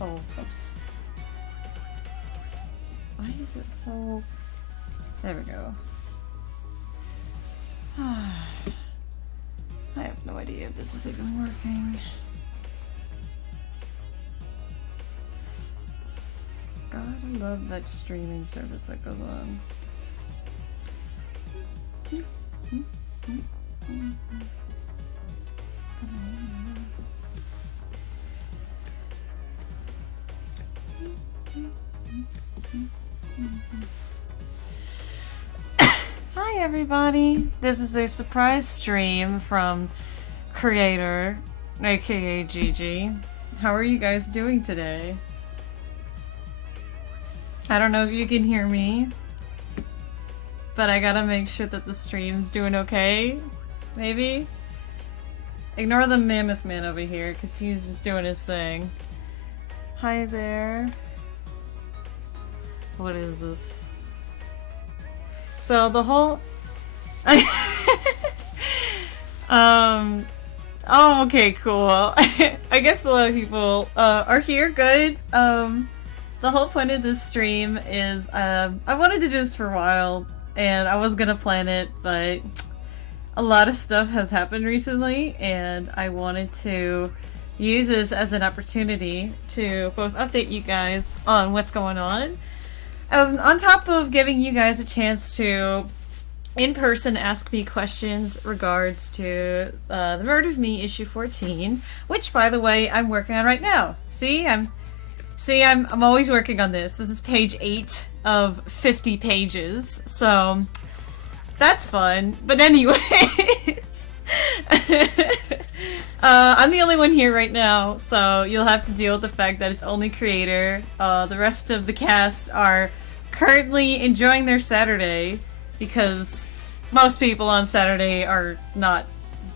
Oh, oops. Why is it so... There we go. I have no idea if this is even working. God, I love that streaming service that goes on. Hi everybody! This is a surprise stream from Creator, aka Gigi. How are you guys doing today? I don't know if you can hear me, but I gotta make sure that the stream's doing okay. Maybe? Ignore the Mammoth Man over here, because he's just doing his thing. Hi there. What is this? So the whole... Oh, okay, cool. I guess a lot of people are here. Good. The whole point of this stream is I wanted to do this for a while, and I was gonna plan it, but a lot of stuff has happened recently, and I wanted to use this as an opportunity to both update you guys on what's going on, as on top of giving you guys a chance to in person ask me questions regards to the Murder of Me issue 14, which, by the way, I'm working on right now. I'm always working on this. This is page 8 of 50 pages, so that's fun. But anyways, I'm the only one here right now, so you'll have to deal with the fact that it's only Creator. The rest of the cast are currently enjoying their Saturday, because most people on Saturday are not,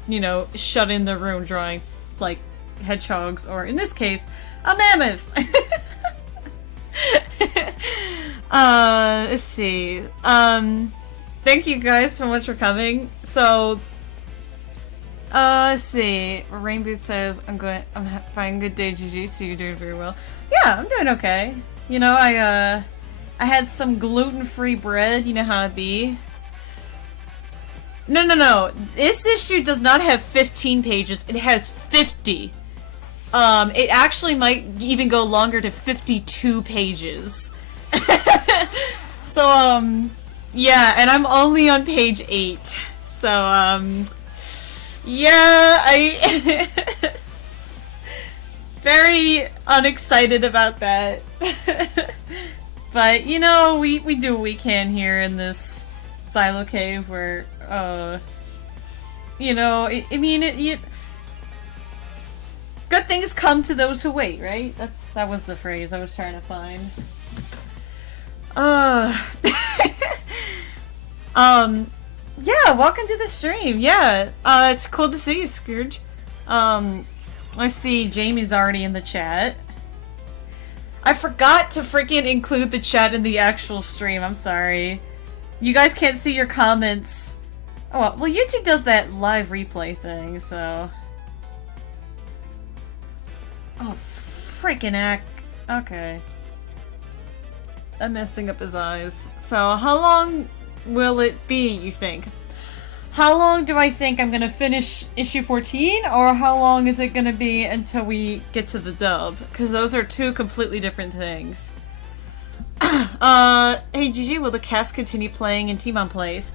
you know, shut in the room drawing, like, hedgehogs, or in this case, a mammoth! Let's see. Thank you guys so much for coming. So, let's see. Rainbow says, I'm fine, good day, Gigi, so you're doing very well. Yeah, I'm doing okay. You know, I had some gluten-free bread, you know how it be. No. This issue does not have 15 pages, it has 50. It actually might even go longer to 52 pages. So, yeah, and I'm only on page 8. So, yeah, very unexcited about that. But, you know, we do what we can here in this silo cave where, you know, good things come to those who wait, right? That was the phrase I was trying to find. Yeah, welcome to the stream. Yeah, it's cool to see you, Scrooge. I see Jamie's already in the chat. I forgot to freaking include the chat in the actual stream. I'm sorry. You guys can't see your comments. Oh, well, YouTube does that live replay thing, so... Oh, freaking act. Okay. I'm messing up his eyes. So, how long will it be, you think? How long do I think I'm gonna finish issue 14, or how long is it gonna be until we get to the dub? Because those are two completely different things. Hey Gigi, will the cast continue playing in Team on Plays?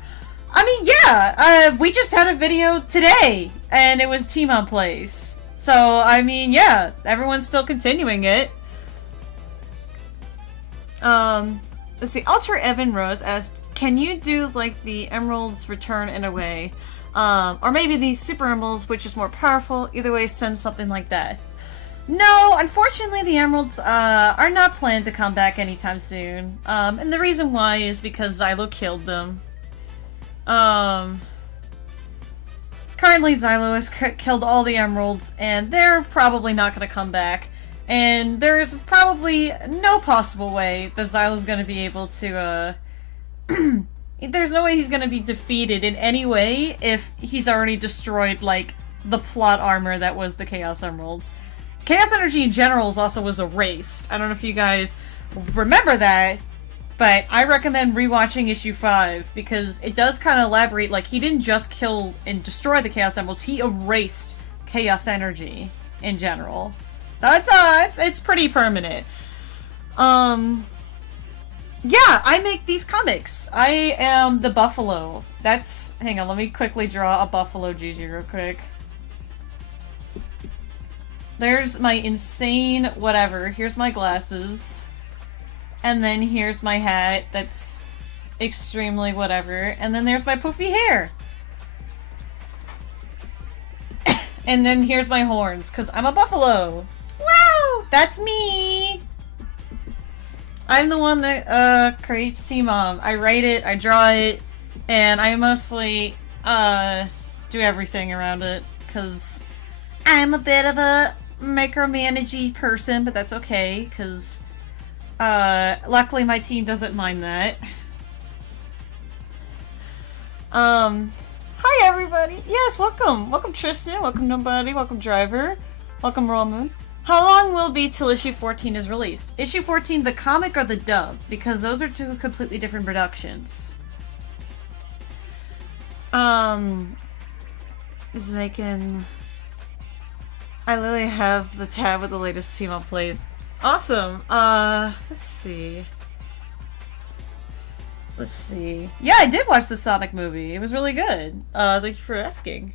I mean, yeah, we just had a video today, and it was Team on Plays. So, I mean, yeah, everyone's still continuing it. Let's see, Ultra Evan Rose asked, can you do, like, the Emerald's Return in a way? Or maybe the Super Emeralds, which is more powerful. Either way, send something like that. No, unfortunately, the Emeralds, are not planned to come back anytime soon. And the reason why is because Xylo killed them. Currently, Xylo has killed all the Emeralds, and they're probably not going to come back. And there's probably no possible way that Xylo's going to be able to, there's no way he's going to be defeated in any way if he's already destroyed, like, the plot armor that was the Chaos Emeralds. Chaos Energy in general also was erased. I don't know if you guys remember that, but I recommend rewatching issue 5 because it does kind of elaborate, like, he didn't just kill and destroy the Chaos Emeralds, he erased Chaos Energy in general. So it's pretty permanent. Yeah, I make these comics. I am the buffalo. Hang on, let me quickly draw a buffalo Gigi real quick. There's my insane whatever. Here's my glasses. And then here's my hat that's extremely whatever. And then there's my poofy hair. And then here's my horns, because I'm a buffalo. Wow! That's me! I'm the one that creates T-Mom. I write it, I draw it, and I mostly do everything around it, because I'm a bit of a micromanagey person, but that's okay, because luckily my team doesn't mind that. Hi everybody! Yes, welcome! Welcome Tristan, welcome Nobody, welcome Driver, welcome Royal Moon. How long will it be till issue 14 is released? Issue 14, the comic or the dub? Because those are two completely different productions. Is making... I literally have the tab with the latest team up plays. Awesome! Let's see. Let's see. Yeah, I did watch the Sonic movie. It was really good. Thank you for asking.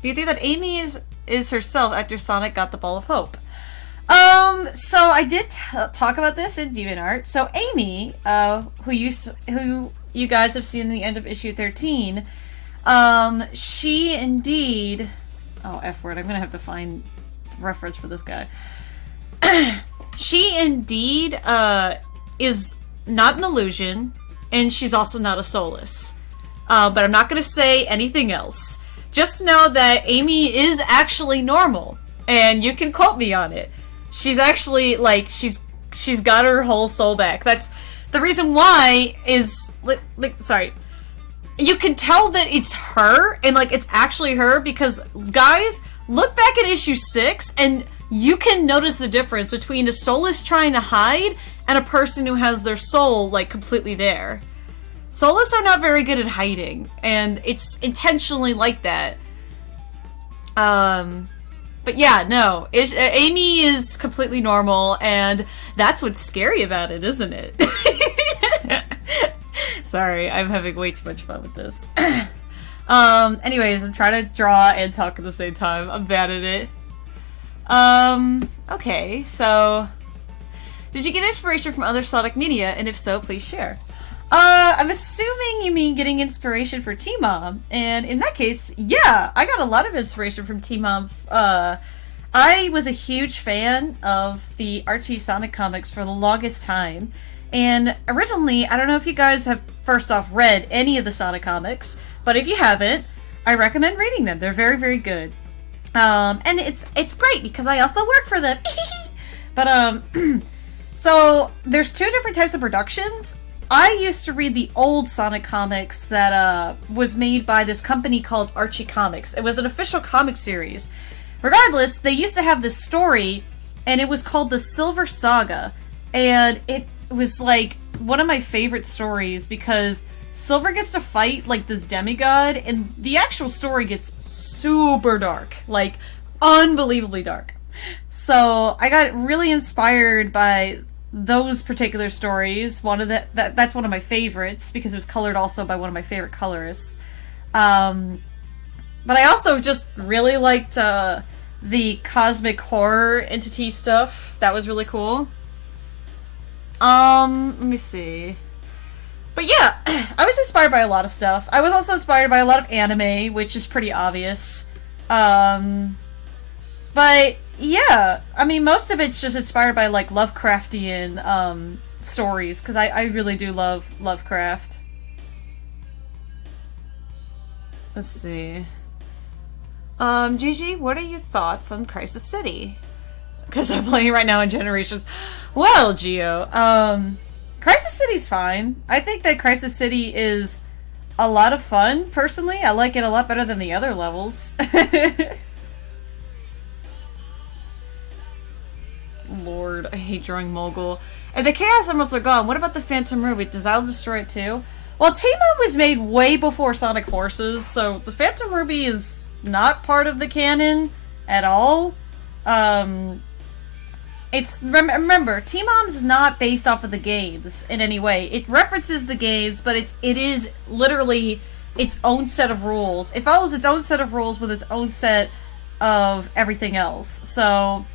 Do you think that Amy is herself after Sonic got the Ball of Hope? So I did talk about this in DeviantArt. So Amy, who you guys have seen in the end of issue 13, she indeed... Oh, F word. I'm gonna have to find the reference for this guy. She indeed, is not an illusion, and she's also not a Solus. But I'm not gonna say anything else. Just know that Amy is actually normal, and you can quote me on it. She's actually, like, she's got her whole soul back. That's the reason why is, sorry. You can tell that it's her, and, like, it's actually her, because, guys, look back at issue 6, and you can notice the difference between a Solus trying to hide and a person who has their soul, like, completely there. Solus are not very good at hiding, and it's intentionally like that. But yeah, no. Amy is completely normal, and that's what's scary about it, isn't it? Sorry, I'm having way too much fun with this. Anyways, I'm trying to draw and talk at the same time. I'm bad at it. Okay, so... Did you get inspiration from other Sonic media, and if so, please share. I'm assuming you mean getting inspiration for T-Mom, and in that case, yeah, I got a lot of inspiration from T-Mom. I was a huge fan of the Archie Sonic comics for the longest time, and originally, I don't know if you guys have first off read any of the Sonic comics, but if you haven't, I recommend reading them. They're very, very good. And it's great because I also work for them. But, so there's two different types of productions. I used to read the old Sonic comics that was made by this company called Archie Comics. It was an official comic series. Regardless, they used to have this story, and it was called the Silver Saga. And it was, like, one of my favorite stories because Silver gets to fight, like, this demigod, and the actual story gets super dark. Like, unbelievably dark. So, I got really inspired by those particular stories. That's one of my favorites because it was colored also by one of my favorite colorists. But I also just really liked the cosmic horror entity stuff. That was really cool. Let me see. But yeah, I was inspired by a lot of stuff. I was also inspired by a lot of anime, which is pretty obvious. But yeah, I mean, most of it's just inspired by, like, Lovecraftian, stories, because I really do love Lovecraft. Let's see. Gigi, what are your thoughts on Crisis City? Because I'm playing right now in Generations. Well, Gio, Crisis City's fine. I think that Crisis City is a lot of fun, personally. I like it a lot better than the other levels. lord, I hate drawing Mogul. And the Chaos Emeralds are gone. What about the Phantom Ruby? Does Xylo destroy it too? Well, Team-Up was made way before Sonic Forces, so the Phantom Ruby is not part of the canon at all. Remember, Team-Up is not based off of the games in any way. It references the games, but it is literally its own set of rules. It follows its own set of rules with its own set of everything else. So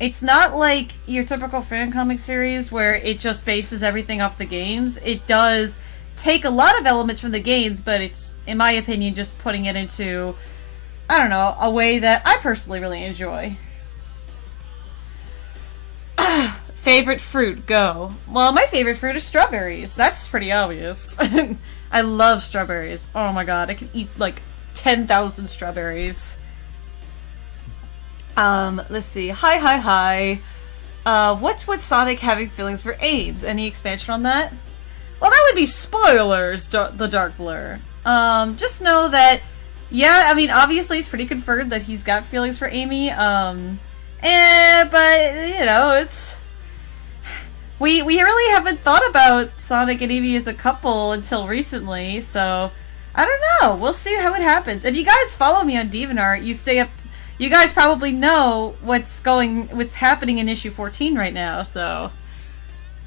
it's not like your typical fan comic series where it just bases everything off the games. It does take a lot of elements from the games, but it's, in my opinion, just putting it into, I don't know, a way that I personally really enjoy. Favorite fruit, go. Well, my favorite fruit is strawberries. That's pretty obvious. I love strawberries. Oh my god, I could eat like 10,000 strawberries. Let's see. Hi. What's with Sonic having feelings for Ames? Any expansion on that? Well, that would be spoilers, the Dark Blur. Just know that, yeah, I mean, obviously it's pretty confirmed that he's got feelings for Amy, but, you know, it's... We really haven't thought about Sonic and Amy as a couple until recently, so I don't know. We'll see how it happens. If you guys follow me on DeviantArt, you guys probably know what's happening in issue 14 right now, so...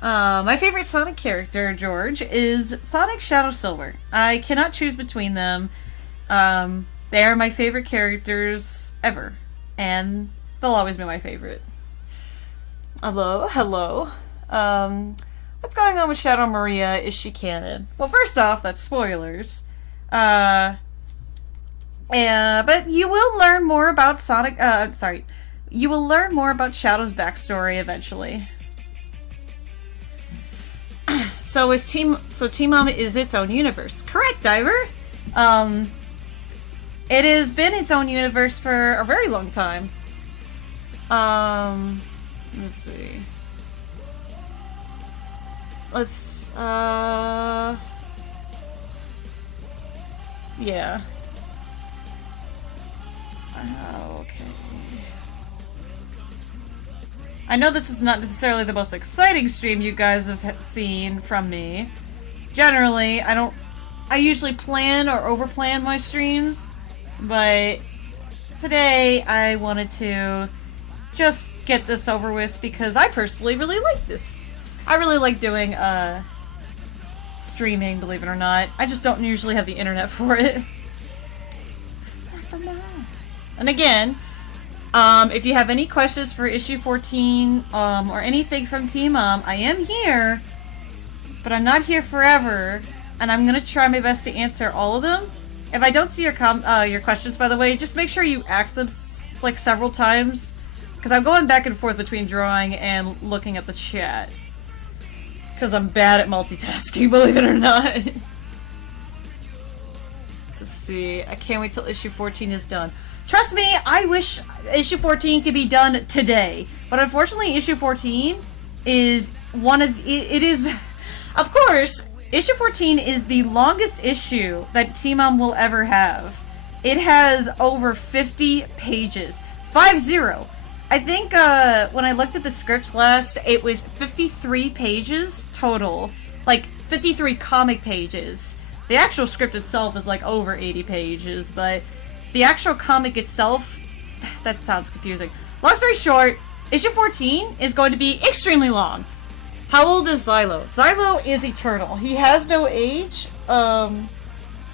my favorite Sonic character, George, is Sonic Shadow Silver. I cannot choose between them. They are my favorite characters ever, and they'll always be my favorite. Hello. What's going on with Shadow Maria? Is she canon? Well, first off, that's spoilers. But you will learn more about you will learn more about Shadow's backstory eventually. So Team-Up is its own universe. Correct, Diver. It has been its own universe for a very long time. Let's see. Yeah. Okay. I know this is not necessarily the most exciting stream you guys have seen from me. Generally, I usually plan or overplan my streams, but today I wanted to just get this over with because I personally really like this. I really like doing streaming, believe it or not. I just don't usually have the internet for it. And again, if you have any questions for issue 14 or anything from Team-Up, I am here, but I'm not here forever, and I'm gonna try my best to answer all of them. If I don't see your questions, by the way, just make sure you ask them like several times, because I'm going back and forth between drawing and looking at the chat. Because I'm bad at multitasking, believe it or not. Let's see. I can't wait till issue 14 is done. Trust me, I wish issue 14 could be done today. But unfortunately, issue 14 is of course, issue 14 is the longest issue that Team-Up will ever have. It has over 50 pages. 50. I think when I looked at the script last, it was 53 pages total. Like, 53 comic pages. The actual script itself is like over 80 pages, but the actual comic itself, that sounds confusing. Long story short, issue 14 is going to be extremely long. How old is Xylo? Xylo is eternal. He has no age.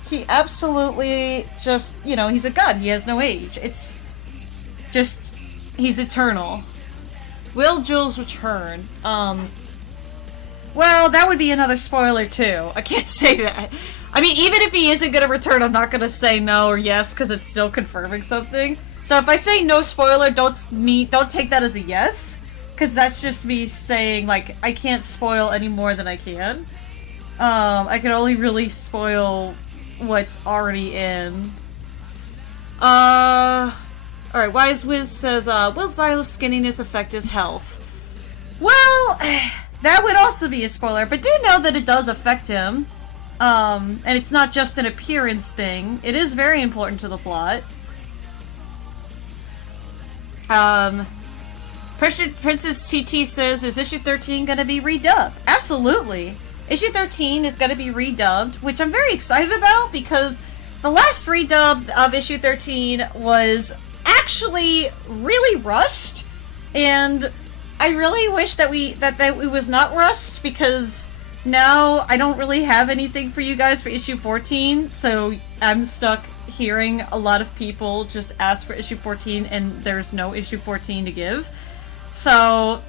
He absolutely just, you know, he's a god. He has no age. It's just... he's eternal. Will Jules return? Well, that would be another spoiler too. I can't say that. I mean, even if he isn't gonna return, I'm not gonna say no or yes, because it's still confirming something. So if I say no spoiler, don't take that as a yes, because that's just me saying, like, I can't spoil any more than I can. I can only really spoil what's already in. Alright, Wise Wiz says, will Xylo's skinniness affect his health? Well, that would also be a spoiler, but do know that it does affect him. And it's not just an appearance thing. It is very important to the plot. Princess TT says, is issue 13 going to be redubbed? Absolutely. Issue 13 is going to be redubbed, which I'm very excited about because the last redub of issue 13 was actually really rushed, and I really wish that it was not rushed, because now I don't really have anything for you guys for issue 14, so I'm stuck hearing a lot of people just ask for issue 14 and there's no issue 14 to give. So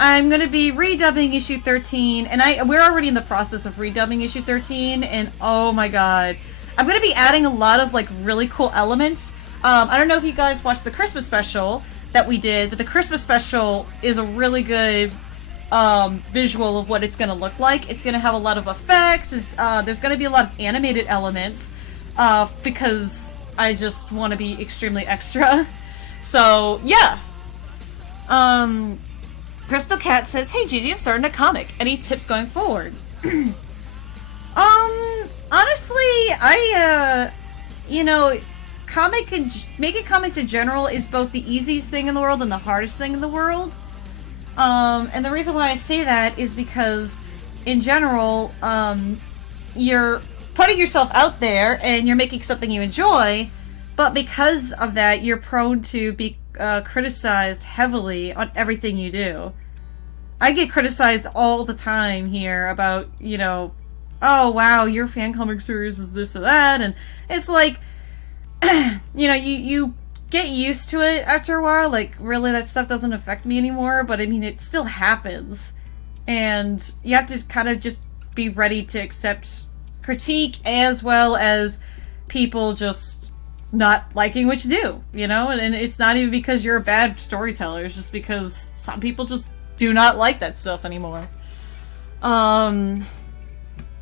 I'm going to be redubbing issue 13, and we're already in the process of redubbing issue 13, and oh my god. I'm going to be adding a lot of, like, really cool elements. I don't know if you guys watched the Christmas special that we did, but the Christmas special is a really good visual of what it's going to look like. It's going to have a lot of effects. There's going to be a lot of animated elements, because I just want to be extremely extra. So, yeah. Crystal Cat says, hey Gigi, I'm starting a comic. Any tips going forward? Honestly, you know, making comics in general is both the easiest thing in the world and the hardest thing in the world. And the reason why I say that is because, in general, you're putting yourself out there and you're making something you enjoy, but because of that, you're prone to be criticized heavily on everything you do. I get criticized all the time here about, you know, oh wow, your fan comic series is this or that, and it's like, you know, you get used to it after a while, like, really, that stuff doesn't affect me anymore, but I mean, it still happens, and you have to kind of just be ready to accept critique, as well as people just not liking what you do, you know, and it's not even because you're a bad storyteller, it's just because some people just do not like that stuff anymore.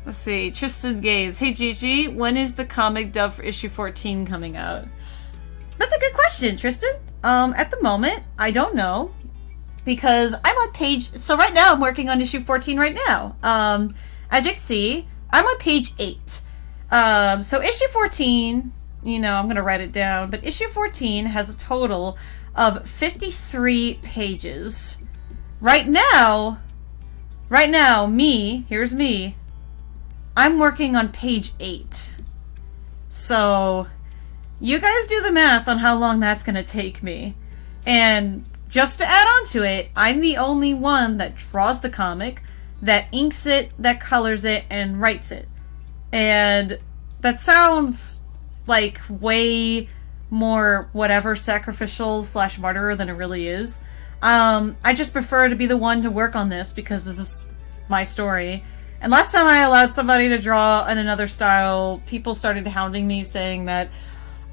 Let's see, Tristan Games. Hey Gigi, when is the comic dub for issue 14 coming out? That's a good question, Tristan. At the moment, I don't know. Because I'm on page... So right now, I'm working on issue 14 right now. As you can see, I'm on page 8. So issue 14, you know, I'm going to write it down, but issue 14 has a total of 53 pages. Right now, here's me, I'm working on page 8. So, you guys do the math on how long that's going to take me. And just to add on to it, I'm the only one that draws the comic, that inks it, that colors it, and writes it. And that sounds like way more whatever sacrificial / martyr than it really is. I just prefer to be the one to work on this because this is my story. And last time I allowed somebody to draw in another style, people started hounding me saying that,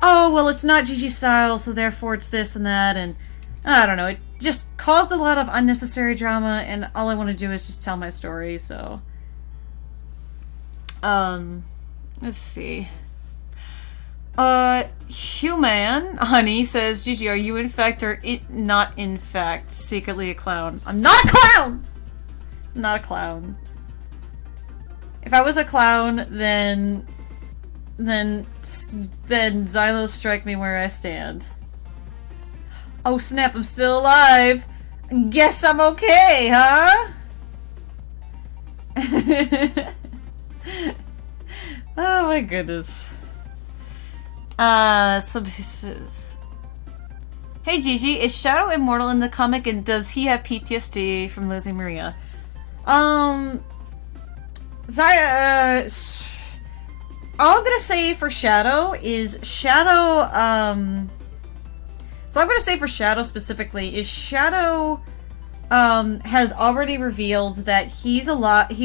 oh, well, it's not Gigi style, so therefore it's this and that, and I don't know, it just caused a lot of unnecessary drama, and all I want to do is just tell my story, so... let's see. Human Honey says, Gigi, are you in fact or not in fact secretly a clown? I'm not a clown! I'm not a clown. If I was a clown, then Xylo strike me where I stand. Oh snap, I'm still alive! Guess I'm okay, huh? Oh my goodness. Somebody says, hey Gigi, is Shadow immortal in the comic and does he have PTSD from losing Maria? All I'm gonna say for Shadow is Shadow, so I'm gonna say for Shadow specifically is Shadow, has already revealed that he's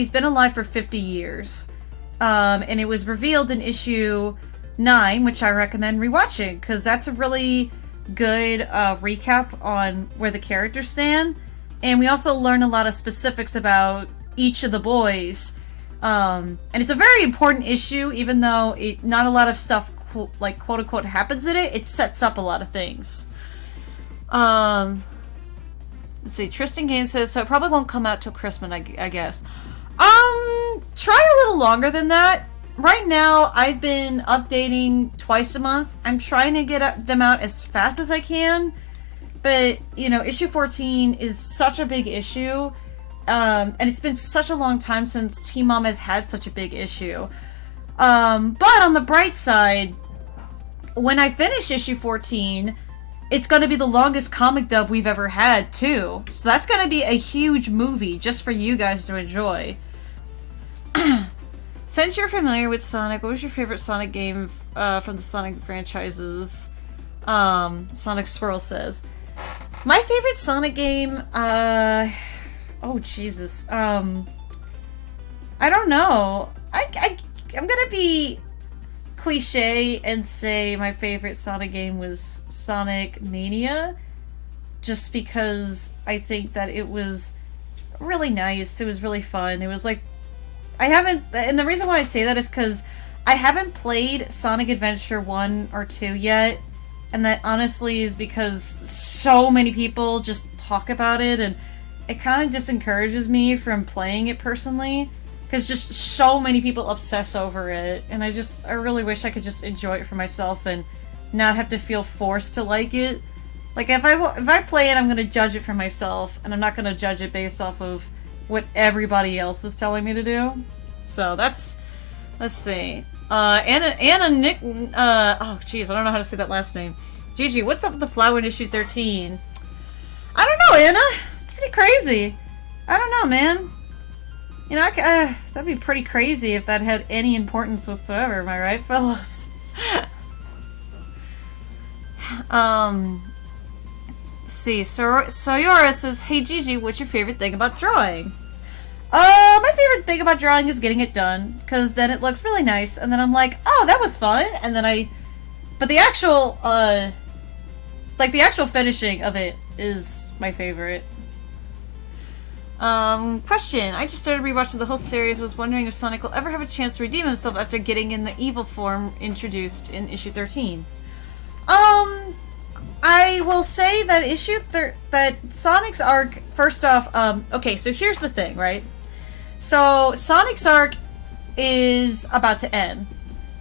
been alive for 50 years. And it was revealed in issue 9, which I recommend rewatching, because that's a really good, recap on where the characters stand. And we also learn a lot of specifics about each of the boys. And it's a very important issue, even though not a lot of stuff, like, quote-unquote, happens in it. It sets up a lot of things. Let's see, Tristan Game says, so it probably won't come out till Christmas, I guess. Try a little longer than that. Right now, I've been updating twice a month. I'm trying to get them out as fast as I can. But, you know, issue 14 is such a big issue, and it's been such a long time since Teen Mom has had such a big issue. But on the bright side, when I finish issue 14, it's going to be the longest comic dub we've ever had, too. So that's going to be a huge movie just for you guys to enjoy. Since you're familiar with Sonic, what was your favorite Sonic game from the Sonic franchises? Sonic Swirl says. My favorite Sonic game, oh Jesus, I don't know. I'm gonna be cliche and say my favorite Sonic game was Sonic Mania, just because I think that it was really nice. It was really fun. It was like, and the reason why I say that is because I haven't played Sonic Adventure 1 or 2 yet, and that honestly is because so many people just talk about it, and it kind of disencourages me from playing it personally. Because just so many people obsess over it, and I really wish I could just enjoy it for myself and not have to feel forced to like it. Like, if I play it, I'm gonna judge it for myself, and I'm not gonna judge it based off of what everybody else is telling me to do. So let's see. Anna Nick, oh jeez, I don't know how to say that last name. Gigi, what's up with the flower in issue 13? I don't know, Anna. It's pretty crazy. I don't know, man. You know, that'd be pretty crazy if that had any importance whatsoever, am I right, fellas? See, Sayora says, hey Gigi, what's your favorite thing about drawing? My favorite thing about drawing is getting it done, because then it looks really nice, and then I'm like, oh, that was fun, and then but the actual, the actual finishing of it is my favorite. Question. I just started rewatching the whole series, was wondering if Sonic will ever have a chance to redeem himself after getting in the evil form introduced in issue 13. I will say that that Sonic's arc, first off, okay, so here's the thing, right? So, Sonic's arc is about to end,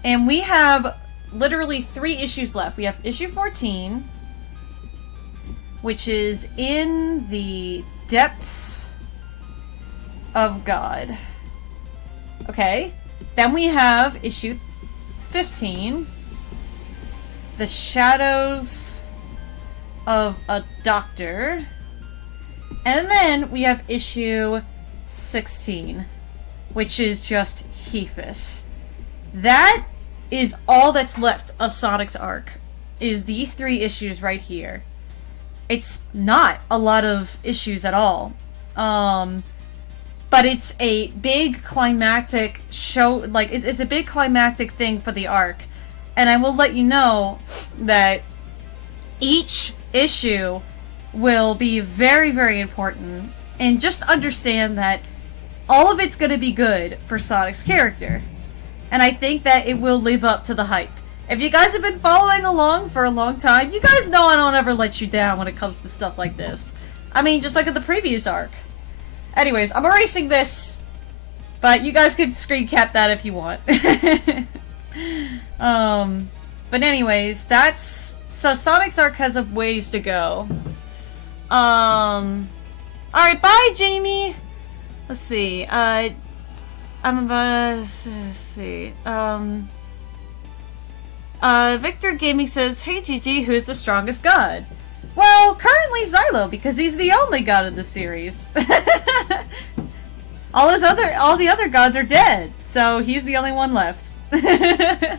and we have literally 3 issues left. We have issue 14, which is in the depths of God. Okay. Then we have issue 15, The Shadows of a Doctor. And then we have issue 16, which is just Hephis. That is all that's left of Sonic's arc, is these 3 issues right here. It's not a lot of issues at all. But it's a big climactic show, like, it's a big climactic thing for the arc. And I will let you know that each issue will be very, very important. And just understand that all of it's going to be good for Sonic's character. And I think that it will live up to the hype. If you guys have been following along for a long time, you guys know I don't ever let you down when it comes to stuff like this. I mean, just like in the previous arc. Anyways, I'm erasing this, but you guys can screen cap that if you want. But anyways, so Sonic's arc has a ways to go. Alright, bye, Jamie! Let's see, let's see, Victor Gaming says, hey Gigi, who's the strongest god? Well, currently Xylo, because he's the only god in the series. all the other gods are dead, so he's the only one left. Hey,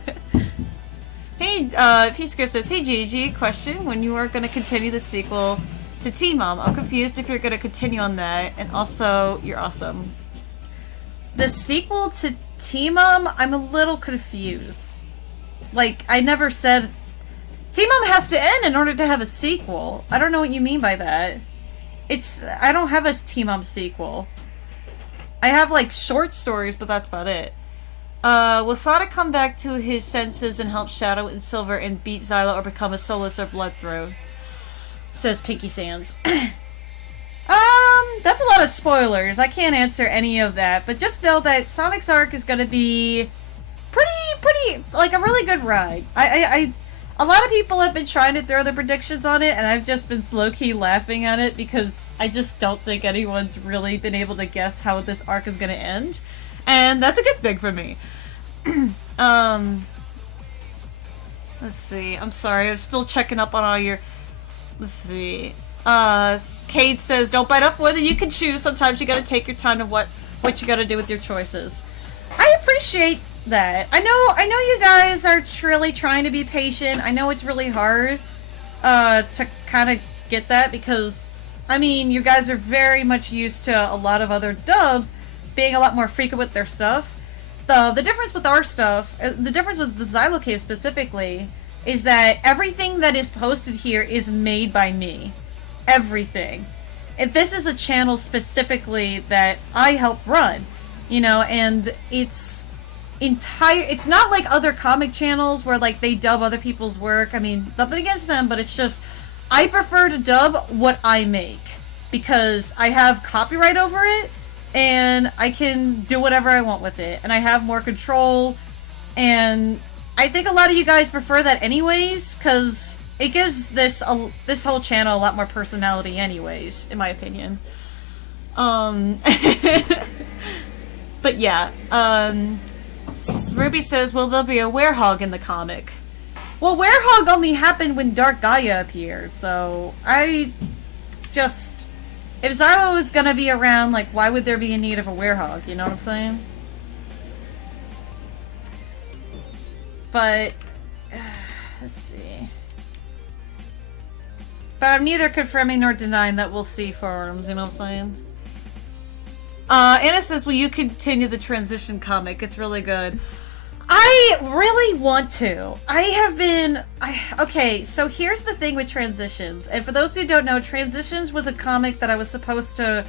Peaceker says, hey Gigi, question, when you are going to continue the sequel to Teen Mom? I'm confused if you're going to continue on that, and also, you're awesome. The sequel to Teen Mom, I'm a little confused. Like, I never said... Teen Mom has to end in order to have a sequel. I don't know what you mean by that. I don't have a Teen Mom sequel. I have, like, short stories, but that's about it. Will Sonic come back to his senses and help Shadow and Silver and beat Xylo or become a Soulless or Bloodthroat? Says Pinky Sands. That's a lot of spoilers. I can't answer any of that, but just know that Sonic's arc is gonna be pretty, like, a really good ride. A lot of people have been trying to throw their predictions on it, and I've just been low-key laughing at it because I just don't think anyone's really been able to guess how this arc is going to end. And that's a good thing for me. Let's see. I'm sorry. I'm still checking up on all your... Let's see. Cade says, don't bite off more than you can chew. Sometimes you gotta take your time to what you gotta do with your choices. I appreciate that. I know you guys are really trying to be patient. I know it's really hard to kind of get that because, I mean, you guys are very much used to a lot of other dubs being a lot more frequent with their stuff. The difference with our stuff, the difference with the Xylo Cave specifically, is that everything that is posted here is made by me. Everything. If this is a channel specifically that I help run, you know, and it's not like other comic channels where like they dub other people's work. I mean, nothing against them, but it's just I prefer to dub what I make because I have copyright over it and I can do whatever I want with it and I have more control, and I think a lot of you guys prefer that anyways because it gives this whole channel a lot more personality anyways, in my opinion. But yeah, Ruby says, will there be a werehog in the comic? Well, werehog only happened when Dark Gaia appeared, so if Xylo is gonna be around, like, why would there be a need of a werehog, you know what I'm saying? But, let's see. But I'm neither confirming nor denying that we'll see forums, you know what I'm saying? Anna says, will you continue the transition comic? It's really good. I really want to. Okay, so here's the thing with Transitions. And for those who don't know, Transitions was a comic that I was supposed to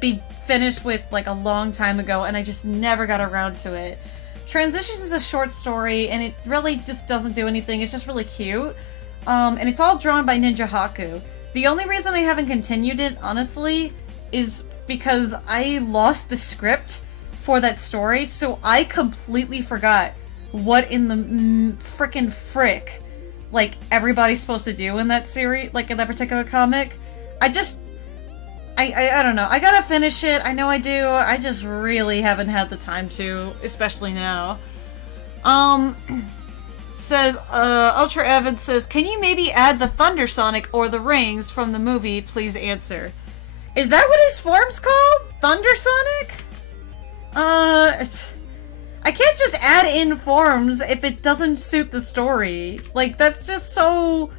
be finished with like a long time ago, and I just never got around to it. Transitions is a short story, and it really just doesn't do anything. It's just really cute. And it's all drawn by Ninja Haku. The only reason I haven't continued it, honestly, is because I lost the script for that story, so I completely forgot what in the frickin' frick, like, everybody's supposed to do in that series, like, in that particular comic. I don't know. I gotta finish it. I know I do. I just really haven't had the time to, especially now. Says, Ultra Evans says, can you maybe add the Thunder Sonic or the rings from the movie? Please answer. Is that what his form's called? Thunder Sonic? I can't just add in forms if it doesn't suit the story. Like, that's just so...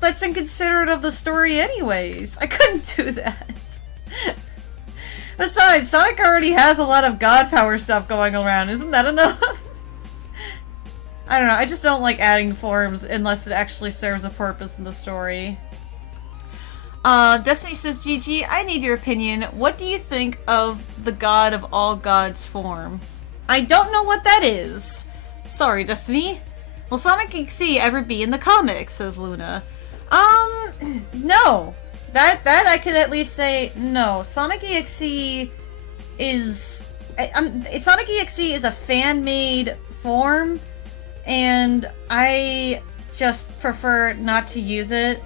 That's inconsiderate of the story anyways. I couldn't do that. Besides, Sonic already has a lot of god power stuff going around. Isn't that enough? I don't know. I just don't like adding forms unless it actually serves a purpose in the story. Destiny says, GG, I need your opinion. What do you think of the God of all gods form? I don't know what that is. Sorry, Destiny. Will Sonic XC ever be in the comics? Says Luna. No. That I could at least say no. Sonic EXE is... Sonic EXE is a fan-made form, and I just prefer not to use it.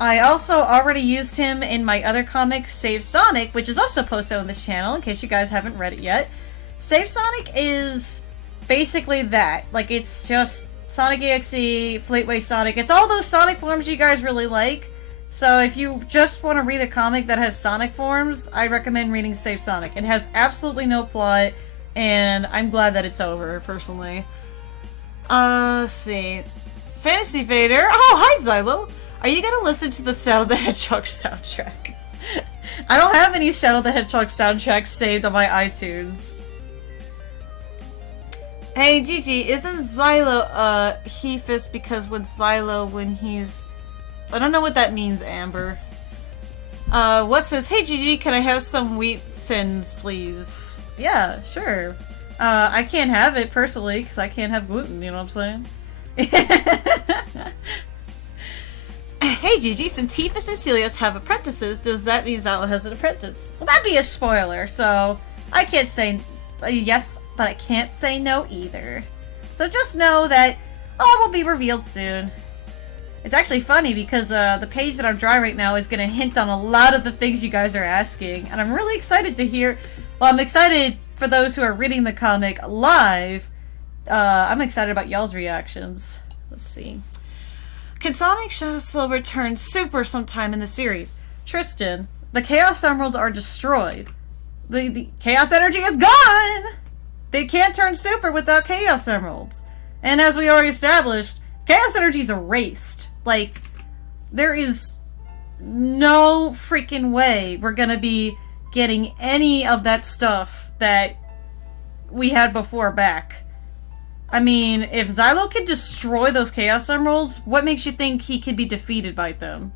I also already used him in my other comic, Save Sonic, which is also posted on this channel, in case you guys haven't read it yet. Save Sonic is basically that. Like, it's just Sonic EXE, Fleetway Sonic. It's all those Sonic forms you guys really like. So if you just want to read a comic that has Sonic forms, I recommend reading Save Sonic. It has absolutely no plot, and I'm glad that it's over, personally. Let's see. Fantasy Vader. Oh, hi, Xylo. Are you gonna listen to the Shadow the Hedgehog soundtrack? I don't have any Shadow the Hedgehog soundtracks saved on my iTunes. Hey, Gigi, isn't Xylo Hephis because with Xylo when he's... I don't know what that means, Amber. What says, hey Gigi, can I have some wheat thins, please? Yeah, sure. I can't have it personally because I can't have gluten, you know what I'm saying? Hey Gigi, since Hephis and Celios have apprentices, does that mean Xylo has an apprentice? Well, that'd be a spoiler, so I can't say yes, but I can't say no either. So just know that all will be revealed soon. It's actually funny because the page that I'm drawing right now is going to hint on a lot of the things you guys are asking. And I'm really excited to hear... Well, I'm excited for those who are reading the comic live. I'm excited about y'all's reactions. Let's see. Can Sonic Shadow Silver turn super sometime in the series? Tristan, the Chaos Emeralds are destroyed. The Chaos Energy is gone! They can't turn super without Chaos Emeralds. And as we already established, Chaos Energy's erased. Like, there is no freaking way we're gonna be getting any of that stuff that we had before back. I mean, if Xylo could destroy those Chaos Emeralds, what makes you think he could be defeated by them?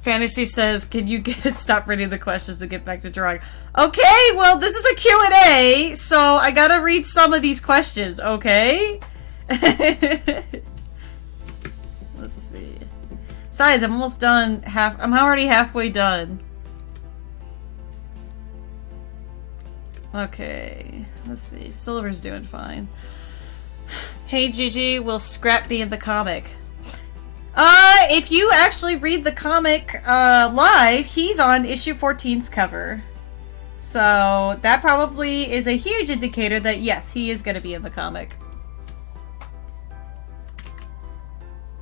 Fantasy says, can you stop reading the questions and get back to drawing? Okay, well, this is a Q&A, so I gotta read some of these questions, okay? Let's see. Besides, I'm almost done. I'm already halfway done. Okay, let's see. Silver's doing fine. Hey Gigi, will Scrap be in the comic? If you actually read the comic live, he's on issue 14's cover. So that probably is a huge indicator that yes, he is going to be in the comic.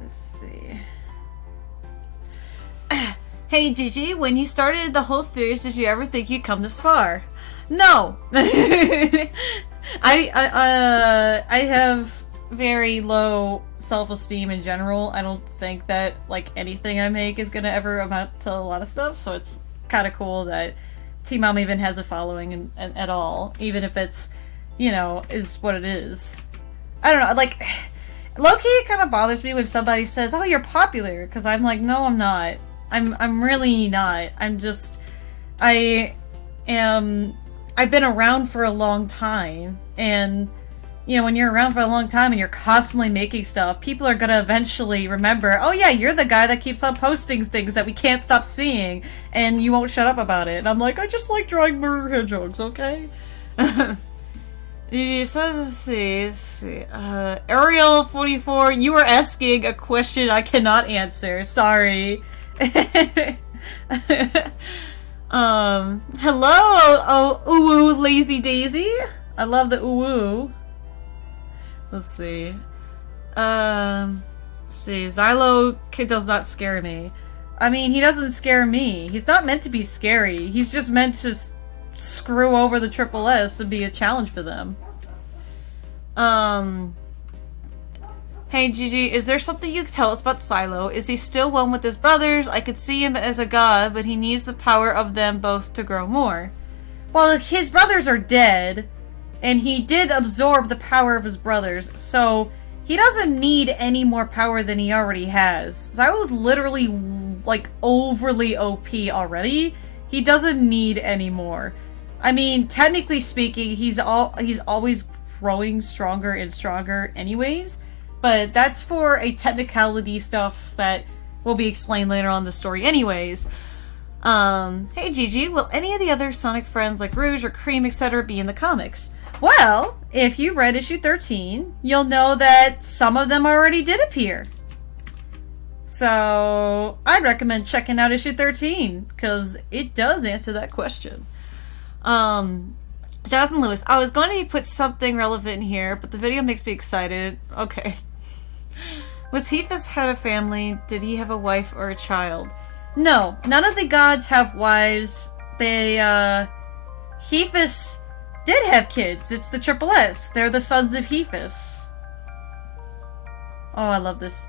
Let's see. Hey Gigi, when you started the whole series, did you ever think you'd come this far? No! I have very low self-esteem in general. I don't think that, like, anything I make is gonna ever amount to a lot of stuff, so it's kind of cool that Team Mom even has a following at all, even if it's, you know, is what it is. I don't know, like, low-key it kind of bothers me when somebody says, oh, you're popular, because I'm like, no, I'm not. I'm really not. I'm just, I've been around for a long time, and, you know, when you're around for a long time and you're constantly making stuff, people are gonna eventually remember, oh yeah, you're the guy that keeps on posting things that we can't stop seeing, and you won't shut up about it. And I'm like, I just like drawing murder hedgehogs, okay? Let's see. Ariel 44, you were asking a question I cannot answer. Sorry. Hello, oh, ooh, Lazy Daisy. I love the ooh. Let's see. Xylo Kid does not scare me. I mean, he doesn't scare me. He's not meant to be scary. He's just meant to screw over the Triple S and be a challenge for them. Hey Gigi, is there something you can tell us about Xylo? Is he still one with his brothers? I could see him as a god, but he needs the power of them both to grow more. Well, his brothers are dead, and he did absorb the power of his brothers, so he doesn't need any more power than he already has. Xylo's literally, like, overly OP already. He doesn't need any more. I mean, technically speaking, he's always growing stronger and stronger anyways, but that's for a technicality stuff that will be explained later on in the story anyways. Hey Gigi, will any of the other Sonic friends like Rouge or Cream, etc. be in the comics? Well, if you read issue 13, you'll know that some of them already did appear. So, I'd recommend checking out issue 13, because it does answer that question. Jonathan Lewis, I was going to put something relevant in here, but the video makes me excited. Okay. Was Hephaestus had a family? Did he have a wife or a child? No, none of the gods have wives. Hephaestus did have kids. It's the Triple S. They're the sons of Hephaestus. Oh, I love this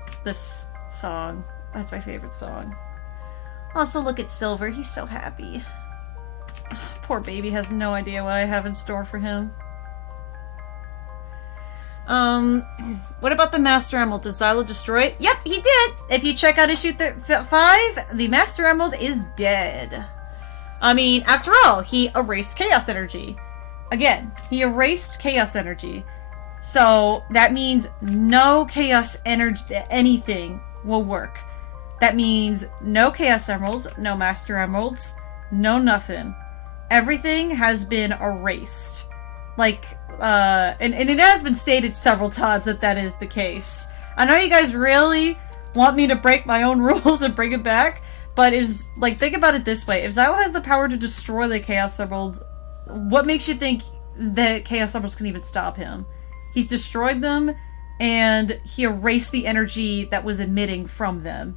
song. That's my favorite song. Also, look at Silver. He's so happy. Poor baby has no idea what I have in store for him. What about the Master Emerald? Does Xylo destroy it? Yep, he did! If you check out issue 5, the Master Emerald is dead. I mean, after all, he erased Chaos Energy. Again, he erased Chaos Energy. So, that means no Chaos Energy, anything will work. That means no Chaos Emeralds, no Master Emeralds, no nothing. Everything has been erased. Like, and it has been stated several times that that is the case. I know you guys really want me to break my own rules and bring it back, but it's like, think about it this way. If Xylo has the power to destroy the Chaos Emeralds, what makes you think that Chaos Emeralds can even stop him? He's destroyed them, and he erased the energy that was emitting from them.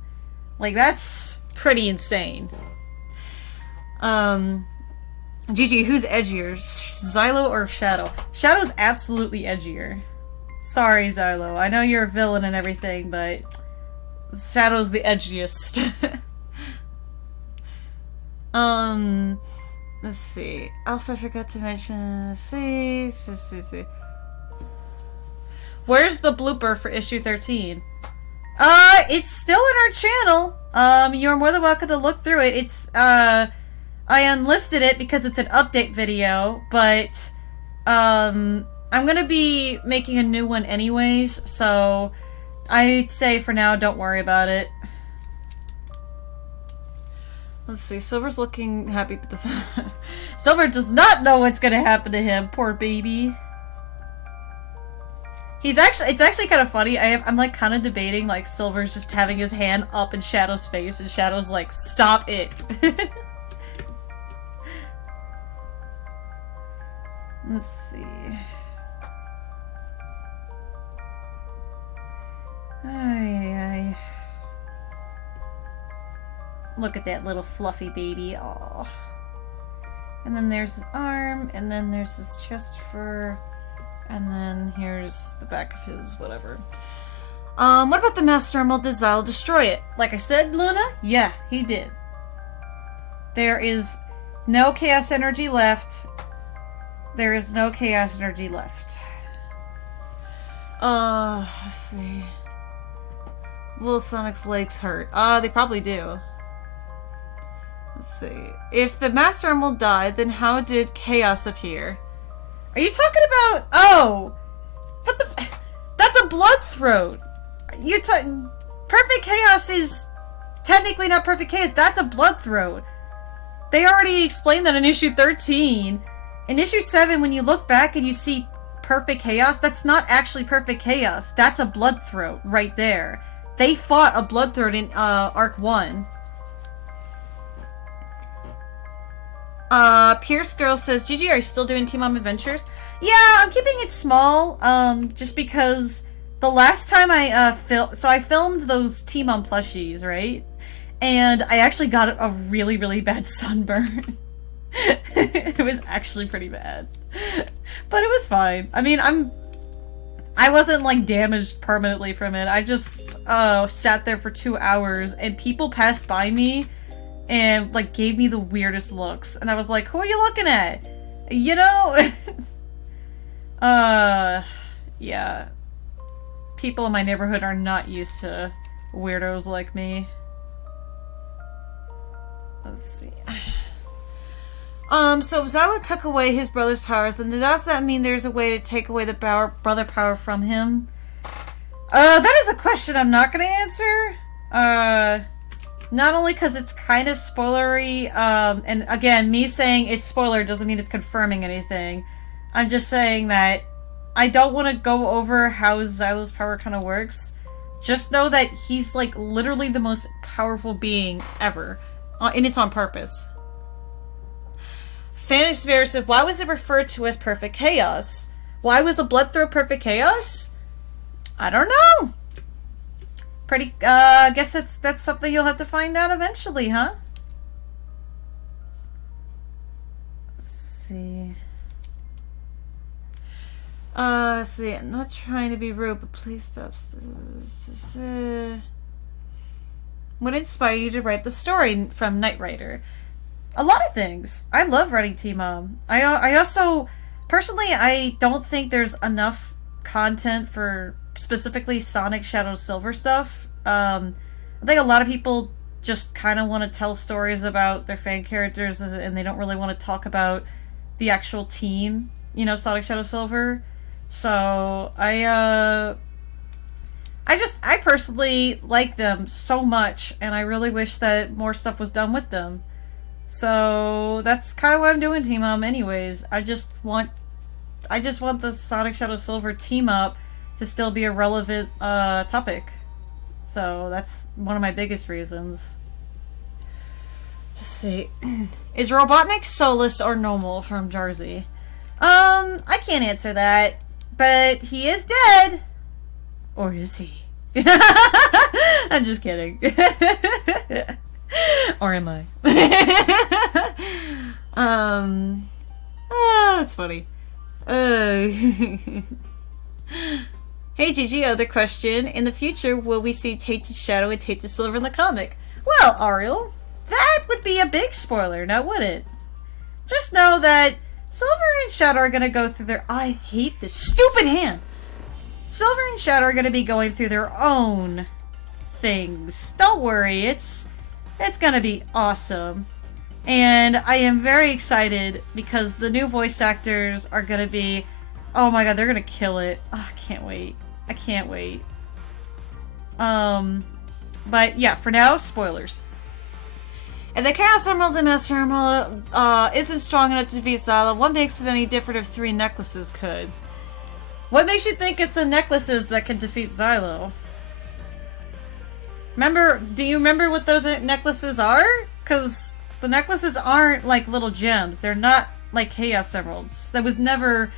Like, that's pretty insane. GG, who's edgier? Xylo or Shadow? Shadow's absolutely edgier. Sorry, Xylo. I know you're a villain and everything, but Shadow's the edgiest. Let's see. Also forgot to mention... See. Where's the blooper for issue 13? It's still in our channel. You're more than welcome to look through it. It's, I unlisted it because it's an update video, but, I'm gonna be making a new one anyways, so I'd say for now, don't worry about it. Let's see, Silver's looking happy, but this Silver does not know what's gonna happen to him, poor baby. It's actually kind of funny. I'm like kind of debating like Silver's just having his hand up in Shadow's face and Shadow's like, stop it. Let's see. Ay. Look at that little fluffy baby. Aww. And then there's his arm, and then there's his chest fur. And then here's the back of his whatever. What about the Master Emerald? Did Xylo destroy it? Like I said, Luna? Yeah, he did. There is no Chaos Energy left. There is no Chaos Energy left. Let's see. Will Sonic's legs hurt? They probably do. Let's see. If the Master Emerald died, then how did Chaos appear? Are you talking about... Oh! What the... That's a blood throat! Perfect Chaos is technically not Perfect Chaos. That's a blood throat. They already explained that in issue 13. In issue 7, when you look back and you see Perfect Chaos, that's not actually Perfect Chaos. That's a blood throat right there. They fought a blood throat in Arc 1. Pierce Girl says, Gigi, are you still doing Team Mom Adventures? Yeah, I'm keeping it small, just because the last time I filmed those Team Mom plushies, right? And I actually got a really, really bad sunburn. It was actually pretty bad. But it was fine. I mean, I wasn't, like, damaged permanently from it. I just, sat there for 2 hours, and people passed by me and, like, gave me the weirdest looks. And I was like, who are you looking at? You know? Yeah. People in my neighborhood are not used to weirdos like me. Let's see. So if Xylo took away his brother's powers, then does that mean there's a way to take away the brother power from him? That is a question I'm not gonna answer. Not only because it's kind of spoilery, and again, me saying it's spoiler doesn't mean it's confirming anything. I'm just saying that I don't want to go over how Xylo's power kind of works. Just know that he's, like, literally the most powerful being ever. And it's on purpose. Fantasy Vera said, why was it referred to as Perfect Chaos? Why was the blood throat Perfect Chaos? I don't know. I guess that's something you'll have to find out eventually, huh? Let's see. See, I'm not trying to be rude, but please stop. What inspired you to write the story from Knight Rider? A lot of things. I love writing Team Mom. I also, personally, I don't think there's enough content for specifically Sonic Shadow Silver stuff. I think a lot of people just kind of want to tell stories about their fan characters and they don't really want to talk about the actual team, you know, Sonic Shadow Silver. So, I personally like them so much, and I really wish that more stuff was done with them. So, that's kind of why I'm doing Team Mom anyways. I just want I just want the Sonic Shadow Silver team up to still be a relevant topic. So that's one of my biggest reasons. Let's see. Is Robotnik Solus or normal from Jersey? I can't answer that. But he is dead. Or is he? I'm just kidding. Or am I? That's funny. Hey Gigi, other question. In the future, will we see Tainted Shadow and Tainted Silver in the comic? Well, Ariel, that would be a big spoiler, now would it? Just know that Silver and Shadow are gonna go through their... I hate this stupid hand! Silver and Shadow are gonna be going through their own things. Don't worry, it's gonna be awesome. And I am very excited because the new voice actors are gonna be... Oh my god, they're gonna kill it. Oh, I can't wait. I can't wait. But yeah, for now, spoilers. If the Chaos Emeralds and Master Emerald isn't strong enough to defeat Xylo, what makes it any different if 3 necklaces could? What makes you think it's the necklaces that can defeat Xylo? Do you remember what those necklaces are? Because the necklaces aren't like little gems. They're not like Chaos Emeralds. That was never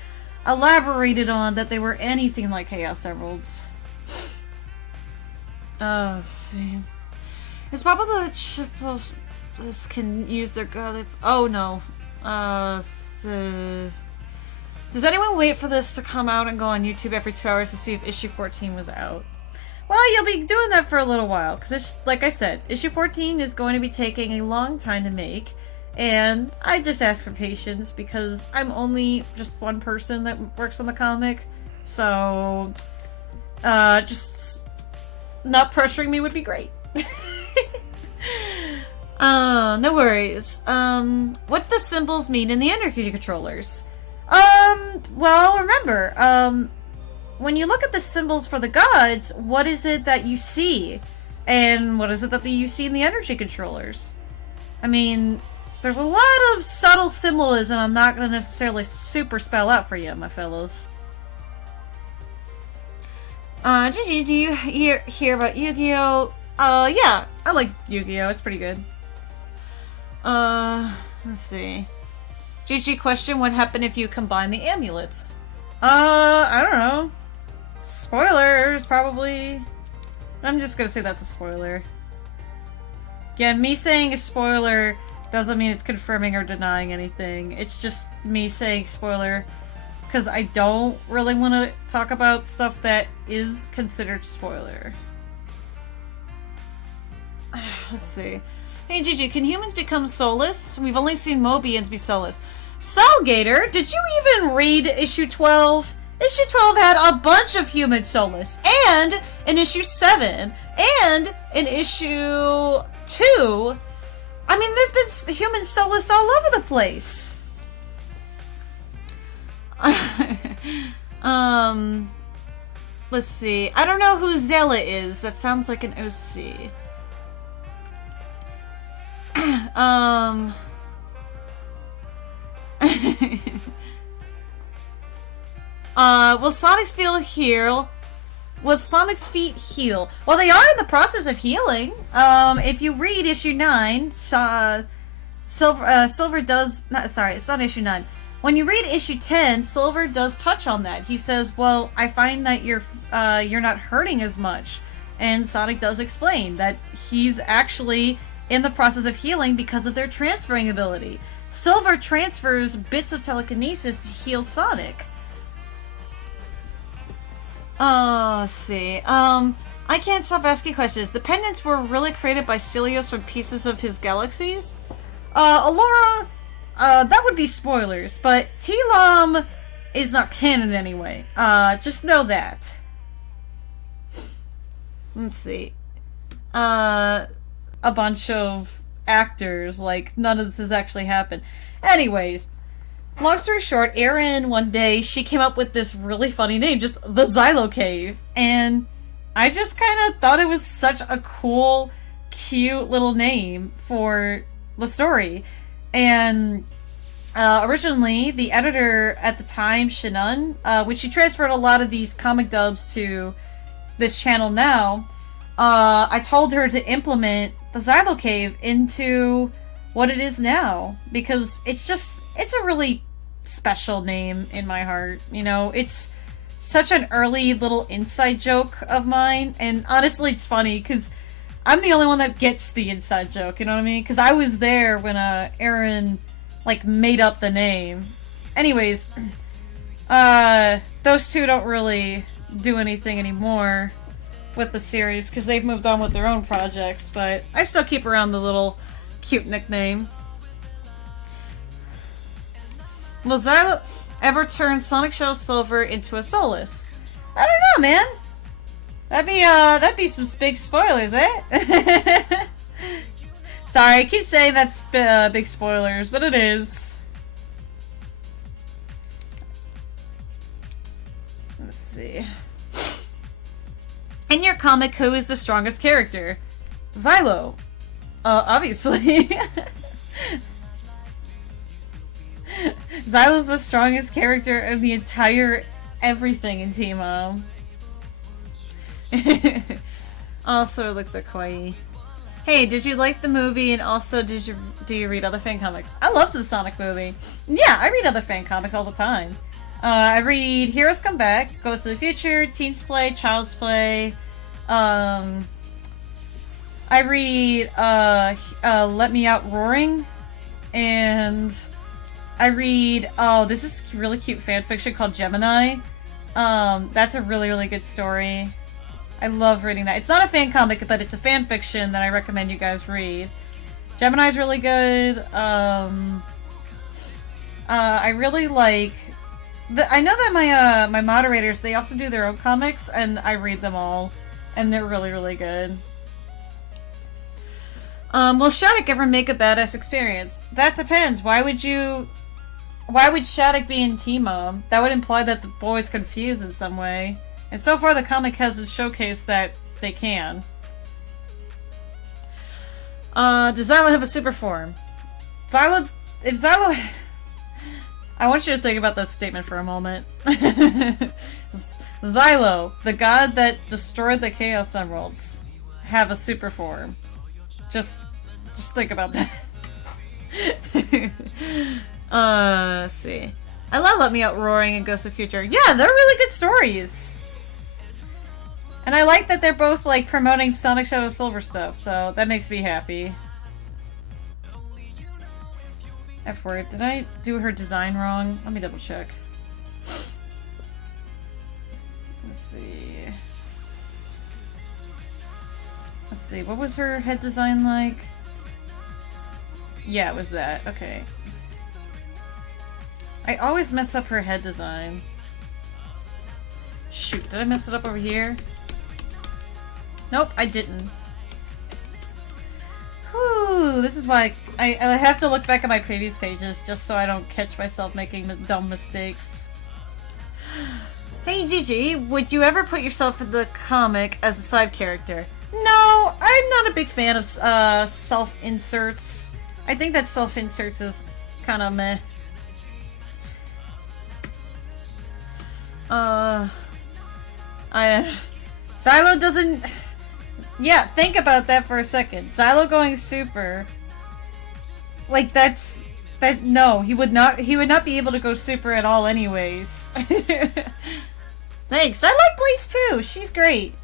elaborated on that they were anything like Chaos Emeralds. Oh, see. It's probably the chip of this can use their god. Oh no. Does anyone wait for this to come out and go on YouTube every 2 hours to see if issue 14 was out? Well, you'll be doing that for a little while, because like I said, issue 14 is going to be taking a long time to make, and I just ask for patience because I'm only just one person that works on the comic, so just not pressuring me would be great. No worries. What do the symbols mean in the energy controllers? Well, remember, when you look at the symbols for the gods, what is it that you see? And what is it that you see in the energy controllers? I mean, there's a lot of subtle symbolism I'm not going to necessarily super spell out for you, my fellows. Gigi, do you hear about Yu-Gi-Oh? Yeah, I like Yu-Gi-Oh, it's pretty good. Let's see. Gigi question, what happened if you combine the amulets? I don't know. Spoilers, probably. I'm just gonna say that's a spoiler. Again, me saying a spoiler doesn't mean it's confirming or denying anything. It's just me saying spoiler because I don't really want to talk about stuff that is considered spoiler. Let's see. Hey Gigi, can humans become soulless? We've only seen Mobians be soulless. Soulgator, did you even read issue 12? Issue 12 had a bunch of humans soulless, and in issue 7, and in issue 2, I mean, there's been humans soulless all over the place. Let's see. I don't know who Zella is. That sounds like an OC. Will Sonic's feet heal? Will Sonic's feet heal? Well, they are in the process of healing. If you read issue 9, Silver does... Sorry, it's not issue 9. When you read issue 10, Silver does touch on that. He says, well, I find that you're not hurting as much. And Sonic does explain that he's actually in the process of healing because of their transferring ability. Silver transfers bits of telekinesis to heal Sonic. Let's see. I can't stop asking questions. The pendants were really created by Stelios from pieces of his galaxies? Alora, that would be spoilers, but T-Lom is not canon anyway. Just know that. Let's see. A bunch of actors, like, none of this has actually happened. Anyways, long story short, Erin, one day, she came up with this really funny name, just the Xylo Cave, and I just kind of thought it was such a cool, cute little name for the story, and Originally, the editor at the time, Shannon, which she transferred a lot of these comic dubs to this channel now, I told her to implement the Xylo Cave into what it is now, because it's a really special name in my heart. You know, it's such an early little inside joke of mine, and honestly, it's funny, because I'm the only one that gets the inside joke, you know what I mean? Because I was there when, Aaron, like, made up the name. Anyways, those two don't really do anything anymore with the series, because they've moved on with their own projects, but I still keep around the little cute nickname. Will Xylo ever turn Sonic Shadow Silver into a Solus? I don't know, man. That'd be some big spoilers, eh? Sorry, I keep saying that's big spoilers, but it is. Let's see. In your comic, who is the strongest character? Xylo. Obviously. Xylo's the strongest character of the entire everything in Team Mom. Also, it looks like kawaii. Hey, did you like the movie, and also do you read other fan comics? I loved the Sonic movie. Yeah, I read other fan comics all the time. I read Heroes Come Back, Ghost of the Future, Teens Play, Child's Play. I read Let Me Out Roaring, and I read, oh, this is really cute fanfiction called Gemini. That's a really, really good story. I love reading that. It's not a fan comic, but it's a fan fiction that I recommend you guys read. Gemini's really good. I really like... I know that my moderators, they also do their own comics, and I read them all. And they're really, really good. Will Shattuck ever make a badass experience? That depends. Why would Shattuck be in Team Mom? That would imply that the boy's confused in some way. And so far the comic hasn't showcased that they can. Does Xylo have a super form? If Xylo... I want you to think about this statement for a moment. Xylo, the god that destroyed the Chaos Emeralds, have a super form. Just think about that. Let's see. I love Let Me Out Roaring and Ghost of the Future. Yeah, they're really good stories. And I like that they're both, like, promoting Sonic Shadow Silver stuff, so that makes me happy. F-word. Did I do her design wrong? Let me double check. Let's see. What was her head design like? Yeah, it was that. Okay. I always mess up her head design. Shoot, did I mess it up over here? Nope, I didn't. Whew, this is why I have to look back at my previous pages just so I don't catch myself making dumb mistakes. Hey Gigi, would you ever put yourself in the comic as a side character? No, I'm not a big fan of self-inserts. I think that self-inserts is kind of meh. Xylo doesn't... Yeah, think about that for a second. Xylo going super... Like, no, he would not be able to go super at all anyways. Thanks, I like Blaze too! She's great!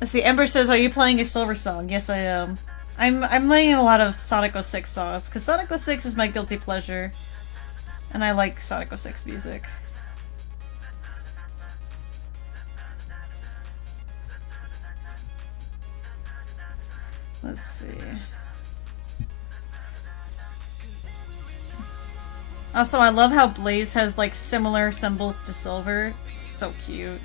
Let's see, Ember says, are you playing a Silver song? Yes, I am. I'm playing a lot of Sonic 06 songs, because Sonic 06 is my guilty pleasure. And I like Sonic 06 music. Let's see. Also, I love how Blaze has, like, similar symbols to Silver. It's so cute.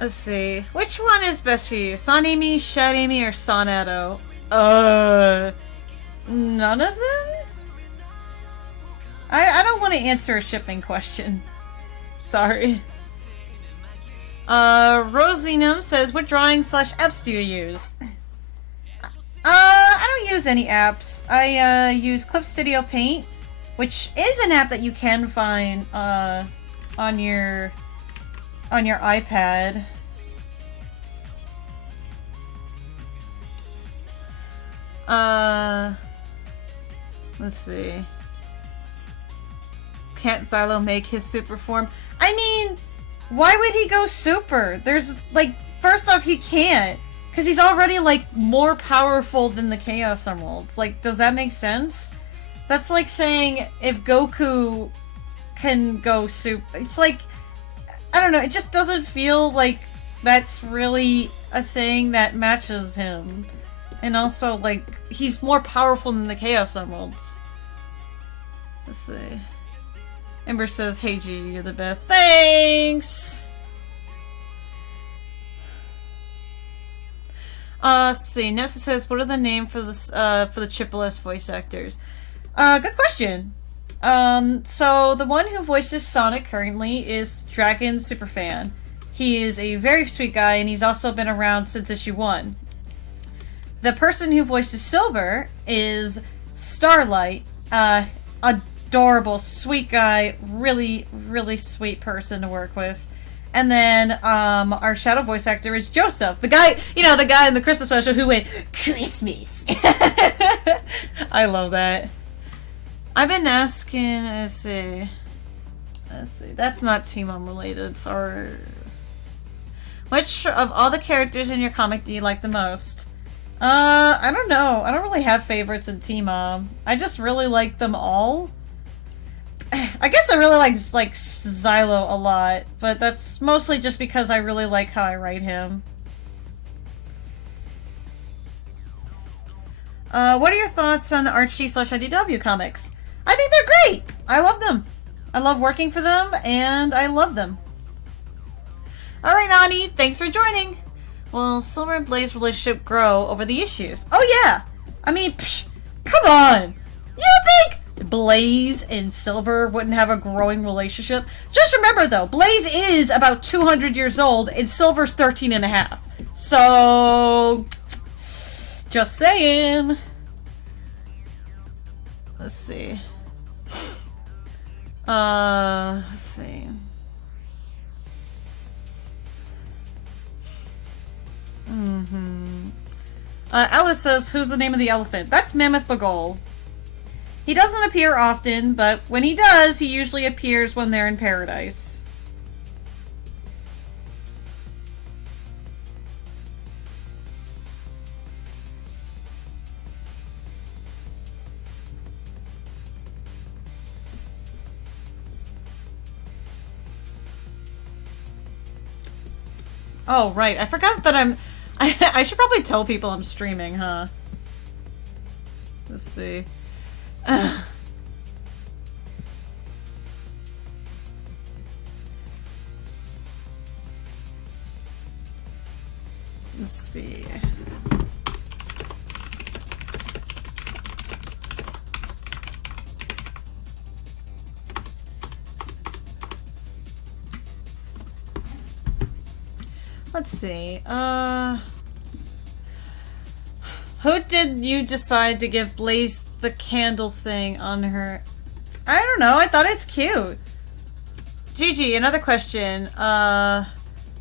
Let's see. Which one is best for you? Sonimi, Shadimi, or Sonado? None of them? I don't want to answer a shipping question. Sorry. Rosinum says, what drawing/apps do you use? don't use any apps. I use Clip Studio Paint, which is an app that you can find on your iPad. Let's see. Can't Xylo make his super form? I mean, why would he go super? There's, like, first off, he can't. Because he's already, like, more powerful than the Chaos Emeralds. Like, does that make sense? That's like saying if Goku can go super... It's like, I don't know, it just doesn't feel like that's really a thing that matches him. And also, like, he's more powerful than the Chaos Emeralds. Let's see. Ember says, "Hey G, you're the best." Thanks! Let's see. Nessa says, "What are the name for this for the Triple S voice actors?" Good question. So the one who voices Sonic currently is Dragon Superfan. He is a very sweet guy, and he's also been around since issue 1. The person who voices Silver is Starlight. Adorable, sweet guy, really, really sweet person to work with. And then, our shadow voice actor is Joseph. The guy, you know, the guy in the Christmas special who went, "Christmas." I love that. I've been asking, let's see, that's not Team Mom related, sorry. Which of all the characters in your comic do you like the most? I don't know. I don't really have favorites in Team Mom. I just really like them all. I guess I really like Xylo a lot, but that's mostly just because I really like how I write him. What are your thoughts on the Archie/IDW comics? I think they're great! I love them. I love working for them, and I love them. Alright, Nani, thanks for joining! Will Silver and Blaze relationship grow over the issues? Oh yeah! I mean, come on! You think Blaze and Silver wouldn't have a growing relationship? Just remember though, Blaze is about 200 years old, and Silver's 13 and a half. So... just saying. Let's see. Let's see. Alice says, "Who's the name of the elephant?" That's Mammoth Bagol. He doesn't appear often, but when he does, he usually appears when they're in paradise. Oh, right. I forgot that I should probably tell people I'm streaming, huh? Let's see. Let's see. Let's see, who did you decide to give Blaze the candle thing on her? I don't know, I thought it's cute. Gigi, another question.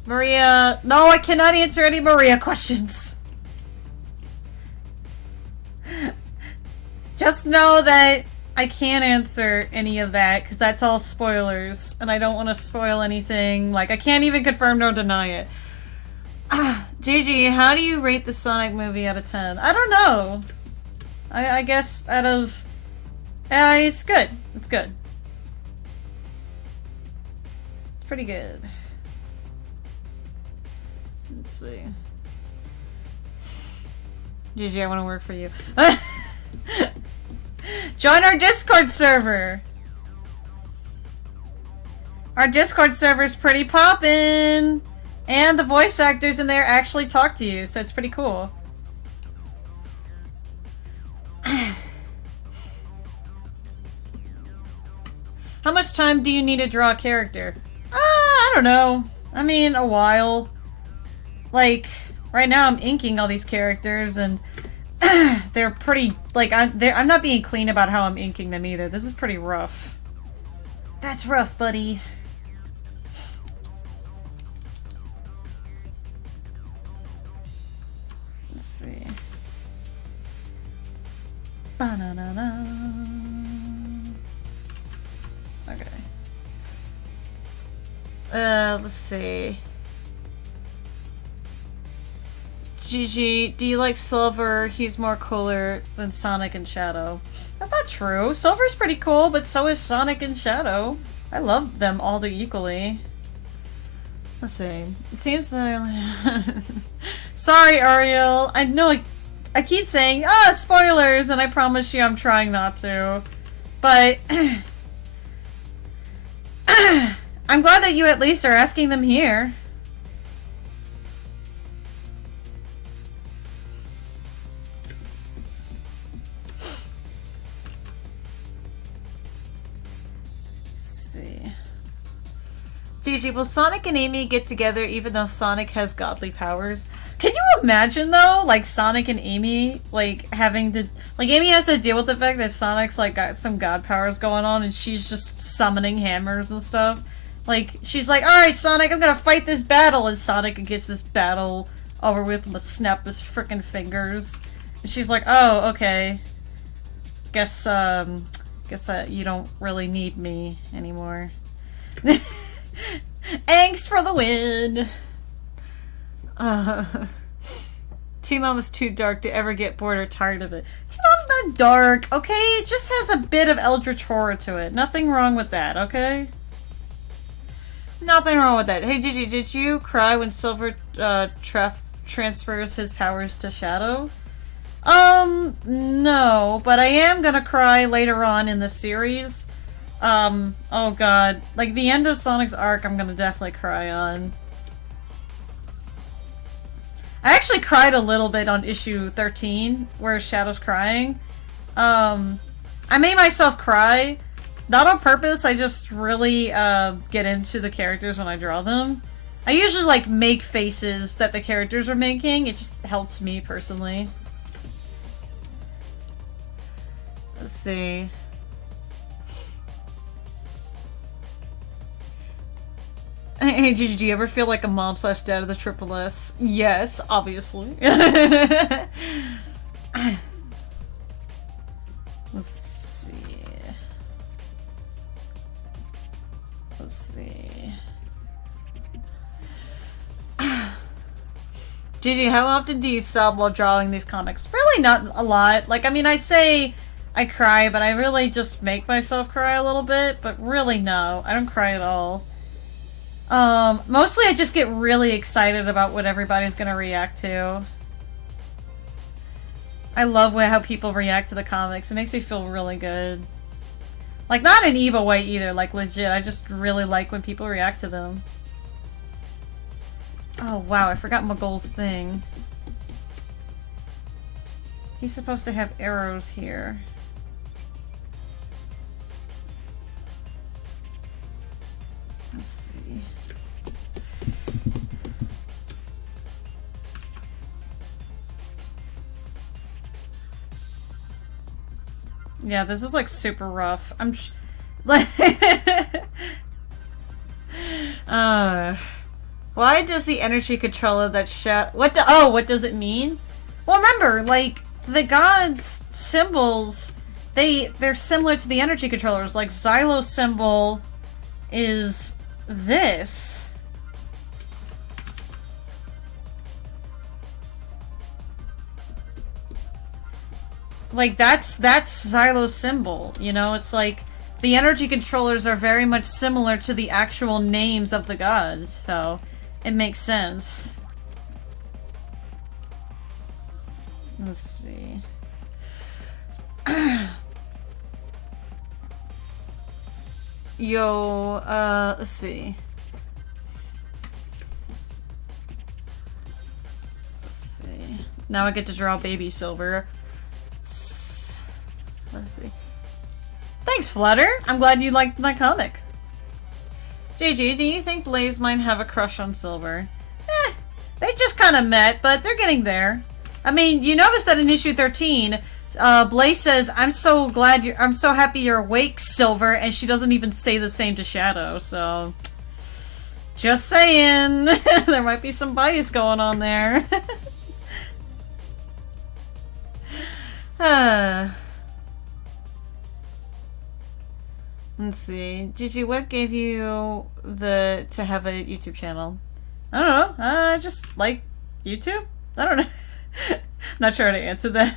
Maria... No, I cannot answer any Maria questions. Just know that I can't answer any of that, because that's all spoilers, and I don't want to spoil anything. Like, I can't even confirm nor deny it. Gigi, how do you rate the Sonic movie out of 10? I don't know. I guess out of... it's good. It's good. It's pretty good. Let's see. Gigi, I want to work for you. Join our Discord server! Our Discord server's pretty poppin'! And the voice actors in there actually talk to you, so it's pretty cool. How much time do you need to draw a character? I don't know. I mean, a while. Like, right now I'm inking all these characters, and they're pretty, like, I'm not being clean about how I'm inking them either. This is pretty rough. That's rough, buddy. Let's see. Ba-na-na-na. Okay. Let's see. GG, do you like Silver? He's more cooler than Sonic and Shadow. That's not true. Silver's pretty cool, but so is Sonic and Shadow. I love them all equally. Let's see. It seems that Sorry, Ariel. I know I keep saying, spoilers, and I promise you I'm trying not to. But I'm glad that you at least are asking them here. GG, will Sonic and Amy get together even though Sonic has godly powers? Can you imagine though, like Sonic and Amy, like having to, like Amy has to deal with the fact that Sonic's like got some god powers going on and she's just summoning hammers and stuff. Like, she's like, alright Sonic, I'm gonna fight this battle, and Sonic gets this battle over with a snap of his frickin' fingers. And she's like, oh, okay. Guess you don't really need me anymore. Angst for the win! T-Mom is too dark to ever get bored or tired of it. T-Mom's not dark, okay? It just has a bit of Eldritch horror to it. Nothing wrong with that, okay? Nothing wrong with that. Hey, Gigi, did you cry when Silver transfers his powers to Shadow? No, but I am gonna cry later on in the series. Oh god. Like, the end of Sonic's arc I'm gonna definitely cry on. I actually cried a little bit on issue 13, where Shadow's crying. I made myself cry. Not on purpose, I just really, get into the characters when I draw them. I usually, like, make faces that the characters are making. It just helps me, personally. Let's see. Hey, Gigi, do you ever feel like a mom slash dad of the Triple S? Yes, obviously. Let's see. Let's see. Gigi, how often do you sob while drawing these comics? Really not a lot. Like, I mean, I say I cry, but I really just make myself cry a little bit. But really, no. I don't cry at all. Mostly I just get really excited about what everybody's gonna react to. I love how people react to the comics. It makes me feel really good. Like, not in evil way either, like legit. I just really like when people react to them. Oh wow, I forgot Magol's thing. He's supposed to have arrows here. Let's see. Yeah, this is like super rough. I'm like why does the energy controller that what does it mean? Well, remember, like, the gods' symbols, they're similar to the energy controllers. Like, Xylo's symbol is this. Like, that's Xylo's symbol, you know? It's like, the energy controllers are very much similar to the actual names of the gods, so it makes sense. Let's see. Yo, let's see. Let's see. Now I get to draw Baby Silver. Let's see. Thanks, Flutter! I'm glad you liked my comic. JG, do you think Blaze might have a crush on Silver? They just kind of met, but they're getting there. I mean, you notice that in issue 13, Blaze says, I'm so happy you're awake, Silver, and she doesn't even say the same to Shadow, so... Just saying! There might be some bias going on there. Let's see. Gigi, what gave you to have a YouTube channel? I don't know. I just like YouTube? I don't know. Not sure how to answer that.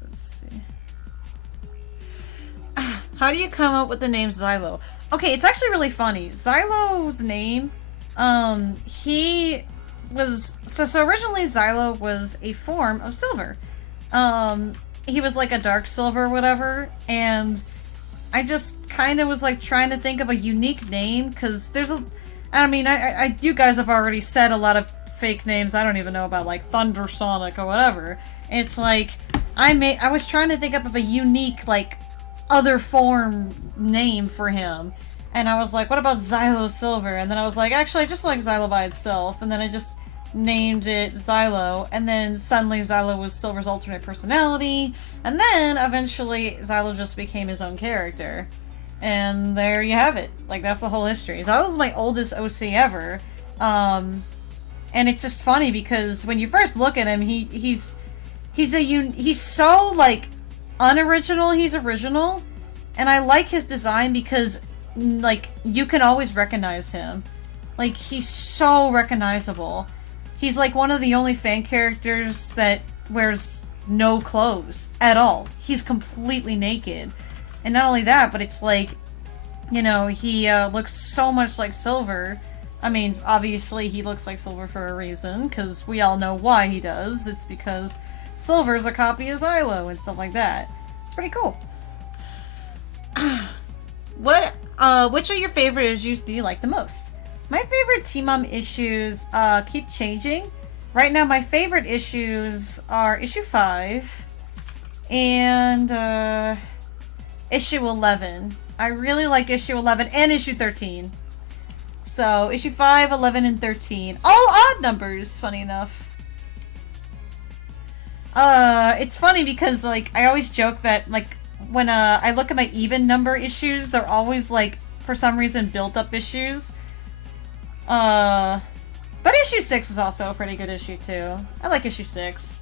Let's see. How do you come up with the name Xylo? Okay, it's actually really funny. Xylo's name, he was... So originally Xylo was a form of silver. He was like a dark silver or whatever, and I just kind of was like trying to think of a unique name, because there's a... I mean, you guys have already said a lot of fake names I don't even know about, like Thunder Sonic or whatever. It's like, I was trying to think up of a unique, like, other form name for him. And I was like, what about Xylo Silver? And then I was like, actually, I just like Xylo by itself. And then I just named it Xylo. And then suddenly Xylo was Silver's alternate personality. And then eventually Xylo just became his own character. And there you have it. Like, that's the whole history. Xylo's my oldest OC ever. And it's just funny because when you first look at him, he's so, like, unoriginal, he's original. And I like his design because, like, you can always recognize him. Like, he's so recognizable. He's, like, one of the only fan characters that wears no clothes at all. He's completely naked. And not only that, but it's like, you know, he looks so much like Silver. I mean, obviously he looks like Silver for a reason, because we all know why he does. It's because Silver's a copy of Xylo and stuff like that. It's pretty cool. Which of your favorite issues do you like the most? My favorite T-Mom issues keep changing. Right now, my favorite issues are issue 5 and issue 11. I really like issue 11 and issue 13. So, issue 5, 11, and 13. All odd numbers, funny enough. It's funny because, like, I always joke that, like, when I look at my even number issues, they're always, like, for some reason, built-up issues. But issue 6 is also a pretty good issue, too. I like issue 6.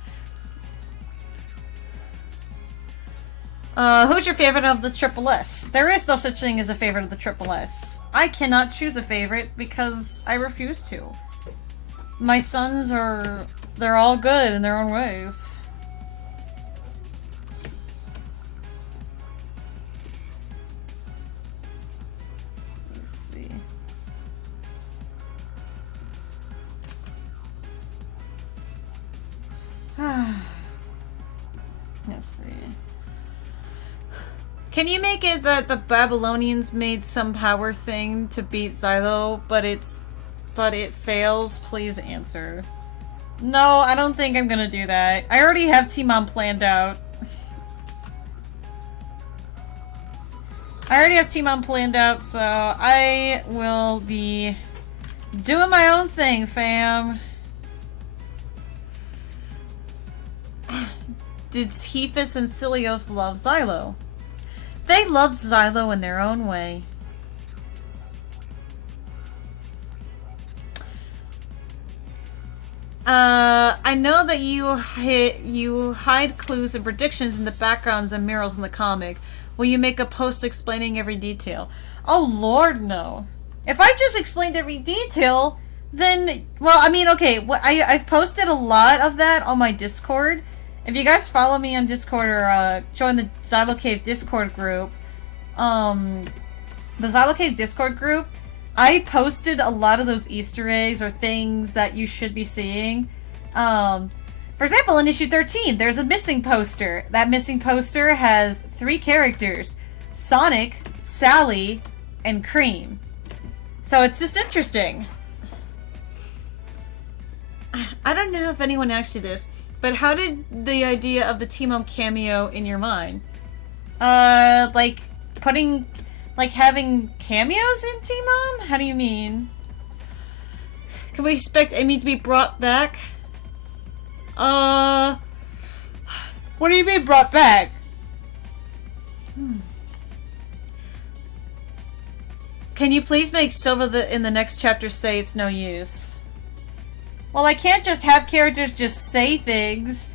Who's your favorite of the Triple S? There is no such thing as a favorite of the Triple S. I cannot choose a favorite because I refuse to. My sons they're all good in their own ways. Let's see. Let's see. Can you make it that the Babylonians made some power thing to beat Xylo, but it fails? Please answer. No, I don't think I'm gonna do that. I already have T-Mom planned out. So I will be doing my own thing, fam. Did Hephis and Cilios love Xylo? They loved Xylo in their own way. I know that you hide clues and predictions in the backgrounds and murals in the comic. Will you make a post explaining every detail? Oh lord, no. If I just explained every detail, then, well, I mean, okay, I've posted a lot of that on my Discord. If you guys follow me on Discord or join the Xylo Cave Discord group, the Xylo Cave Discord group, I posted a lot of those Easter eggs or things that you should be seeing. For example, in issue 13, there's a missing poster. That missing poster has 3 characters: Sonic, Sally, and Cream. So it's just interesting. I don't know if anyone asked you this, but how did the idea of the T-Mom cameo in your mind? Like having cameos in T-Mom? How do you mean? Can we expect Amy to be brought back? What do you mean brought back? Can you please make Silva in the next chapter say it's no use? Well, I can't just have characters just say things.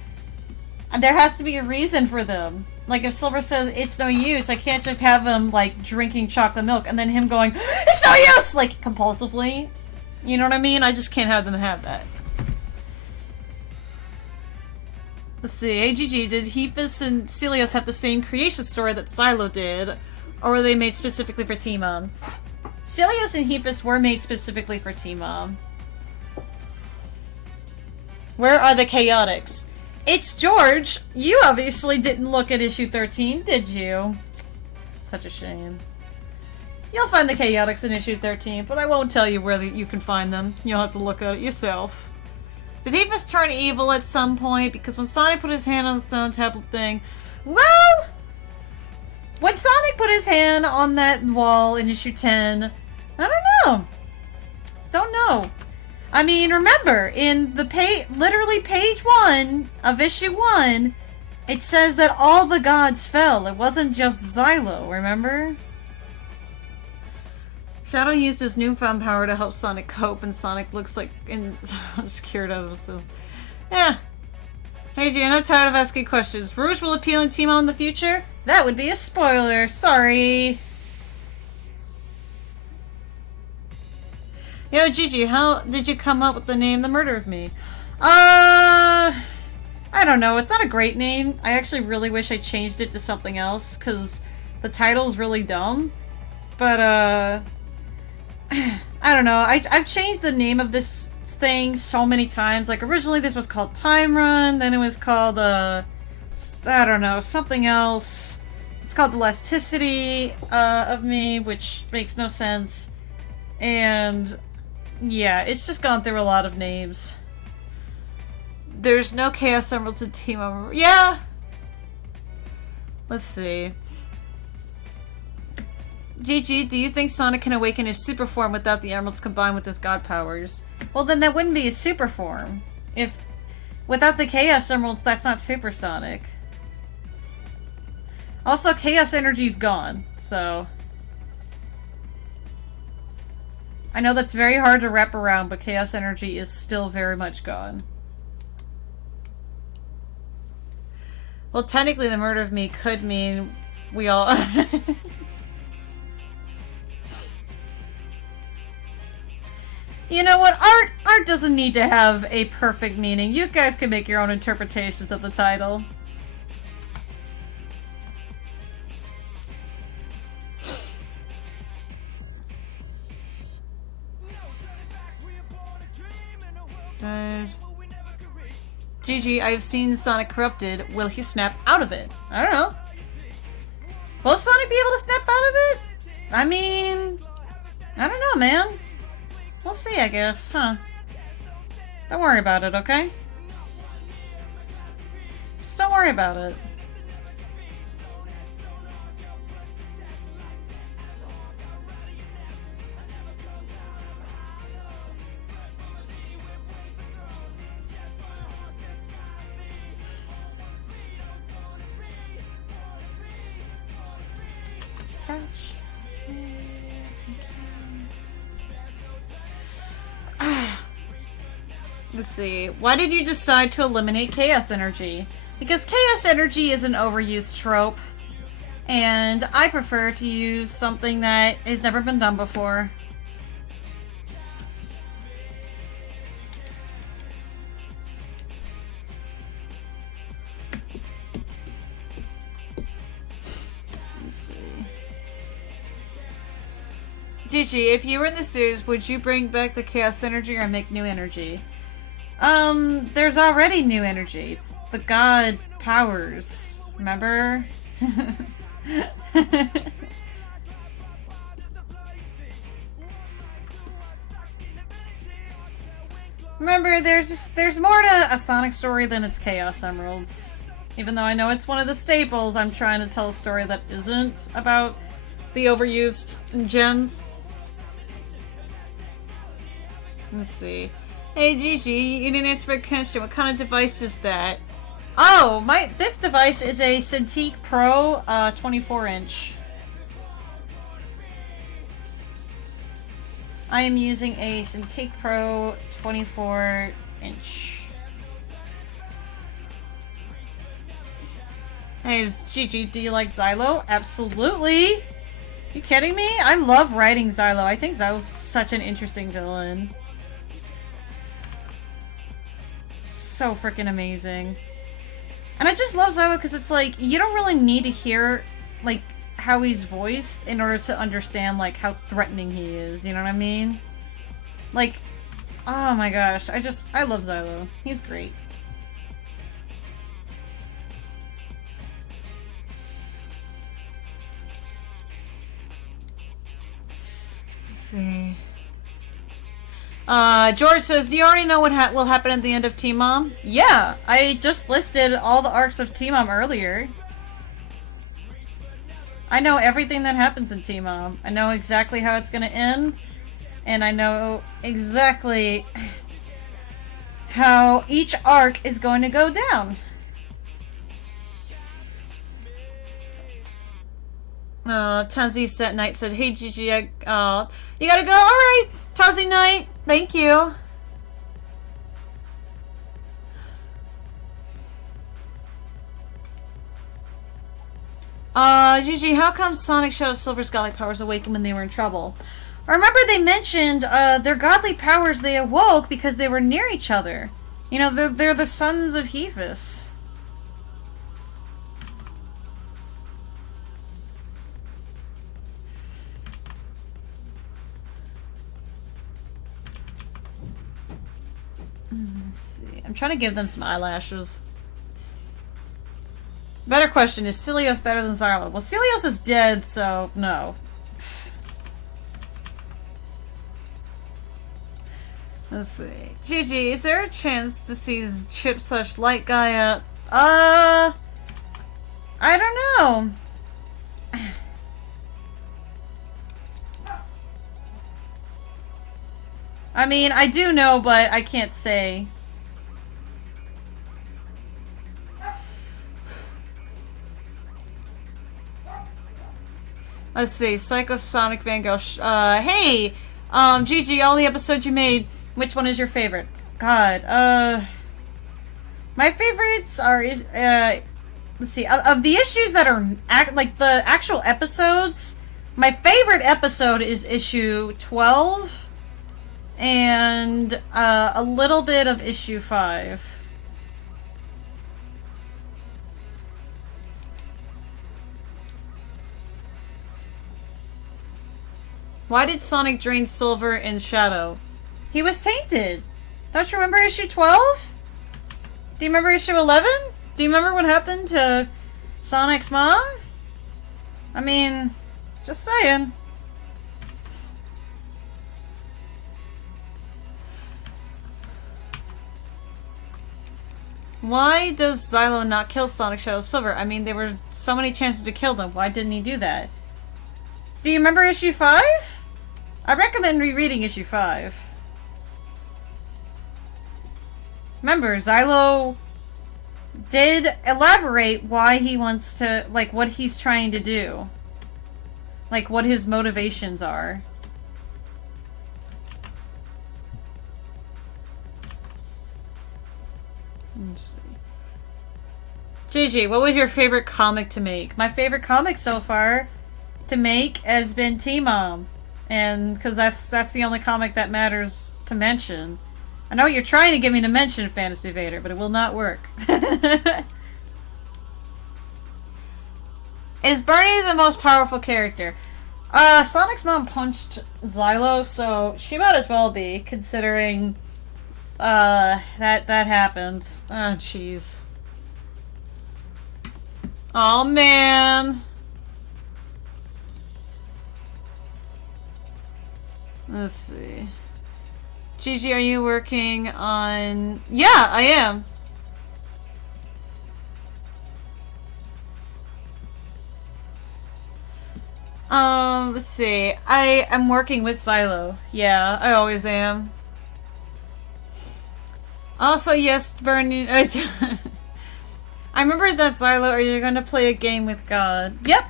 There has to be a reason for them. Like, if Silver says it's no use, I can't just have him, like, drinking chocolate milk and then him going, it's no use! Like, compulsively. You know what I mean? I just can't have them have that. Let's see. AGG, did Hephaestus and Celios have the same creation story that Silo did? Or were they made specifically for T-Mom? Celios and Hephaestus were made specifically for T-Mom. Where are the Chaotix? It's George! You obviously didn't look at issue 13, did you? Such a shame. You'll find the Chaotix in issue 13, but I won't tell you where you can find them. You'll have to look at it yourself. Did Hephaestus turn evil at some point? Because when Sonic put his hand on the stone tablet thing... Well... When Sonic put his hand on that wall in issue 10... I don't know. Don't know. I mean, remember, in the literally page 1 of issue 1, it says that all the gods fell. It wasn't just Xylo, remember? Shadow used his newfound power to help Sonic cope, and Sonic looks like insecure of himself. Yeah. Hey G, I'm not tired of asking questions. Rouge will appeal in Teemo in the future? That would be a spoiler. Sorry. Yo, Gigi, how did you come up with the name The Murder of Me? I don't know. It's not a great name. I actually really wish I changed it to something else, because the title's really dumb. But, I don't know. I've changed the name of this thing so many times. Like, originally this was called Time Run, then it was called, I don't know, something else. It's called The Elasticity of Me, which makes no sense. And... yeah, it's just gone through a lot of names. There's no Chaos Emeralds in Teemo. Yeah! Let's see. GG, do you think Sonic can awaken his super form without the emeralds combined with his god powers? Well, then that wouldn't be a super form. If... without the Chaos Emeralds, that's not Super Sonic. Also, Chaos Energy's gone, so... I know that's very hard to wrap around, but Chaos Energy is still very much gone. Well, technically the murder of me could mean we all... You know what? Art doesn't need to have a perfect meaning. You guys can make your own interpretations of the title. GG, I've seen Sonic corrupted. Will he snap out of it? I don't know. Will Sonic be able to snap out of it? I mean... I don't know, man. We'll see, I guess, huh? Don't worry about it, okay? Just don't worry about it. Couch. Let's see. Why did you decide to eliminate Chaos Energy? Because Chaos Energy is an overused trope. And I prefer to use something that has never been done before. Let's see. Gigi, if you were in the series, would you bring back the Chaos Energy or make new energy? There's already new energy. It's the god powers. Remember? Remember, there's more to a Sonic story than its Chaos Emeralds. Even though I know it's one of the staples, I'm trying to tell a story that isn't about the overused gems. Let's see. Hey Gigi, you didn't answer my question. What kind of device is that? Oh, this device is a Cintiq Pro 24-inch. I am using a Cintiq Pro 24-inch. Hey, Gigi, do you like Xylo? Absolutely! You kidding me? I love writing Xylo. I think Xylo's such an interesting villain. So freaking amazing. And I just love Xylo because it's like, you don't really need to hear, like, how he's voiced in order to understand, like, how threatening he is. You know what I mean? Like, oh my gosh. I love Xylo. He's great. Let's see. George says, do you already know what will happen at the end of T-Mom? Yeah, I just listed all the arcs of T-Mom earlier. I know everything that happens in T-Mom. I know exactly how it's gonna end, and I know exactly how each arc is going to go down. Tansy Set Knight said, hey Gigi, you gotta go? Alright, Tansy Knight, thank you. Gigi, how come Sonic, Shadow, Silver's godly powers awakened when they were in trouble? Remember they mentioned, their godly powers, they awoke because they were near each other. You know, they're the sons of Hephaestus. Let's see. I'm trying to give them some eyelashes. Better question, is Celios better than Xylo? Well, Celios is dead, so no. Let's see. Gigi, is there a chance to see Chip/Light Gaia? I don't know. I mean, I do know, but I can't say. Let's see, Psychosonic Van Gogh. Hey! Gigi, all the episodes you made, which one is your favorite? God, my favorites are, let's see, of the issues that are, like, the actual episodes, my favorite episode is issue 12, and, a little bit of issue 5. Why did Sonic drain Silver and Shadow? He was tainted. Don't you remember issue 12? Do you remember issue 11? Do you remember what happened to Sonic's mom? I mean, just saying. Why does Xylo not kill Sonic, Shadow, Silver? I mean, there were so many chances to kill them. Why didn't he do that? Do you remember issue 5? I recommend rereading issue 5. Remember, Xylo did elaborate why he wants to, like, what he's trying to do. Like, what his motivations are. Let's see. JJ, what was your favorite comic to make? My favorite comic so far to make has been T-Mom. And because that's the only comic that matters to mention. I know you're trying to get me to mention Fantasy Vader, but it will not work. Is Bernie the most powerful character? Sonic's mom punched Xylo, so she might as well be, considering that happened. Oh, jeez. Oh, man. Let's see. Gigi, are you working on... Yeah, I am. Let's see. I am working with Xylo. Yeah, I always am. Also, yes, Bernie. I remember that, Xylo. Are you going to play a game with God? Yep.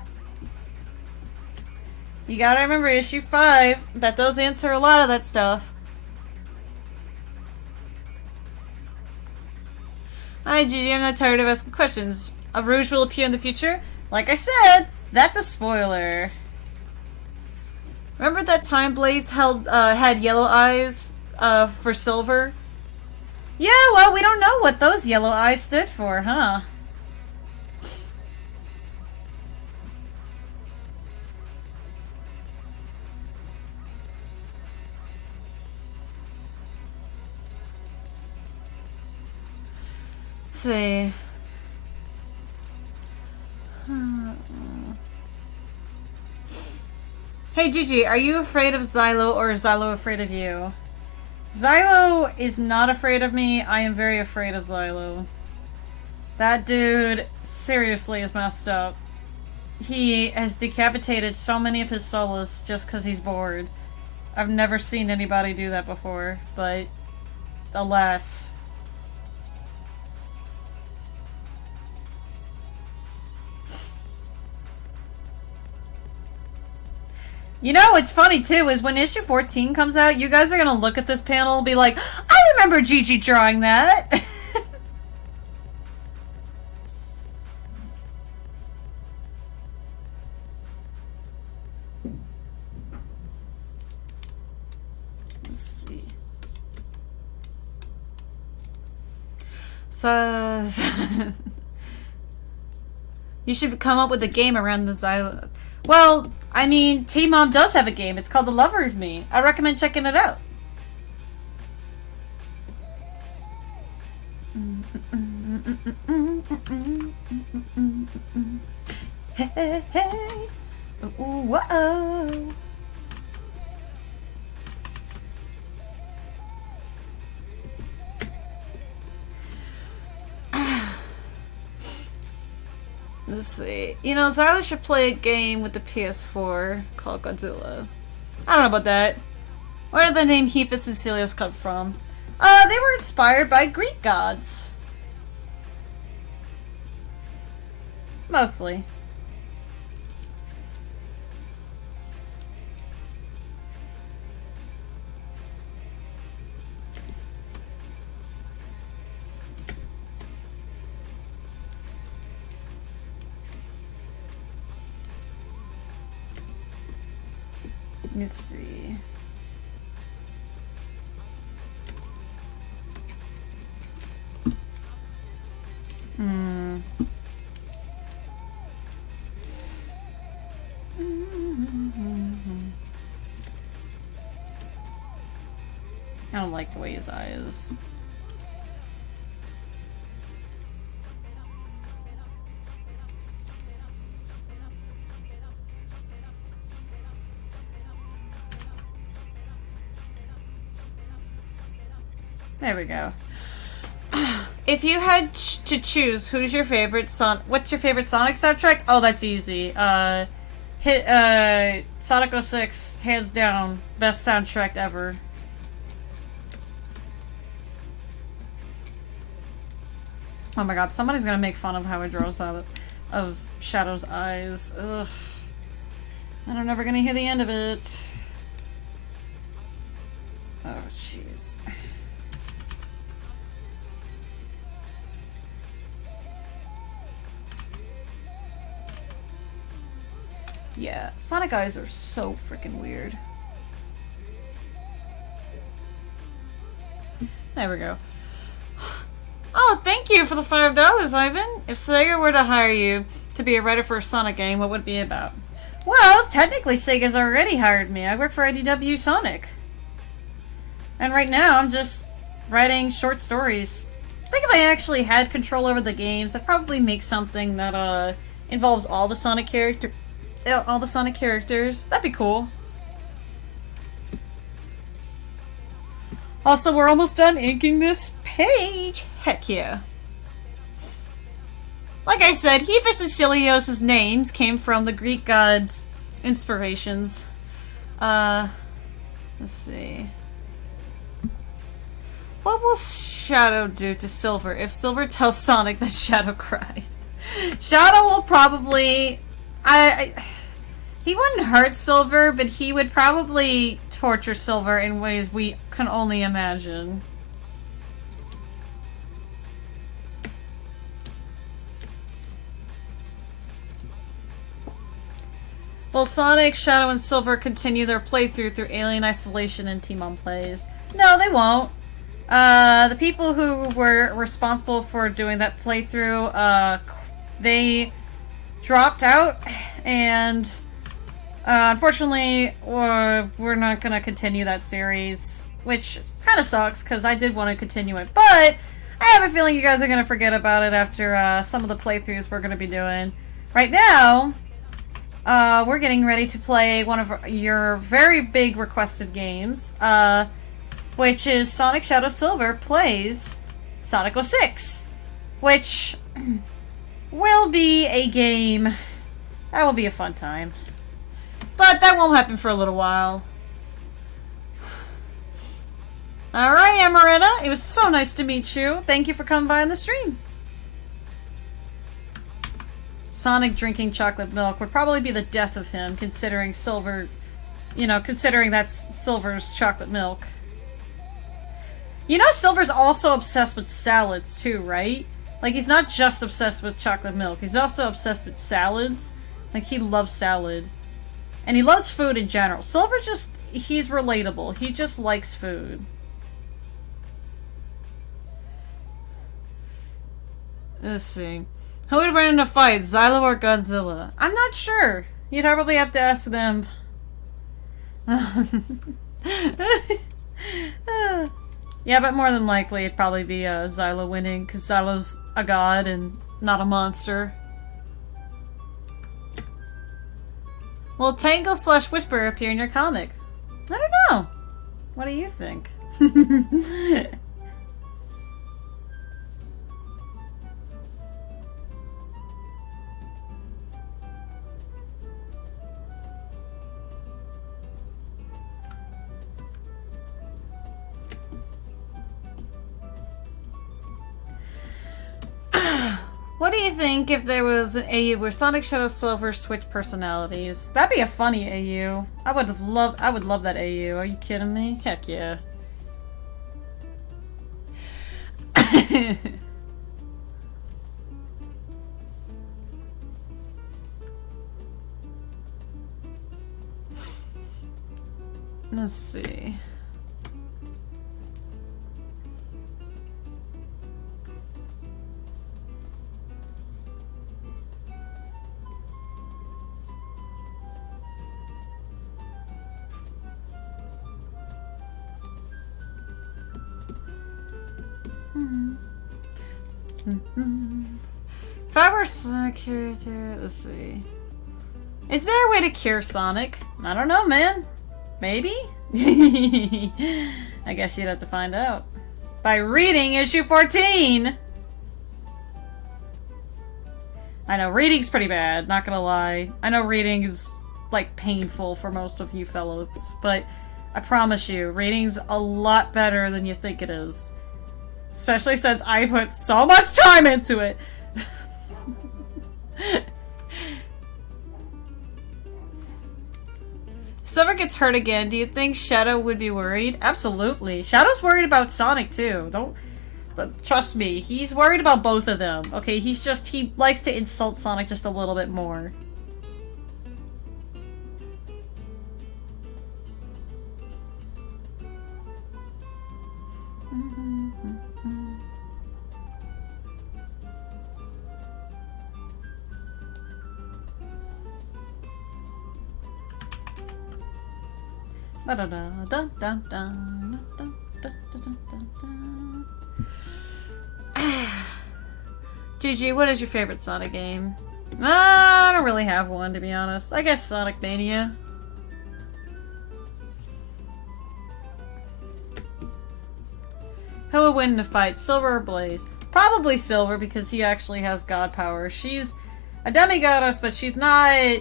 You gotta remember issue 5. That does answer a lot of that stuff. Hi, Gigi. I'm not tired of asking questions. A Rouge will appear in the future? Like I said, that's a spoiler. Remember that time Blaze had yellow eyes for Silver? Yeah, well, we don't know what those yellow eyes stood for, huh? Let's see. Hey Gigi, are you afraid of Xylo or is Xylo afraid of you? Xylo is not afraid of me. I am very afraid of Xylo. That dude seriously is messed up. He has decapitated so many of his solace just because he's bored. I've never seen anybody do that before, but alas. You know what's funny too is when issue 14 comes out, you guys are gonna look at this panel and be like, I remember Gigi drawing that! Let's see. So... you should come up with a game around the Xylo... Well, I mean, T-Mom does have a game. It's called The Lover of Me. I recommend checking it out. Hey, hey. Ooh, whoa. Let's see. You know, Xylo should play a game with the PS4 called Godzilla. I don't know about that. Where did the name Hephaestus and Celios come from? They were inspired by Greek gods. Mostly. Let's see. I don't like the way his eye is. There we go. If you had to choose, who's your favorite what's your favorite Sonic soundtrack? Oh, that's easy. Sonic 06, hands down, best soundtrack ever. Oh my god, somebody's gonna make fun of how it draws out of Shadow's eyes. Ugh. And I'm never gonna hear the end of it. Oh, jeez. Yeah, Sonic eyes are so freaking weird. There we go. Oh, thank you for the $5, Ivan. If Sega were to hire you to be a writer for a Sonic game, what would it be about? Well, technically Sega's already hired me. I work for IDW Sonic. And right now, I'm just writing short stories. I think if I actually had control over the games, I'd probably make something that, involves all the Sonic characters. That'd be cool. Also, we're almost done inking this page. Heck yeah. Like I said, Hephaestus and Celios' names came from the Greek gods' inspirations. Let's see. What will Shadow do to Silver if Silver tells Sonic that Shadow cried? Shadow will probably... he wouldn't hurt Silver, but he would probably torture Silver in ways we can only imagine. Will Sonic, Shadow, and Silver continue their playthrough through Alien Isolation and Team-On Plays? No, they won't. The people who were responsible for doing that playthrough, they dropped out, and unfortunately, we're not gonna continue that series, which kind of sucks, because I did want to continue it, but I have a feeling you guys are gonna forget about it after some of the playthroughs we're gonna be doing. Right now, we're getting ready to play one of your very big requested games, which is Sonic Shadow Silver plays Sonic 06, which will be a game that will be a fun time. But that won't happen for a little while. Alright, Amaretta, it was so nice to meet you. Thank you for coming by on the stream. Sonic drinking chocolate milk would probably be the death of him, considering Silver, considering that's Silver's chocolate milk. You know Silver's also obsessed with salads too, right? Like, he's not just obsessed with chocolate milk, he's also obsessed with salads. Like, he loves salad. And he loves food in general. Silver he's relatable. He just likes food. Let's see. Who would win in a fight, Xylo or Godzilla? I'm not sure. You'd probably have to ask them. Yeah, but more than likely it'd probably be Xylo winning, because Xylo's a god and not a monster. Will Tangle/Whisper appear in your comic? I don't know. What do you think? What do you think if there was an AU where Sonic, Shadow, Silver switch personalities? That'd be a funny AU. I would love that AU. Are you kidding me? Heck yeah. Let's see. If I were Sonic character, let's see. Is there a way to cure Sonic? I don't know, man. Maybe? I guess you'd have to find out. By reading issue 14! I know, reading's pretty bad, not gonna lie. I know reading is, like, painful for most of you fellows, but I promise you, reading's a lot better than you think it is. Especially since I put so much time into it. If Silver gets hurt again, do you think Shadow would be worried? Absolutely. Shadow's worried about Sonic too. Trust me, he's worried about both of them. Okay, he likes to insult Sonic just a little bit more. GG, what is your favorite Sonic game? I don't really have one, to be honest. I guess Sonic Mania. Who would win in a fight, Silver or Blaze? Probably Silver, because he actually has god power. She's a demigoddess, but she's not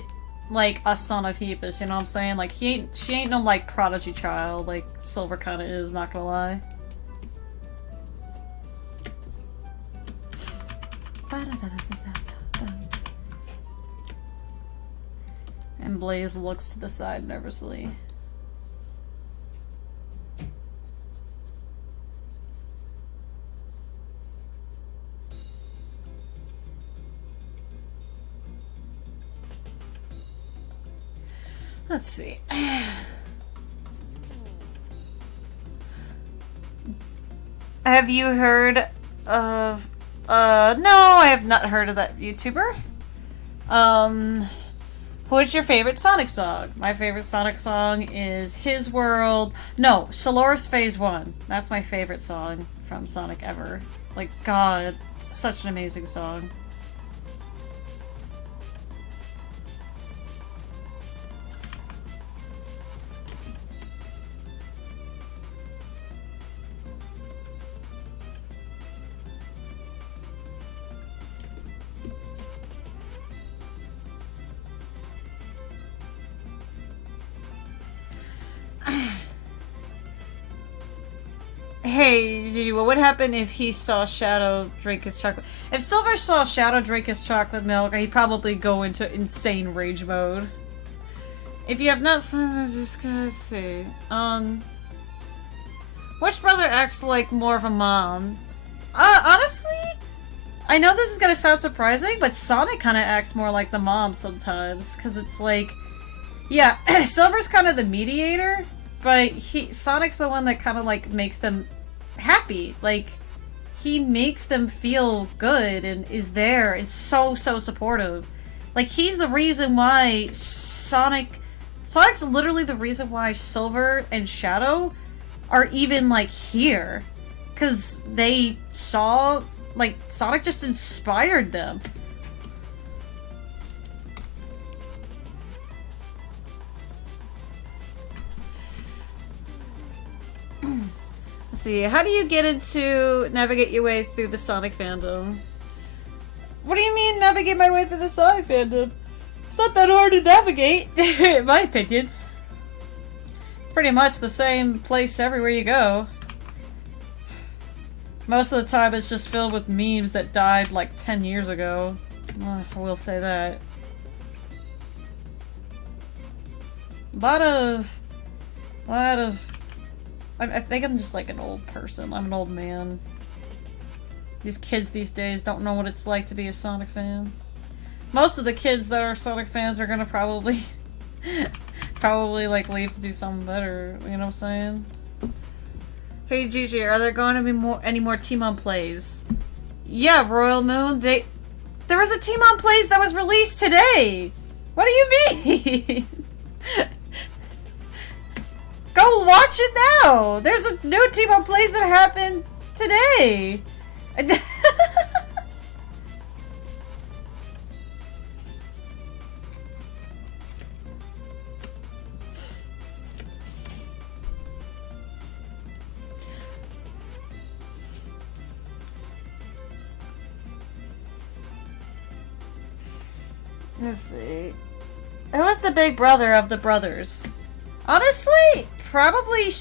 like a son of Hepus, you know what I'm saying? Like, she ain't no, like, prodigy child, like Silver kinda is, not gonna lie. And Blaze looks to the side nervously. Let's see. Have you heard of... no, I have not heard of that YouTuber. What's your favorite Sonic song? My favorite Sonic song is His World... No, Solaris Phase 1. That's my favorite song from Sonic ever. Like, God, it's such an amazing song. Hey, what would happen if he saw Shadow drink his chocolate? If Silver saw Shadow drink his chocolate milk, he'd probably go into insane rage mode. If you have not seen, just gonna see. Which brother acts like more of a mom? Honestly, I know this is gonna sound surprising, but Sonic kind of acts more like the mom sometimes, because it's like, yeah, Silver's kind of the mediator, but Sonic's the one that kind of like makes them happy. Like, he makes them feel good and is there and so supportive. Like, he's the reason why Sonic's literally the reason why Silver and Shadow are even like here, because they saw, like, Sonic just inspired them. Let's see, how do you navigate your way through the Sonic fandom? What do you mean, navigate my way through the Sonic fandom? It's not that hard to navigate, in my opinion. Pretty much the same place everywhere you go. Most of the time it's just filled with memes that died like 10 years ago. I will say that. A lot of... I think I'm just like an old person. I'm an old man. These kids these days don't know what it's like to be a Sonic fan. Most of the kids that are Sonic fans are gonna probably like leave to do something better, you know what I'm saying? Hey Gigi, are there going to be any more Team On Plays? Yeah, Royal Moon, there was a Team On Plays that was released today! What do you mean? Go watch it now! There's a new Team On Plays that happened today! Let's see. Who was the big brother of the brothers? Honestly, probably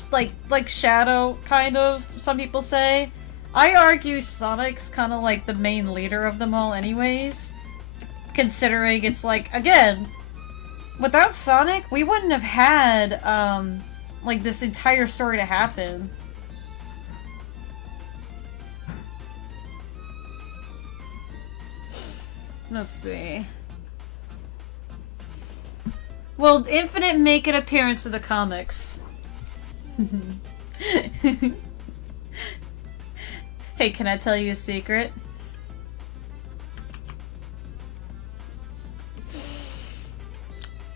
like Shadow, kind of, some people say. I argue Sonic's kind of like the main leader of them all anyways. Considering it's like, again, without Sonic, we wouldn't have had, like, this entire story to happen. Let's see. Will Infinite make an appearance in the comics? Hey, can I tell you a secret?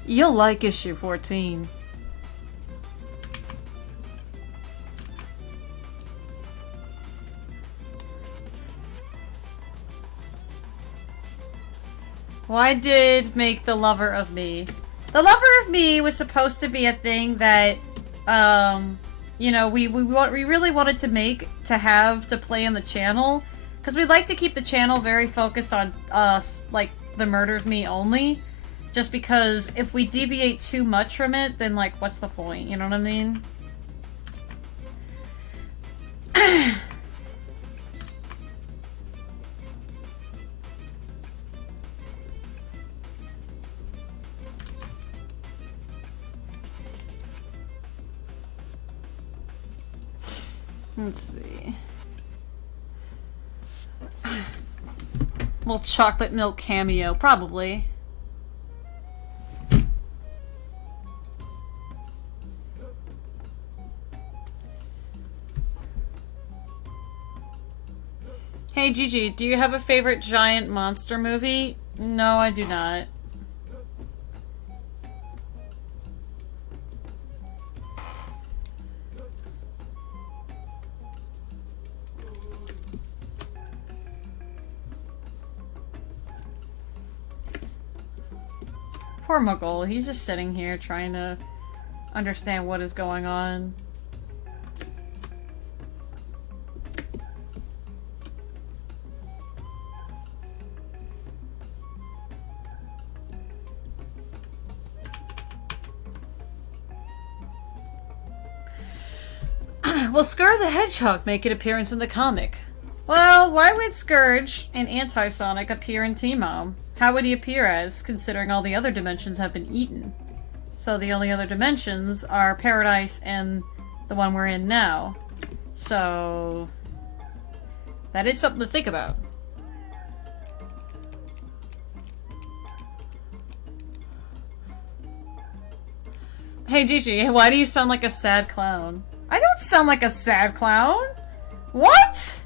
You'll like issue 14. Why did make the Lover of Me? The Lover of Me was supposed to be a thing that, you know, we really wanted to make to play on the channel, because we'd like to keep the channel very focused on us, like the Murder of Me only, just because if we deviate too much from it, then like what's the point? You know what I mean? Let's see. Well, chocolate milk cameo, probably. Hey Gigi, do you have a favorite giant monster movie? No, I do not. Poor Muggle, he's just sitting here trying to understand what is going on. Will Scourge the Hedgehog make an appearance in the comic? Well, why would Scourge and Anti-Sonic appear in T-Mom? How would he appear as, considering all the other dimensions have been eaten? So the only other dimensions are Paradise and the one we're in now. So that is something to think about. Hey Gigi, why do you sound like a sad clown? I don't sound like a sad clown! What?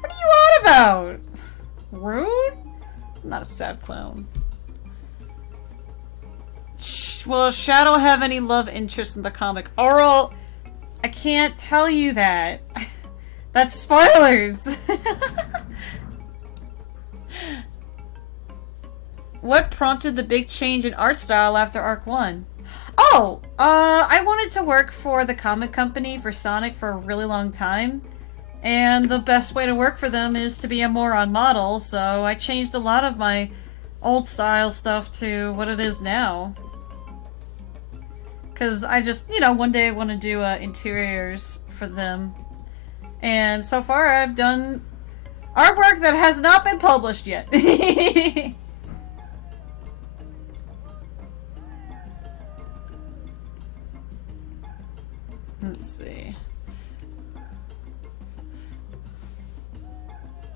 What are you on about? Rude? I'm not a sad clown. Will Shadow have any love interest in the comic? Oral, I can't tell you that. That's spoilers! What prompted the big change in art style after Arc 1? Oh, I wanted to work for the comic company for Sonic for a really long time. And the best way to work for them is to be a moron model, so I changed a lot of my old style stuff to what it is now. Because I just, you know, one day I want to do interiors for them. And so far I've done artwork that has not been published yet. Let's see.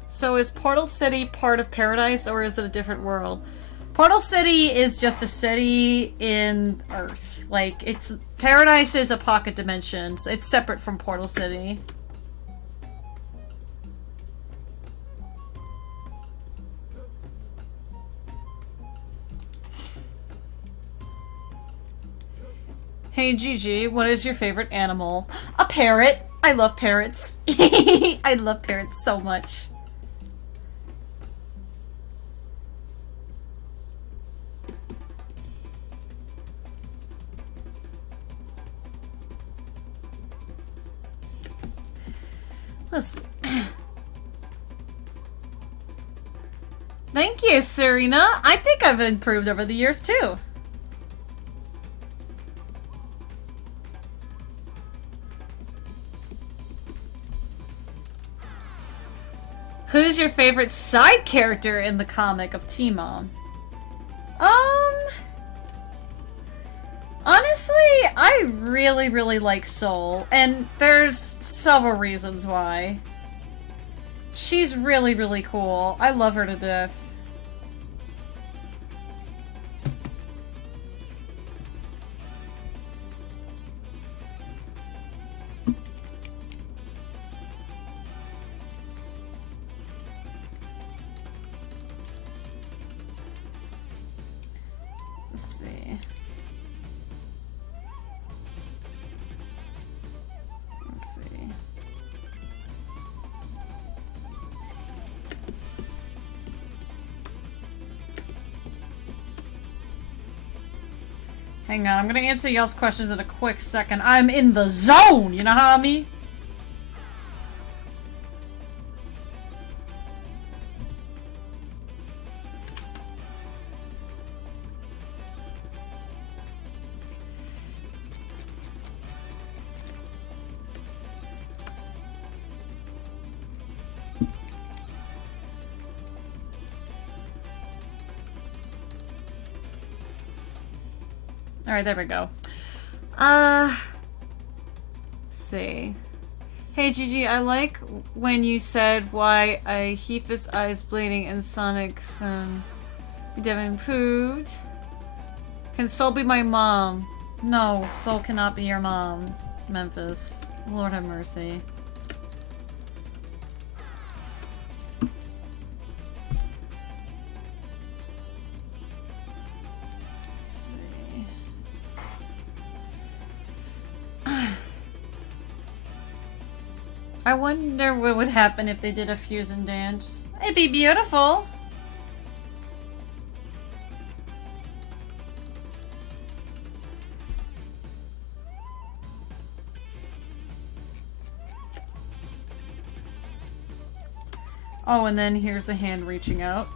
So is Portal City part of Paradise, or is it a different world? Portal City is just a city in Earth. Like, it's... Paradise is a pocket dimension, so it's separate from Portal City. Hey Gigi, what is your favorite animal? A parrot! I love parrots. I love parrots so much. Listen. Thank you, Serena. I think I've improved over the years too. Who's your favorite side character in the comic of T-Mom? Honestly, I really, really like Soul, and there's several reasons why. She's really, really cool. I love her to death. Hang on, I'm gonna answer y'all's questions in a quick second. I'm in the zone, you know how I mean? Alright, there we go. Let's see. Hey Gigi, I like when you said why I Hephis eyes bleeding and Sonic Devin improved. Can Soul be my mom? No, Soul cannot be your mom, Memphis. Lord have mercy. I wonder what would happen if they did a fusion dance. It'd be beautiful. Oh, and then here's a hand reaching out.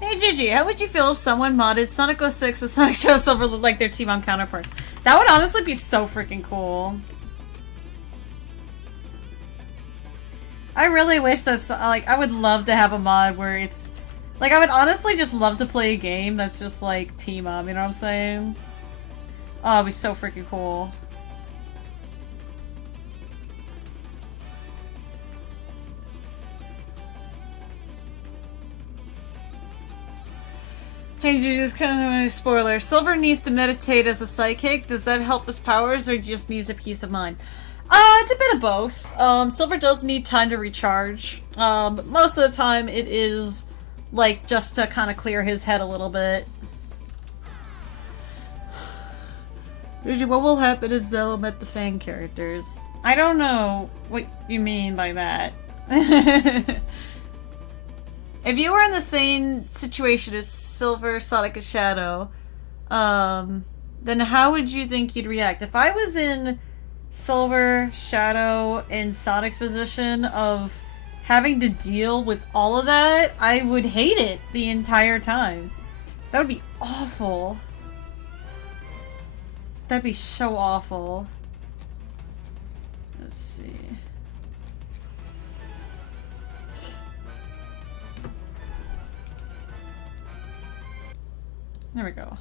Hey Gigi, how would you feel if someone modded Sonic 06 or Sonic Shadow Silver look like their Team-On counterparts? That would honestly be so freaking cool. I really wish that, like, I would love to have a mod where it's, like, I would honestly just love to play a game that's just, like, team-up, you know what I'm saying? Oh, it'd be so freaking cool. Hey, Gigi's kind of a spoiler. Silver needs to meditate as a psychic. Does that help his powers, or just needs a peace of mind? It's a bit of both. Silver does need time to recharge. But most of the time it is, like, just to kind of clear his head a little bit. What will happen if Zello met the Fang characters? I don't know what you mean by that. If you were in the same situation as Silver, Sonic, and Shadow, then how would you think you'd react? If I was in Silver, Shadow, and Sonic's position of having to deal with all of that, I would hate it the entire time. That would be awful. That'd be so awful. Let's see. There we go.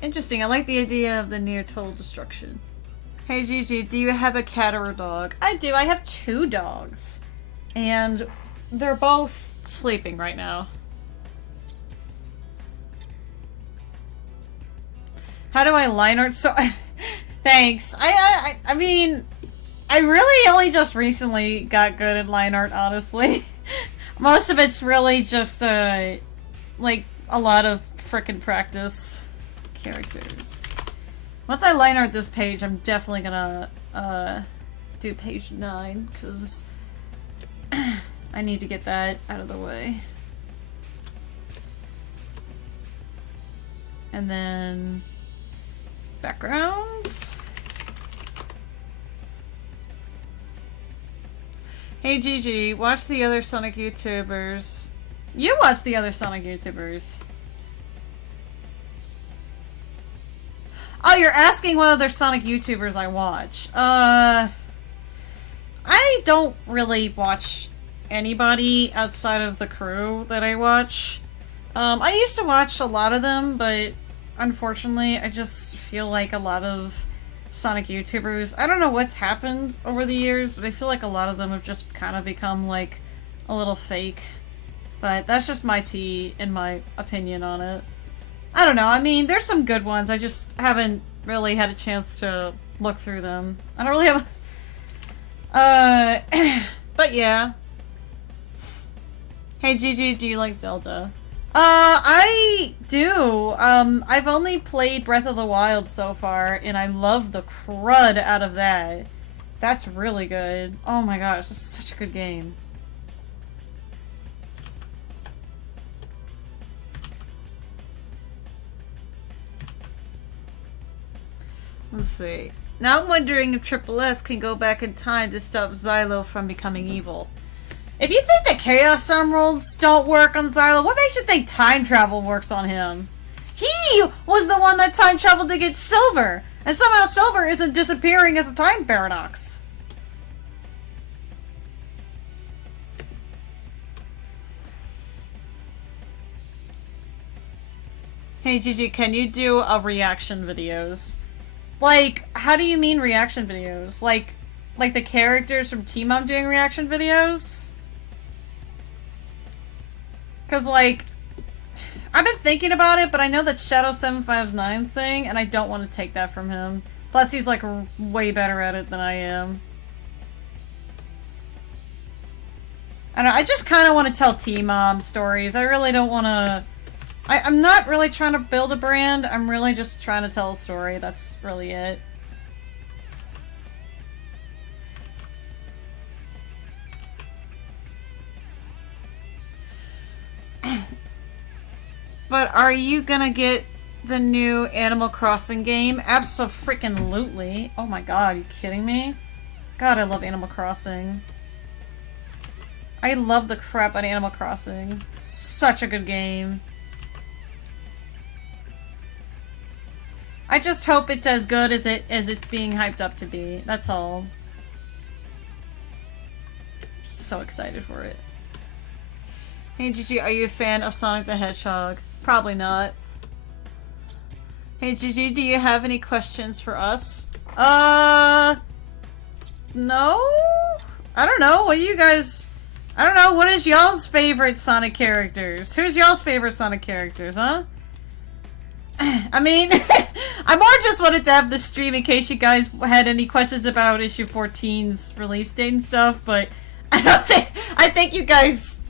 Interesting, I like the idea of the near total destruction. Hey Gigi, do you have a cat or a dog? I do, I have 2 dogs. And they're both sleeping right now. How do I line art so thanks. I mean, I really only just recently got good at line art, honestly. Most of it's really just like a lot of frickin' practice. Characters. Once I line art this page, I'm definitely gonna do page 9, because I need to get that out of the way. And then backgrounds. Hey Gigi, watch the other Sonic YouTubers. You watch the other Sonic YouTubers. Oh, you're asking what other Sonic YouTubers I watch. I don't really watch anybody outside of the crew that I watch. I used to watch a lot of them, but unfortunately, I just feel like a lot of Sonic YouTubers, I don't know what's happened over the years, but I feel like a lot of them have just kind of become, like, a little fake. But that's just my tea and my opinion on it. I don't know, I mean, there's some good ones, I just haven't really had a chance to look through them. I don't really have but yeah. Hey Gigi, do you like Zelda? I do. I've only played Breath of the Wild so far, and I love the crud out of that. That's really good. Oh my gosh, this is such a good game. Let's see. Now I'm wondering if Triple S can go back in time to stop Xylo from becoming evil. If you think that Chaos Emeralds don't work on Xylo, what makes you think time travel works on him? He was the one that time traveled to get Silver, and somehow Silver isn't disappearing as a time paradox. Hey Gigi, can you do a reaction videos? Like, how do you mean reaction videos? Like the characters from Team Mom doing reaction videos? Cause like, I've been thinking about it, but I know that Shadow759 thing, and I don't want to take that from him. Plus, he's like way better at it than I am. I don't know, I just kind of want to tell Team Mom stories. I really don't want to... I'm not really trying to build a brand. I'm really just trying to tell a story. That's really it. But are you gonna get the new Animal Crossing game? Abso-freaking-lutely. Oh my god, are you kidding me? God, I love Animal Crossing. I love the crap out of Animal Crossing. Such a good game. I just hope it's as good as it's being hyped up to be. That's all. So excited for it. Hey Gigi, are you a fan of Sonic the Hedgehog? Probably not. Hey Gigi, do you have any questions for us? No? I don't know. What do you guys... I don't know. What is y'all's favorite Sonic characters? Who's y'all's favorite Sonic characters, huh? I mean, I more just wanted to have this stream in case you guys had any questions about issue 14's release date and stuff, but I think you guys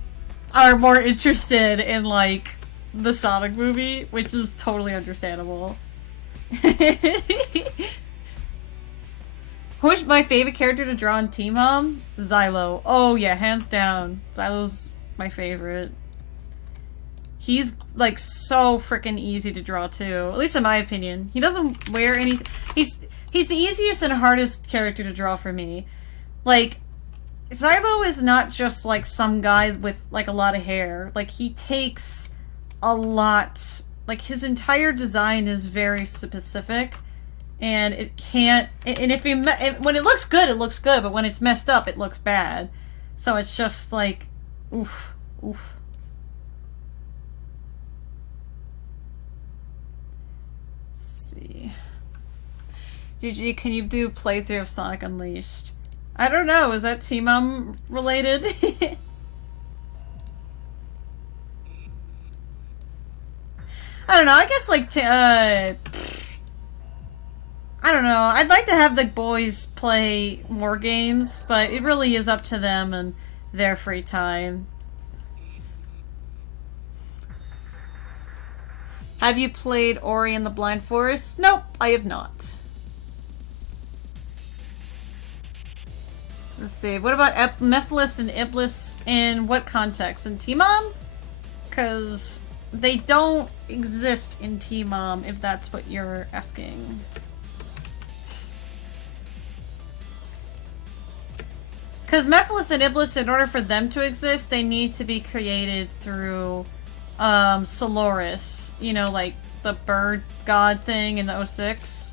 are more interested in, like, the Sonic movie, which is totally understandable. Who's my favorite character to draw in Team Mom? Xylo. Oh yeah, hands down. Xylo's my favorite. He's like so freaking easy to draw too, at least in my opinion. He doesn't wear anything. He's the easiest and hardest character to draw for me. Like, Xylo is not just like some guy with like a lot of hair. Like, he takes a lot. Like, his entire design is very specific. And it can't, and when it looks good, it looks good, but when it's messed up, it looks bad. So it's just like, oof, oof. Let's see. GG, can you do a playthrough of Sonic Unleashed? I don't know, is that Team Mom related? I don't know, I guess like, I don't know. I'd like to have the boys play more games, but it really is up to them and their free time. Have you played Ori and the Blind Forest? Nope, I have not. Let's see. What about Mephiles and Iblis in what context? In Team Mom? Because they don't exist in Team Mom, if that's what you're asking. Because Mephiles and Iblis, in order for them to exist, they need to be created through Solaris. You know, like the bird god thing in the 06.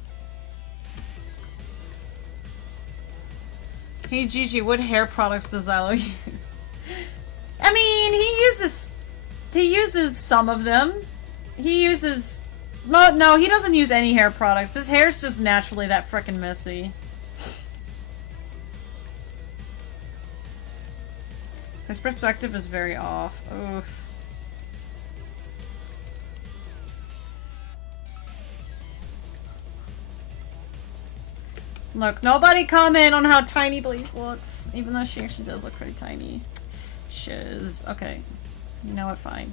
Hey Gigi, what hair products does Xylo use? I mean, he uses some of them. He uses... No, he doesn't use any hair products. His hair's just naturally that frickin' messy. His perspective is very off. Oof. Look, nobody comment on how tiny Blaze looks, even though she actually does look pretty tiny. Shiz. Okay. You know what? Fine.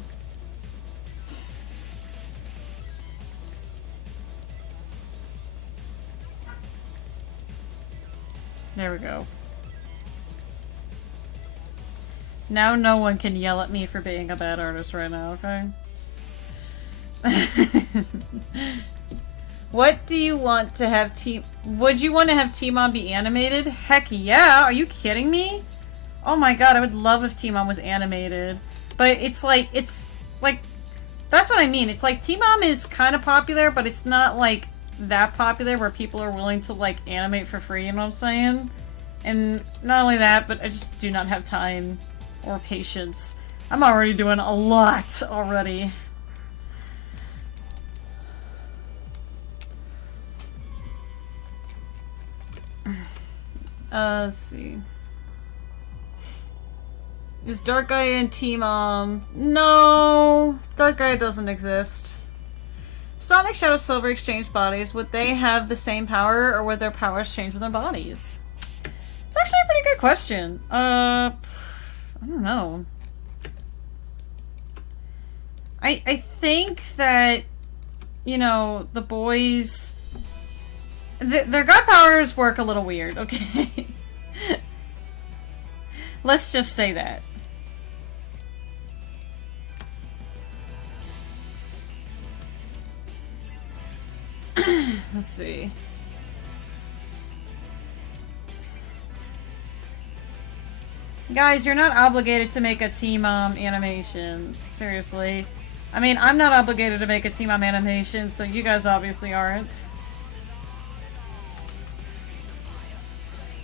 There we go. Now no one can yell at me for being a bad artist right now, okay? What do you want to have Would you want to have Team Mom be animated? Heck yeah! Are you kidding me? Oh my god, I would love if Team Mom was animated. But it's like, that's what I mean. It's like, Team Mom is kind of popular, but it's not like that popular where people are willing to like animate for free, you know what I'm saying? And not only that, but I just do not have time or patience. I'm already doing a lot already. Let's see. Is Dark Gaia and T-Mom? No! Dark Gaia doesn't exist. Sonic, Shadow, Silver exchange bodies. Would they have the same power, or would their powers change with their bodies? It's actually a pretty good question. I don't know. I think that, you know, the boys... their god powers work a little weird, okay? Let's just say that. Let's see. Guys, you're not obligated to make a T-Mom animation. Seriously. I mean, I'm not obligated to make a T-Mom animation, so you guys obviously aren't.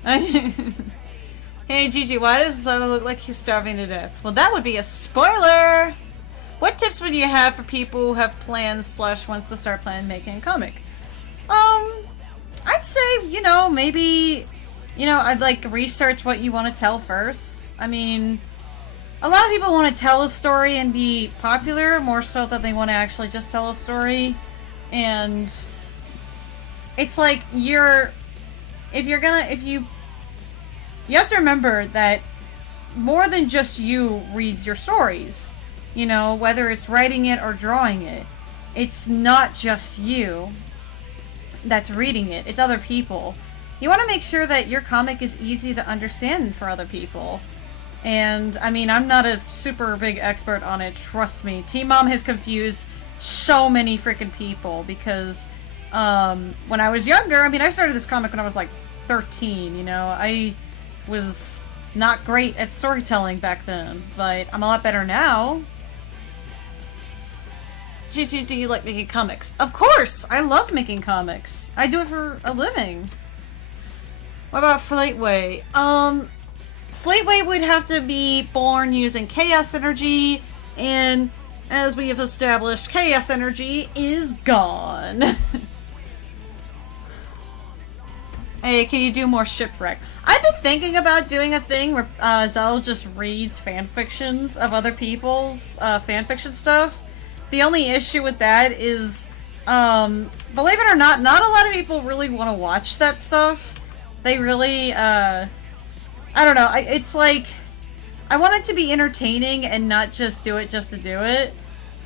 Hey, Gigi, why does Zola look like he's starving to death? Well, that would be a spoiler! What tips would you have for people who have plans / wants to start planning making a comic? I'd say, you know, maybe, you know, I'd like research what you want to tell first. I mean, a lot of people want to tell a story and be popular, more so than they want to actually just tell a story. And it's like, you have to remember that more than just you reads your stories. You know, whether it's writing it or drawing it. It's not just you that's reading it. It's other people. You want to make sure that your comic is easy to understand for other people. And, I mean, I'm not a super big expert on it, trust me. T-Mom has confused so many freaking people because when I was younger, I mean, I started this comic when I was like 13, you know? I was not great at storytelling back then, but I'm a lot better now. GT, do you like making comics? Of course! I love making comics. I do it for a living. What about Flightway? Flightway would have to be born using chaos energy, and as we have established, chaos energy is gone. Hey, can you do more Shipwreck? I've been thinking about doing a thing where Zell just reads fanfictions of other people's fanfiction stuff. The only issue with that is, believe it or not a lot of people really want to watch that stuff. They really, I don't know, it's like, I want it to be entertaining and not just do it just to do it.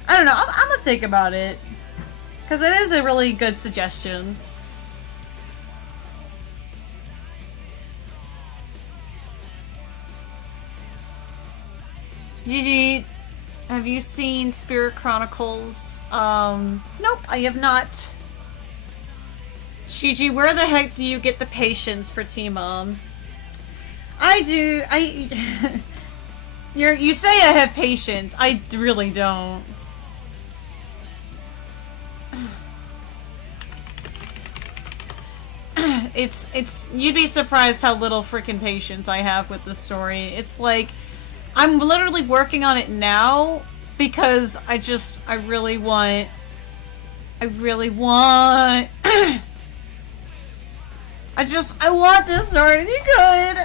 I don't know, I'm gonna think about it. Because it is a really good suggestion. Gigi, have you seen Spirit Chronicles? Nope, I have not. Gigi, where the heck do you get the patience for T-Mom? I do, you say I have patience. I really don't. You'd be surprised how little freaking patience I have with this story. It's like, I'm literally working on it now because I really want I want this story to be good.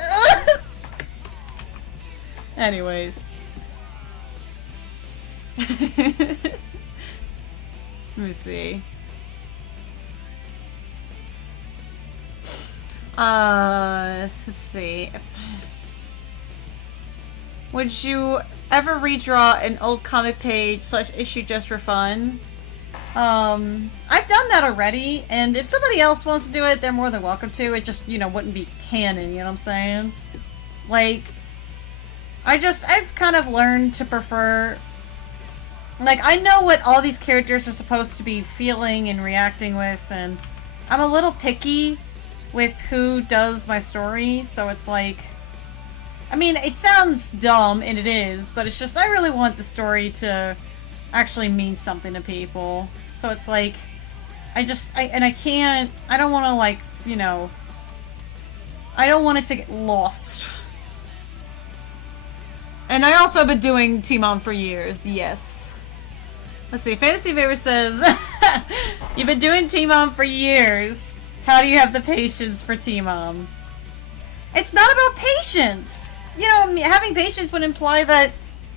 Anyways. Let me see. Let's see. Would you ever redraw an old comic page / issue just for fun? I've done that already, and if somebody else wants to do it, they're more than welcome to. It just, you know, wouldn't be canon, you know what I'm saying? Like, I've kind of learned to prefer... Like, I know what all these characters are supposed to be feeling and reacting with, and I'm a little picky with who does my story, so it's like... I mean, it sounds dumb, and it is, but it's just, I really want the story to actually mean something to people. So it's like, I don't want to, like, you know, I don't want it to get lost. And I also have been doing T-Mom for years, yes. Let's see, Fantasy Favor says, you've been doing T-Mom for years. # how do you have the patience for T-Mom? It's not about patience! You know, having patience would imply that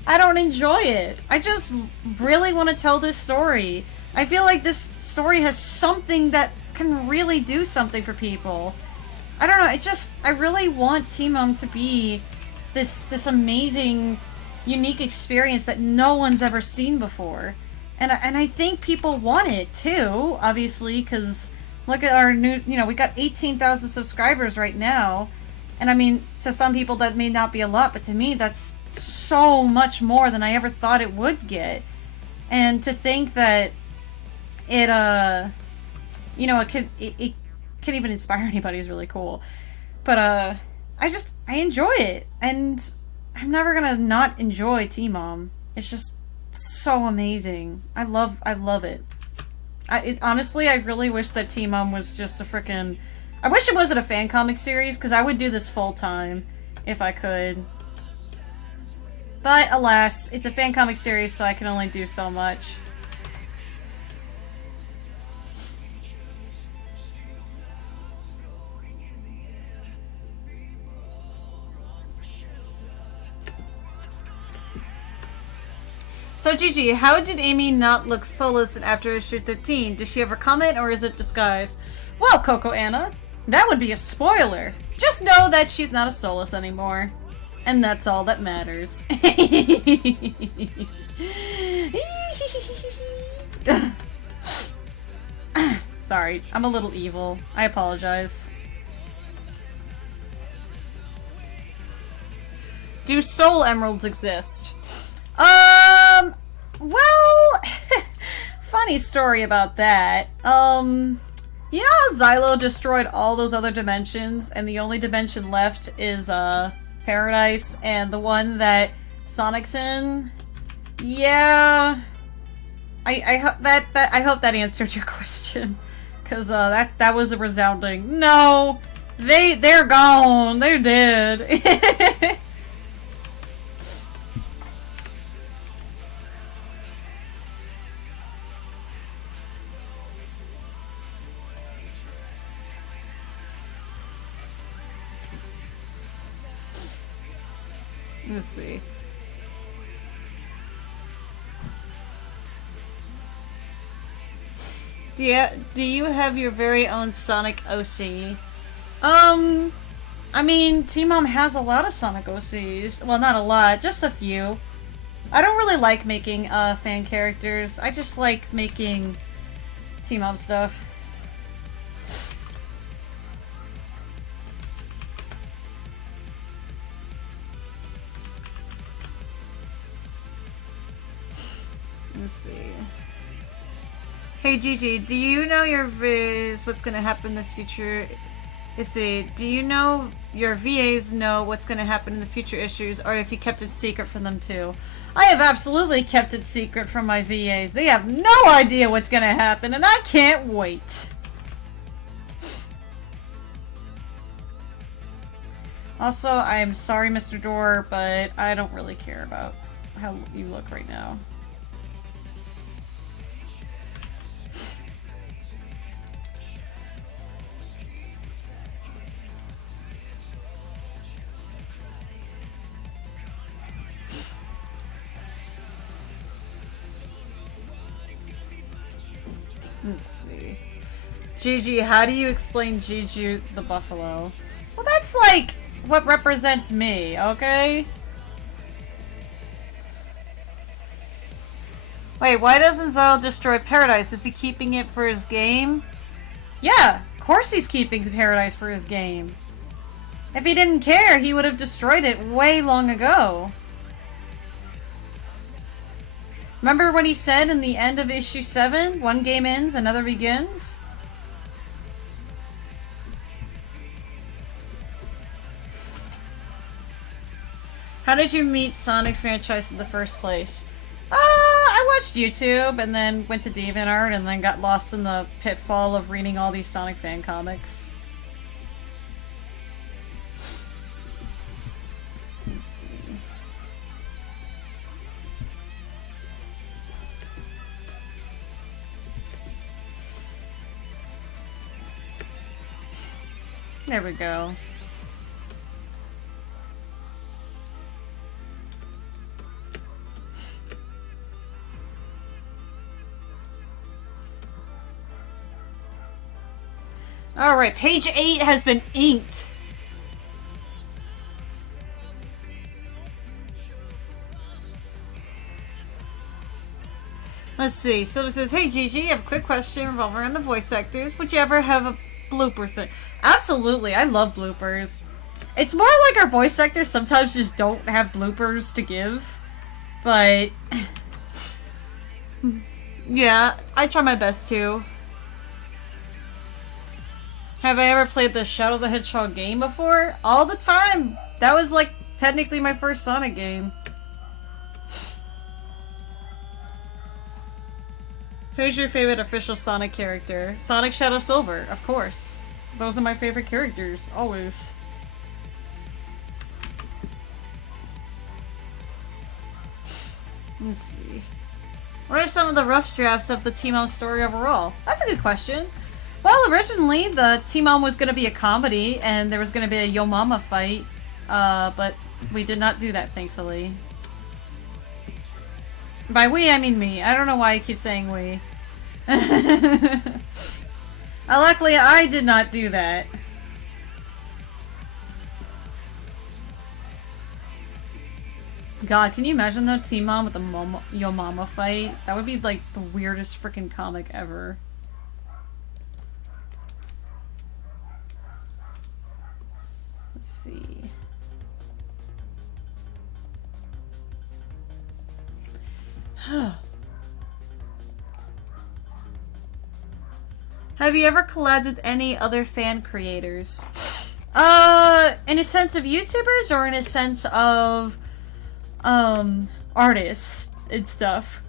I don't enjoy it. I just really want to tell this story. I feel like this story has something that can really do something for people. I don't know, I really want T-Mom to be this amazing, unique experience that no one's ever seen before. And I think people want it too, obviously, because look at our new, you know, we got 18,000 subscribers right now. And I mean, to some people that may not be a lot, but to me that's so much more than I ever thought it would get. And to think that it, you know, it can even inspire anybody is really cool. But, I enjoy it. And I'm never gonna not enjoy T-Mom. It's just so amazing. I love it. Honestly, I really wish that T-Mom was just a frickin'... I wish it wasn't a fan comic series, because I would do this full time if I could. But alas, it's a fan comic series, so I can only do so much. So Gigi, how did Amy not look soulless in After Issue 13? Did she ever comment, or is it disguise? Well, Coco Anna, that would be a spoiler. Just know that she's not a soulless anymore. And that's all that matters. Sorry, I'm a little evil. I apologize. Do soul emeralds exist? Well, funny story about that. You know how Xylo destroyed all those other dimensions, and the only dimension left is, Paradise, and the one that Sonic's in? Yeah. I hope that answered your question. Cause, that was a resounding no! They're gone! They're dead! Let's see. Yeah, do you have your very own Sonic OC? I mean, T-Mom has a lot of Sonic OCs. Well, not a lot, just a few. I don't really like making, fan characters. I just like making T-Mom stuff. Let's see. Hey Gigi, do you know your VAs what's gonna happen in the future? Let's see. Do you know your VAs know what's gonna happen in the future issues, or if you kept it secret from them too? I have absolutely kept it secret from my VAs. They have no idea what's gonna happen, and I can't wait. Also, I'm sorry, Mr. Door, but I don't really care about how you look right now. Let's see. Gigi, how do you explain Juju the buffalo? Well, that's like what represents me, okay? Wait, why doesn't Zal destroy Paradise? Is he keeping it for his game? Yeah, of course he's keeping Paradise for his game. If he didn't care, he would have destroyed it way long ago. Remember what he said in the end of issue 7? One game ends, another begins? How did you meet Sonic franchise in the first place? I watched YouTube and then went to DeviantArt and then got lost in the pitfall of reading all these Sonic fan comics. Let's see. There we go. Alright, page 8 has been inked. Let's see. So it says, hey Gigi, I have a quick question revolving around the voice actors. Would you ever have a blooper thing? Absolutely, I love bloopers. It's more like our voice actors sometimes just don't have bloopers to give. But... yeah, I try my best to. Have I ever played the Shadow the Hedgehog game before? All the time! That was like technically my first Sonic game. Who's your favorite official Sonic character? Sonic Shadow Silver, of course. Those are my favorite characters, always. Let's see. What are some of the rough drafts of the T-Mom story overall? That's a good question. Well, originally the T-Mom was going to be a comedy and there was going to be a Yo Mama fight, but we did not do that, thankfully. By we, I mean me. I don't know why I keep saying we. Luckily, I did not do that. God, can you imagine though, T-Mom with the Yo Mama fight? That would be like the weirdest freaking comic ever. Let's see. Have you ever collabed with any other fan creators? In a sense of YouTubers or in a sense of, artists and stuff?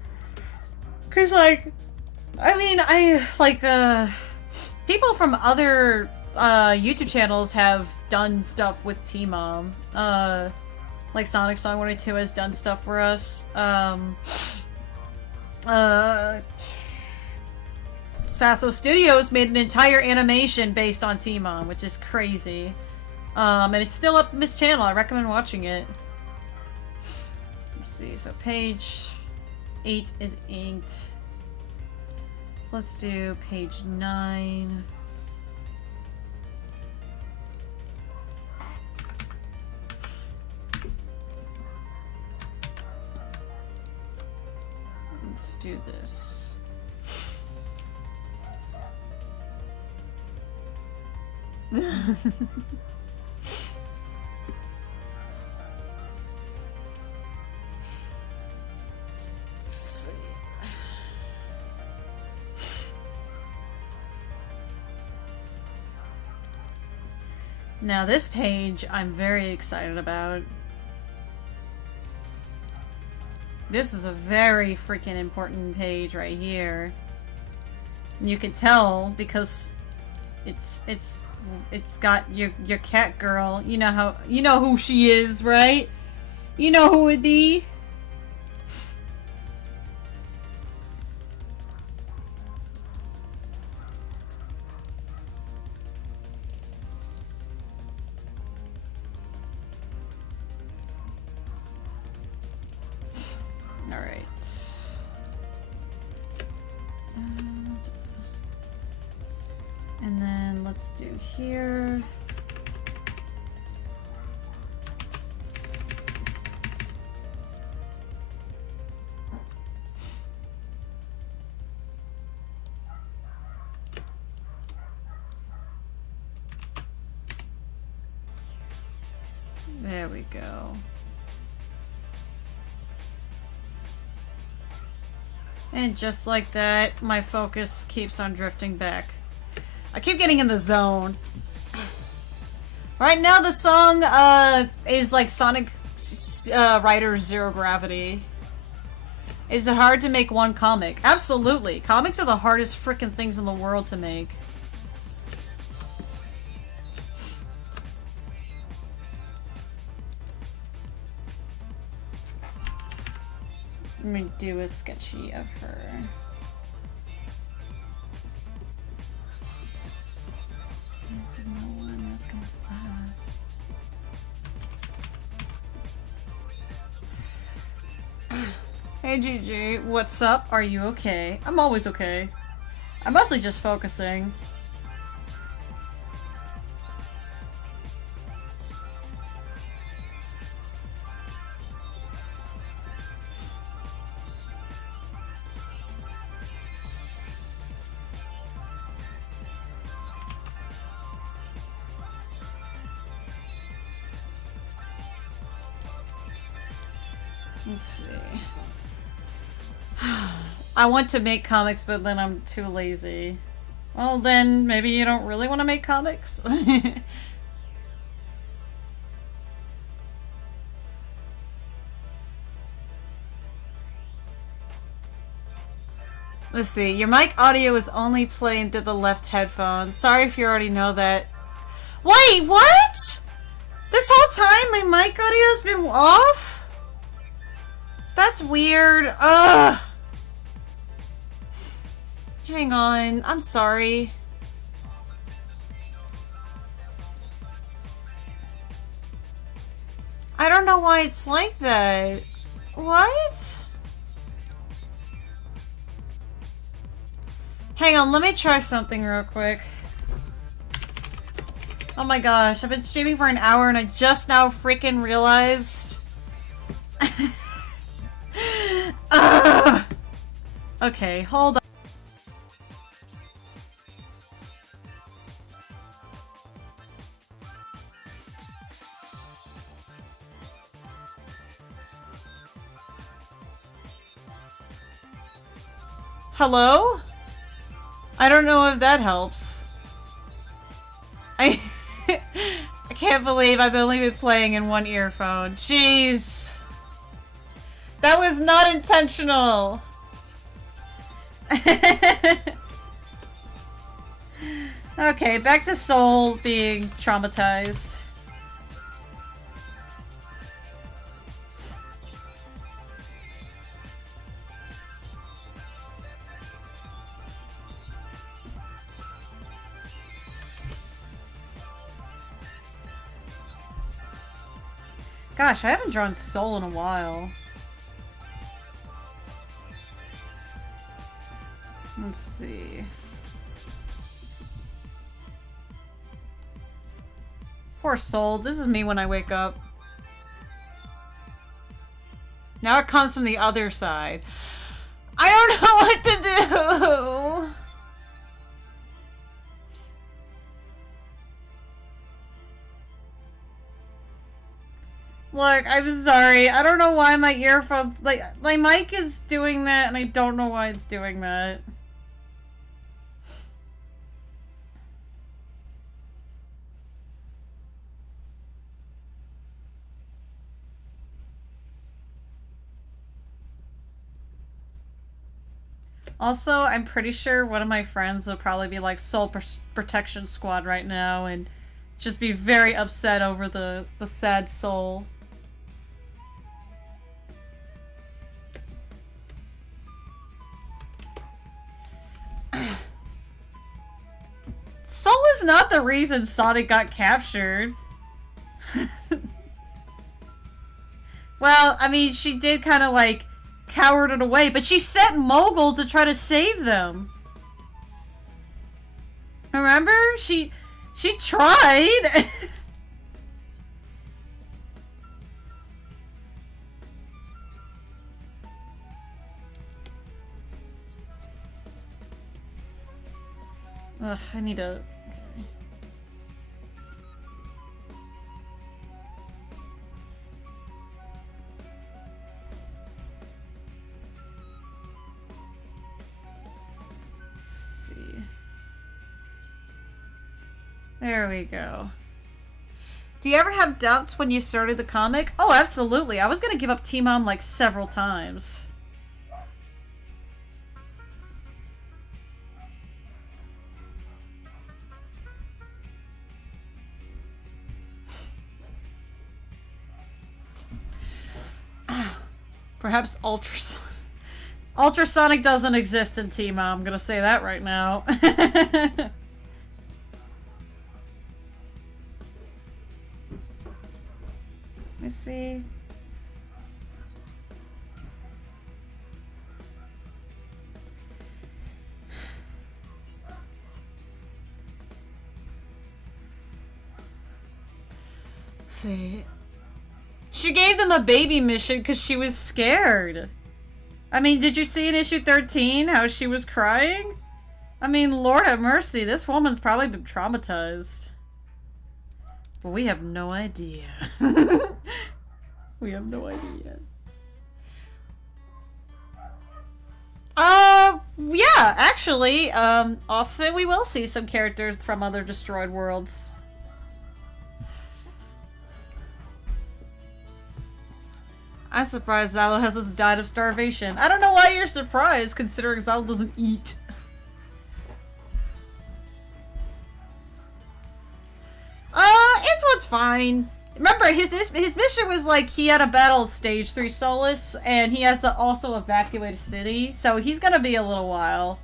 Cause like, I mean, people from other, YouTube channels have done stuff with T-Mom. Like Sonic Song 102 has done stuff for us. Sasso Studios made an entire animation based on T-Mom, which is crazy. And it's still up on this channel. I recommend watching it. Let's see. So page 8 is inked. So let's do page 9. Let's do this. See. Now this page I'm very excited about. This is a very freaking important page right here. And you can tell because it's got your cat girl. You know who she is, right? You know who it'd be. All right. And then let's do here. There we go. And just like that, my focus keeps on drifting back. I keep getting in the zone. Right now the song is like Sonic Riders Zero Gravity. Is it hard to make one comic? Absolutely. Comics are the hardest frickin' things in the world to make. Let me do a sketchy of her. Hey Gigi, what's up? Are you okay? I'm always okay. I'm mostly just focusing. Let's see. I want to make comics, but then I'm too lazy. Well, then maybe you don't really want to make comics? Let's see. Your mic audio is only playing through the left headphone. Sorry if you already know that. Wait, what? This whole time my mic audio's been off? That's weird. Ugh. Hang on. I'm sorry. I don't know why it's like that. What? Hang on, let me try something real quick. Oh my gosh, I've been streaming for an hour and I just now freaking realized. Okay, hold on. Hello? I don't know if that helps. I can't believe I've only been playing in one earphone. Jeez. That was not intentional. Okay, back to Soul being traumatized. Gosh, I haven't drawn Soul in a while. Let's see. Poor Soul. This is me when I wake up. Now it comes from the other side. I don't know what to do! Look, I'm sorry. I don't know why my earphones... Like, my mic is doing that, and I don't know why it's doing that. Also, I'm pretty sure one of my friends will probably be like Soul Protection Squad right now, and just be very upset over the sad Soul. Soul is not the reason Sonic got captured. Well, I mean, she did kind of like cowered it away, but she sent Mogul to try to save them. Remember? She tried. Ugh, I need to... Okay. Let's see. There we go. Do you ever have doubts when you started the comic? Oh, absolutely. I was gonna give up T-Mom like several times. Perhaps Ultrasonic doesn't exist in T-Mom. I'm gonna say that right now. Let me see. Let's see. She gave them a baby mission because she was scared. I mean, did you see in issue 13 how she was crying? I mean, Lord have mercy, this woman's probably been traumatized. But we have no idea. We have no idea. Yeah, actually, also we will see some characters from other destroyed worlds. I'm surprised Xylo hasn't died of starvation. I don't know why you're surprised, considering Xylo doesn't eat. It's what's fine. Remember, his mission was like he had to battle Stage 3 Solus, and he has to also evacuate a city, so he's gonna be a little while.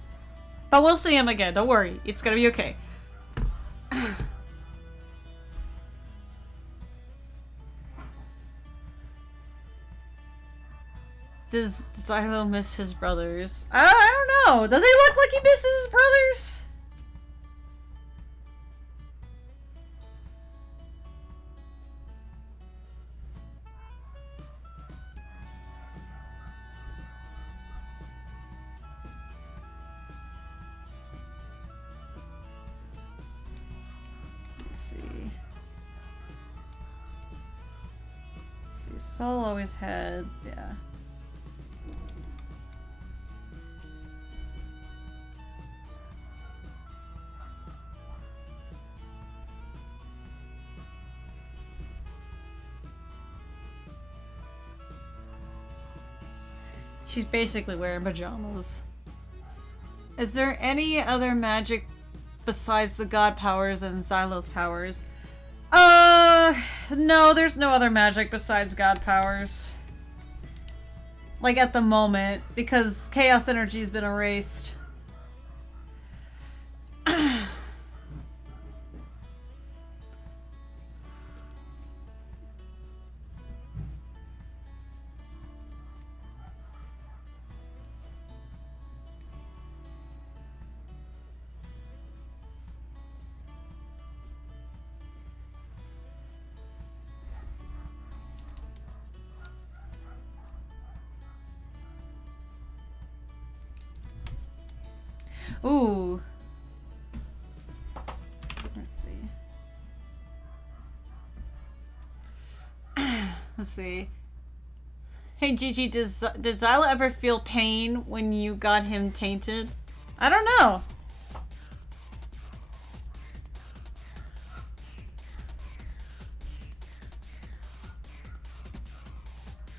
But we'll see him again, don't worry. It's gonna be okay. Does Xylo miss his brothers? I don't know. Does he look like he misses his brothers? Let's see. Let's see. Sol always had, yeah. She's basically wearing pajamas. Is there any other magic besides the god powers and Xylo's powers? No, there's no other magic besides god powers. Like at the moment, because chaos energy's been erased. Ooh. Let's see. Let's see. Hey Gigi, did Xylo ever feel pain when you got him tainted? I don't know.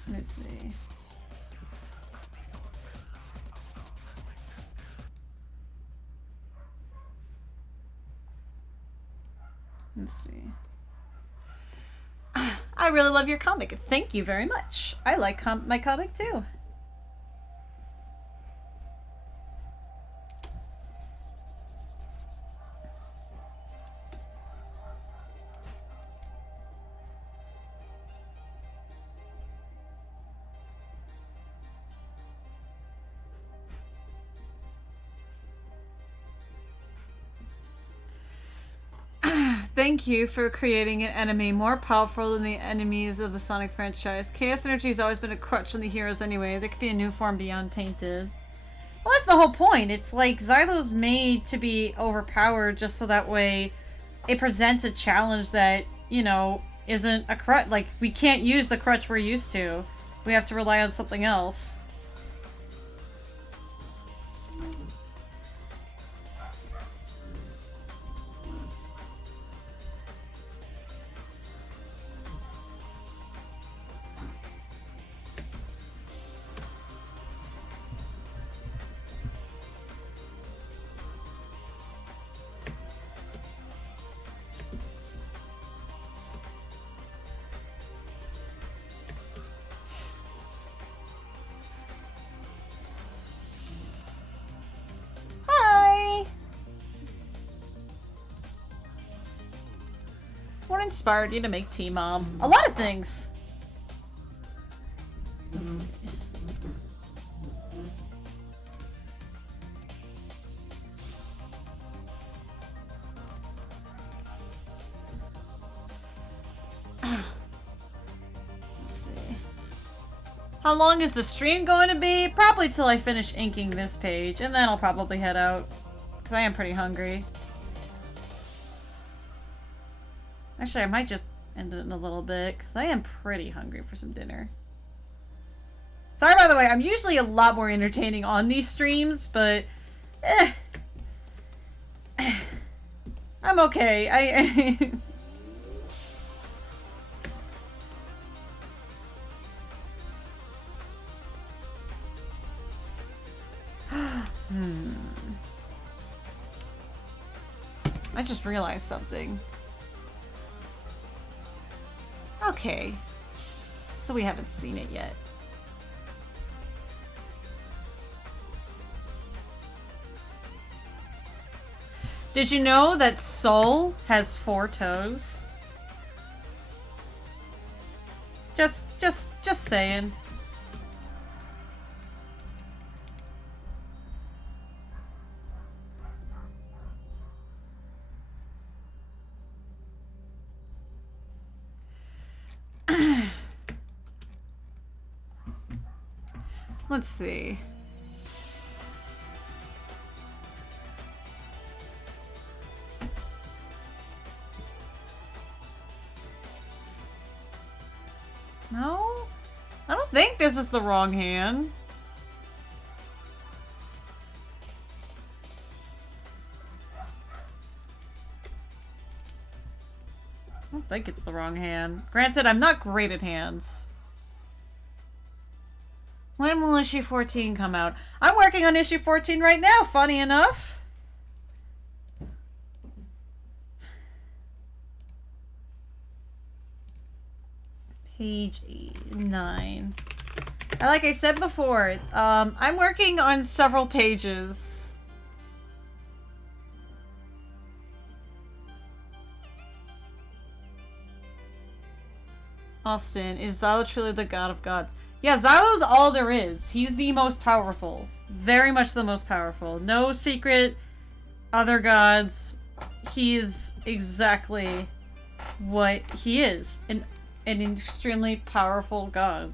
Let's see. Let's see. I really love your comic. Thank you very much. I like my comic too. Thank you for creating an enemy more powerful than the enemies of the Sonic franchise. Chaos Energy has always been a crutch on the heroes anyway. There could be a new form beyond Tainted. Well, that's the whole point. It's like Xylo's made to be overpowered just so that way it presents a challenge that, you know, isn't a crutch. Like, we can't use the crutch we're used to. We have to rely on something else. What inspired you to make T-Mom? A lot of things. How long is the stream going to be? Probably till I finish inking this page, and then I'll probably head out. Because I am pretty hungry. Actually, I might just end it in a little bit, because I am pretty hungry for some dinner. Sorry, by the way, I'm usually a lot more entertaining on these streams, but... I'm okay. I just realized something. Okay. So we haven't seen it yet. Did you know that Soul has 4 toes? Just saying. Let's see. No? I don't think this is the wrong hand. I don't think it's the wrong hand. Granted, I'm not great at hands. When will issue 14 come out? I'm working on issue 14 right now, funny enough. Page 9. Like I said before, I'm working on several pages. Austin, is Xylo truly the god of gods? Yeah, Xylo's all there is. He's the most powerful. Very much the most powerful. No secret other gods. He's exactly what he is. An extremely powerful god.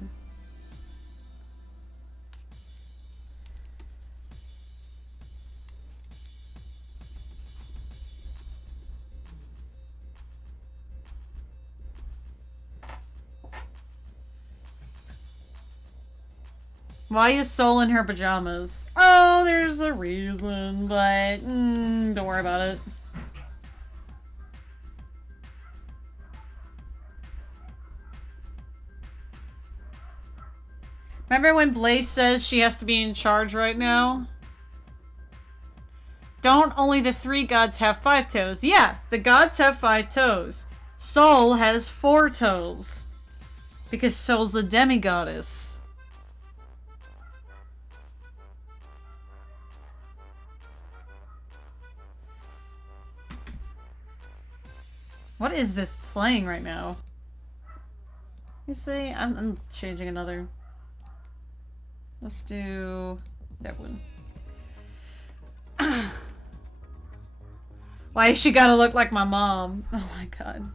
Why is Soul in her pajamas? Oh, there's a reason, but don't worry about it. Remember when Blaze says she has to be in charge right now? Don't only the 3 gods have 5 toes? Yeah, the gods have 5 toes. Soul has 4 toes. Because Soul's a demigoddess. What is this playing right now? You see, I'm changing another. Let's do that one. Why she gotta look like my mom? Oh my god.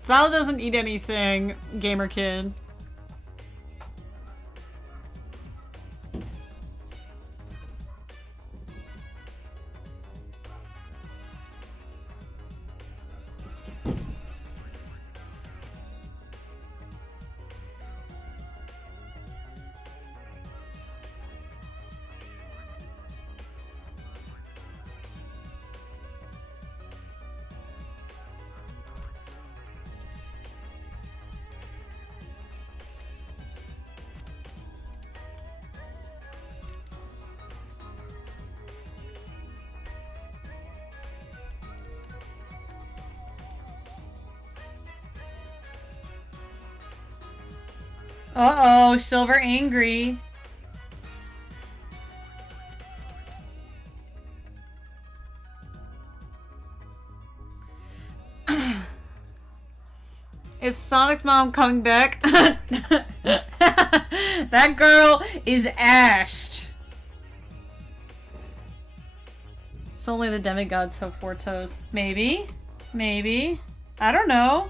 Sal doesn't eat anything, gamer kid. Uh-oh, Silver angry. Is Sonic's mom coming back? That girl is ashed. It's only the demigods have 4 toes. Maybe. Maybe. I don't know.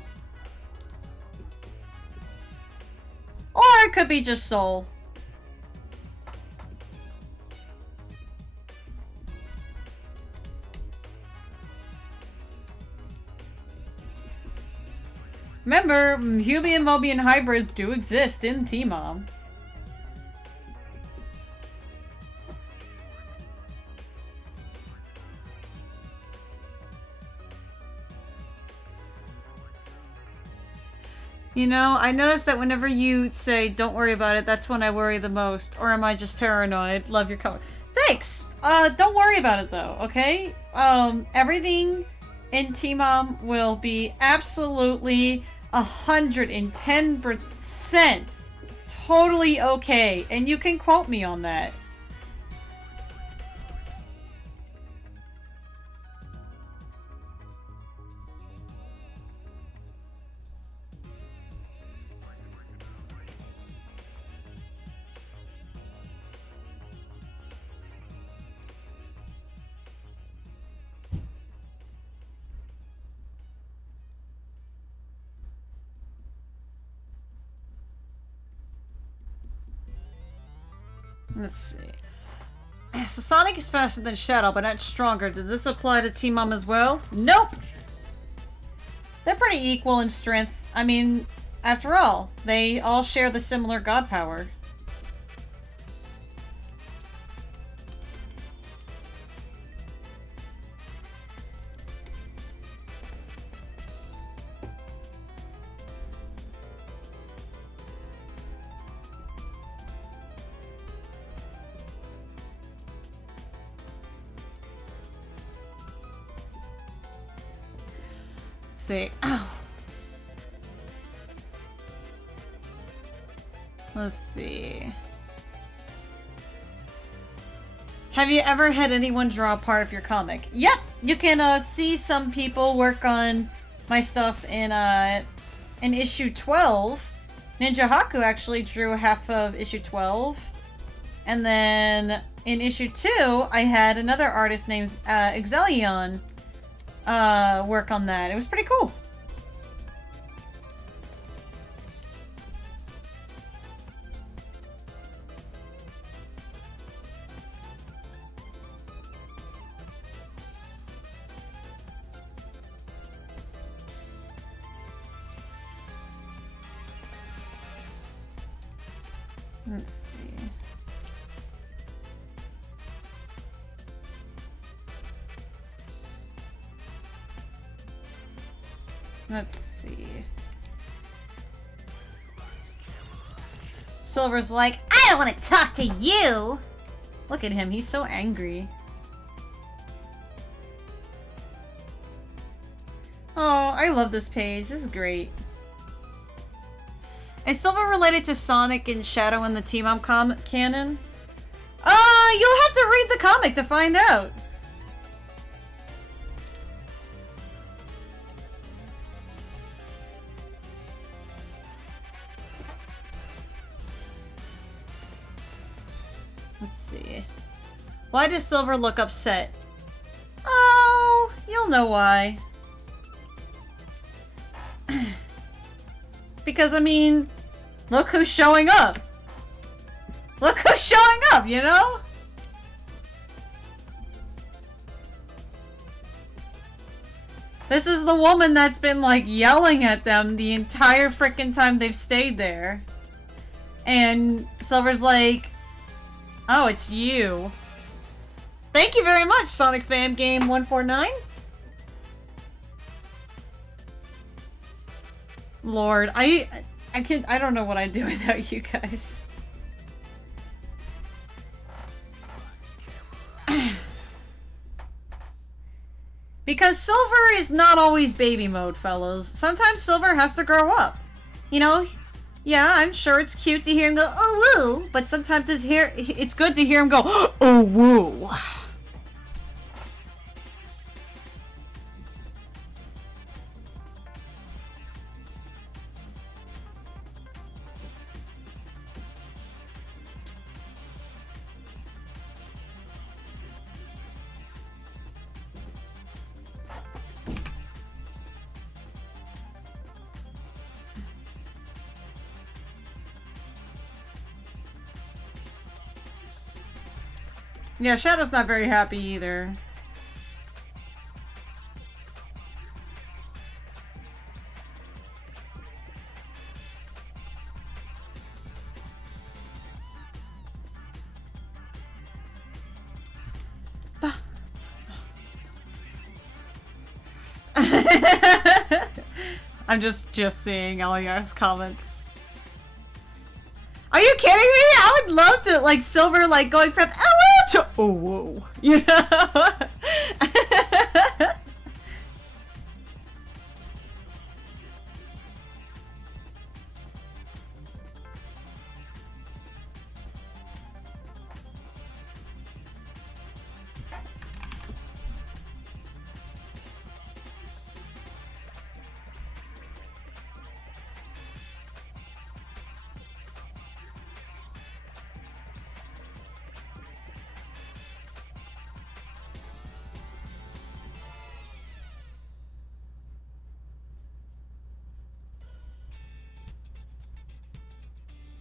Or it could be just Soul. Remember, Hubie and Mobian hybrids do exist in T-Mom. You know, I noticed that whenever you say, don't worry about it, that's when I worry the most. Or am I just paranoid? Love your color. Thanks! Don't worry about it though, okay? Everything in T-Mom will be absolutely 110% totally okay. And you can quote me on that. Let's see. So Sonic is faster than Shadow, but not stronger. Does this apply to T-Mom as well? Nope! They're pretty equal in strength. I mean, after all, they all share the similar god power. See. Let's see. Have you ever had anyone draw a part of your comic? Yep! You can see some people work on my stuff in issue 12. Ninja Haku actually drew half of issue 12. And then in issue 2, I had another artist named Exelion work on that. It was pretty cool. Let's see. Let's see. Silver's like, I don't want to talk to you! Look at him, he's so angry. Oh, I love this page. This is great. Is Silver related to Sonic and Shadow in the T-Mom canon? You'll have to read the comic to find out. Let's see. Why does Silver look upset? Oh, you'll know why. Because, I mean, look who's showing up. Look who's showing up, you know? This is the woman that's been, like, yelling at them the entire frickin' time they've stayed there. And Silver's like, oh, it's you. Thank you very much, Sonic Fan Game 149. Lord, I don't know what I'd do without you guys. Because Silver is not always baby mode, fellows. Sometimes Silver has to grow up. You know, yeah, I'm sure it's cute to hear him go, oh woo, but sometimes it's good to hear him go, oh woo. Yeah, Shadow's not very happy either. I'm just seeing all your comments. Are you kidding me? I would love to, like, Silver, like, going from LL to oh, whoa. You know?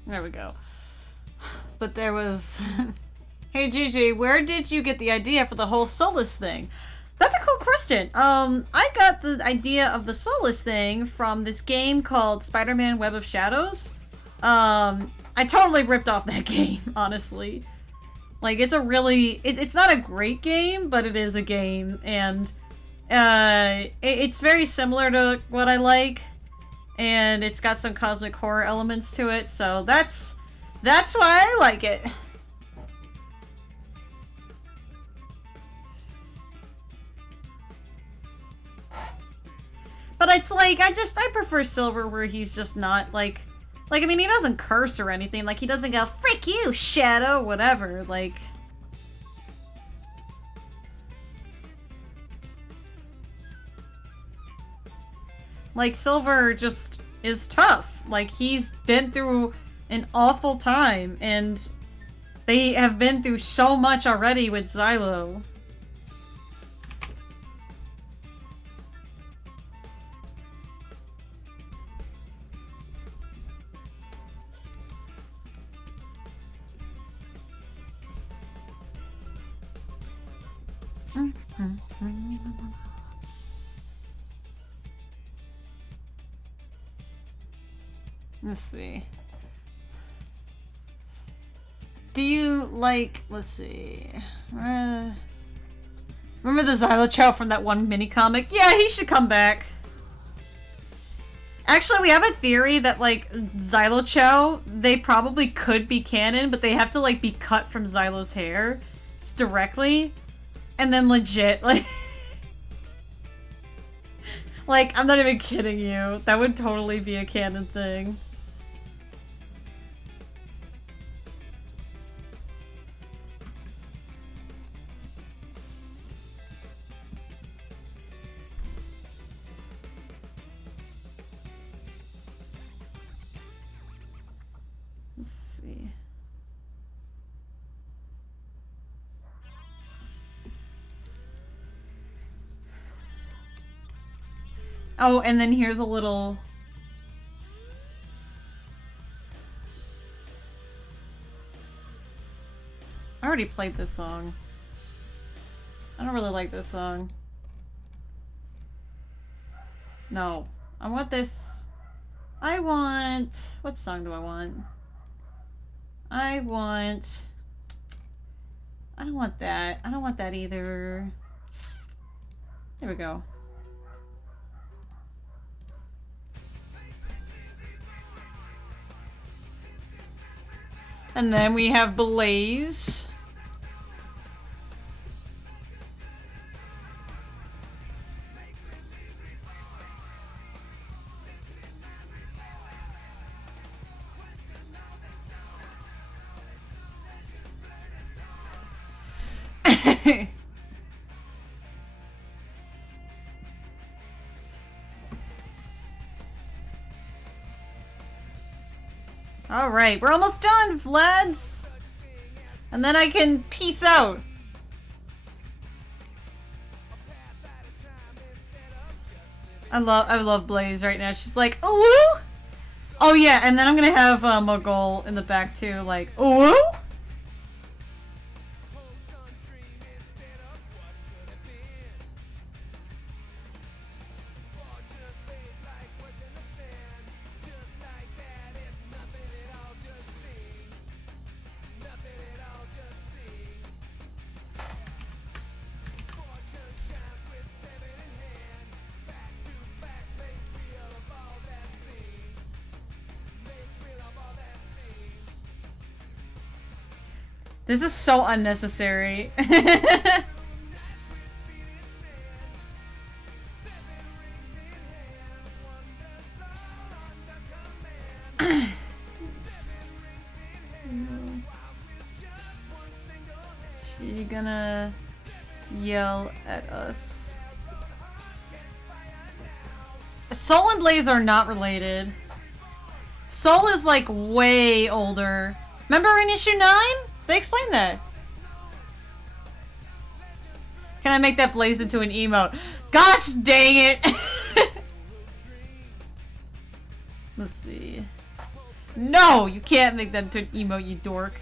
There we go. But there was... Hey Gigi, where did you get the idea for the whole Solus thing? That's a cool question. I got the idea of the Solus thing from this game called Spider-Man Web of Shadows. I totally ripped off that game, honestly. Like, it's a really... It's not a great game, but it is a game, and... it's very similar to what I like. And it's got some cosmic horror elements to it, so that's why I like it. But it's like, I prefer Silver where he's just not, like, I mean, he doesn't curse or anything, like, he doesn't go, frick you, Shadow, whatever, like... Like, Silver just is tough. Like, he's been through an awful time, and they have been through so much already with Xylo. Let's see. Do you like... Let's see. Remember the Xylochow from that one mini-comic? Yeah, he should come back. Actually, we have a theory that, like, Xylochow, they probably could be canon, but they have to, like, be cut from Xylo's hair directly. And then legit, like... like, I'm not even kidding you. That would totally be a canon thing. Let's see. Oh, and then here's a little... I already played this song. I don't really like this song. No. I want this... I want... What song do I want? I want... I don't want that. I don't want that either. There we go. And then we have Blaze. Alright, we're almost done, lads! And then I can peace out. I love Blaze right now. She's like, ooh! Oh yeah, and then I'm gonna have Mogul in the back too, like, ooh! This is so unnecessary. She gonna yell at us. Soul and Blaze are not related. Soul is like way older. Remember in issue 9? They explained that. Can I make that Blaze into an emote? Gosh dang it! Let's see. No! You can't make that into an emote, you dork.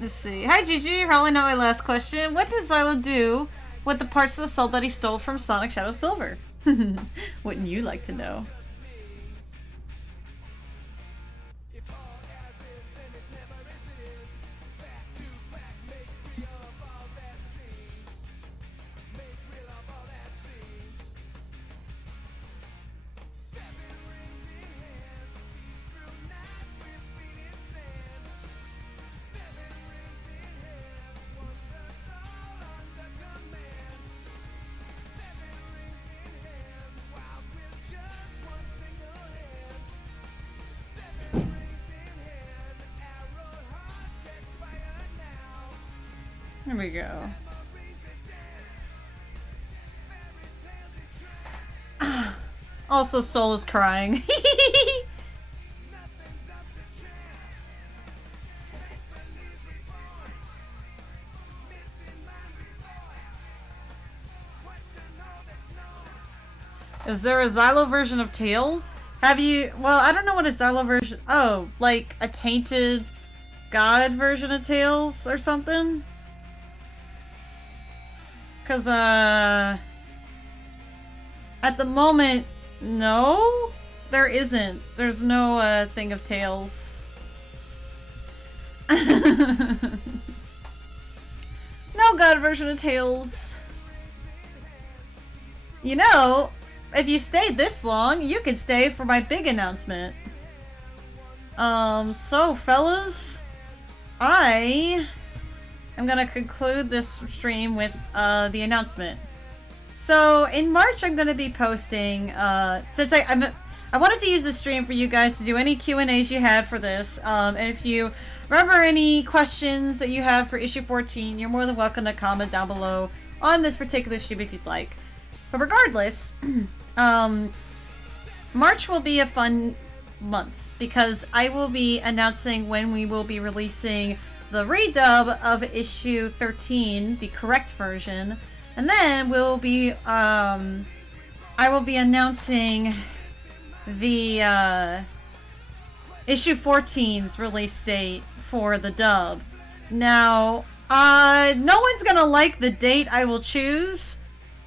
Let's see. Hi Gigi, probably not my last question. What does Xylo do with the parts of the soul that he stole from Sonic Shadow Silver? Wouldn't you like to know? There we go. Also, Soul is crying. Is there a Xylo version of Tails? Have you... Well, I don't know what a Xylo version... Oh, like a tainted god version of Tails or something? Because, at the moment, no? There isn't. There's no, thing of Tails. No god version of Tails. You know, if you stayed this long, you could stay for my big announcement. So, fellas, I'm gonna conclude this stream with the announcement. So in March, I'm gonna be posting. Since I wanted to use the stream for you guys to do any Q&As you had for this. And if you remember any questions that you have for issue 14, you're more than welcome to comment down below on this particular stream if you'd like. But regardless, March will be a fun month because I will be announcing when we will be releasing the redub of issue 13, the correct version, and then we'll be, I will be announcing the, issue 14's release date for the dub. Now, no one's gonna like the date I will choose,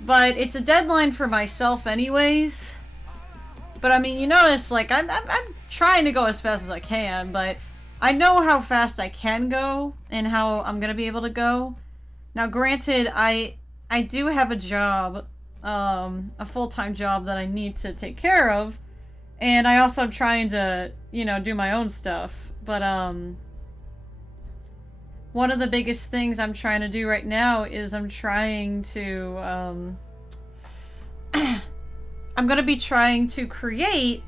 but it's a deadline for myself anyways. But I mean, you notice, like, I'm trying to go as fast as I can, but I know how fast I can go and how I'm gonna be able to go. Now, granted, I do have a job, a full-time job that I need to take care of, and I also am trying to, you know, do my own stuff. But one of the biggest things I'm trying to do right now is I'm trying to I'm gonna be trying to create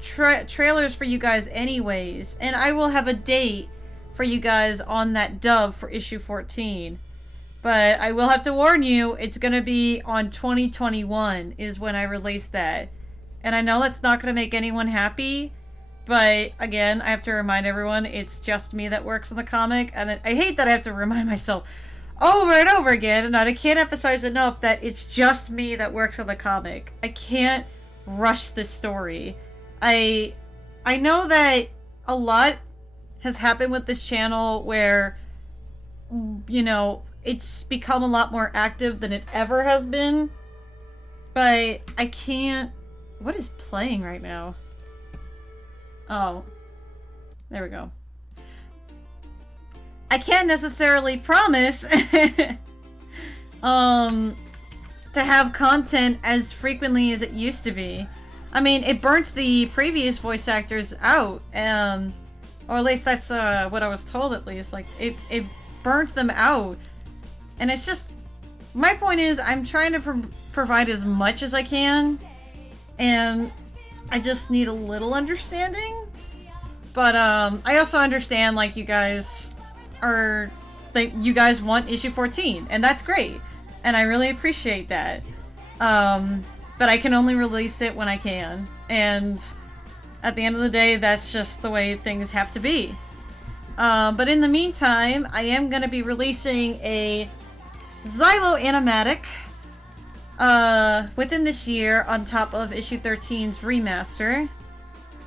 trailers for you guys anyways, and I will have a date for you guys on that dub for issue 14. But I will have to warn you, it's gonna be on 2021 is when I release that. And I know that's not gonna make anyone happy, but again, I have to remind everyone, it's just me that works on the comic, and I hate that I have to remind myself over and over again, and I can't emphasize enough that it's just me that works on the comic. I can't rush this story. I know that a lot has happened with this channel where, you know, it's become a lot more active than it ever has been, but I can't... What is playing right now? Oh. There we go. I can't necessarily promise um to have content as frequently as it used to be. I mean, it burnt the previous voice actors out, or at least that's what I was told. At least, like it burnt them out, and it's just my point is I'm trying to provide as much as I can, and I just need a little understanding. But I also understand like you guys are like you guys want issue 14, and that's great. And I really appreciate that. But I can only release it when I can. And at the end of the day, that's just the way things have to be. But in the meantime, I am going to be releasing a Xylo animatic within this year on top of issue 13's remaster.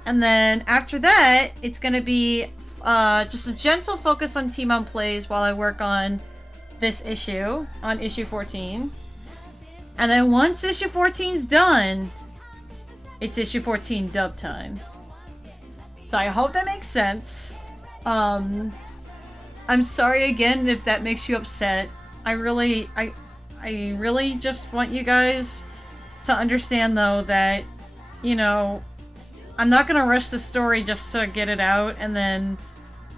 And then after that, it's going to be just a gentle focus on Team On Plays while I work on this issue, on issue 14. And then once issue 14's done, it's issue 14 dub time. So I hope that makes sense. I'm sorry again if that makes you upset. I really just want you guys to understand though that, you know, I'm not gonna rush the story just to get it out and then,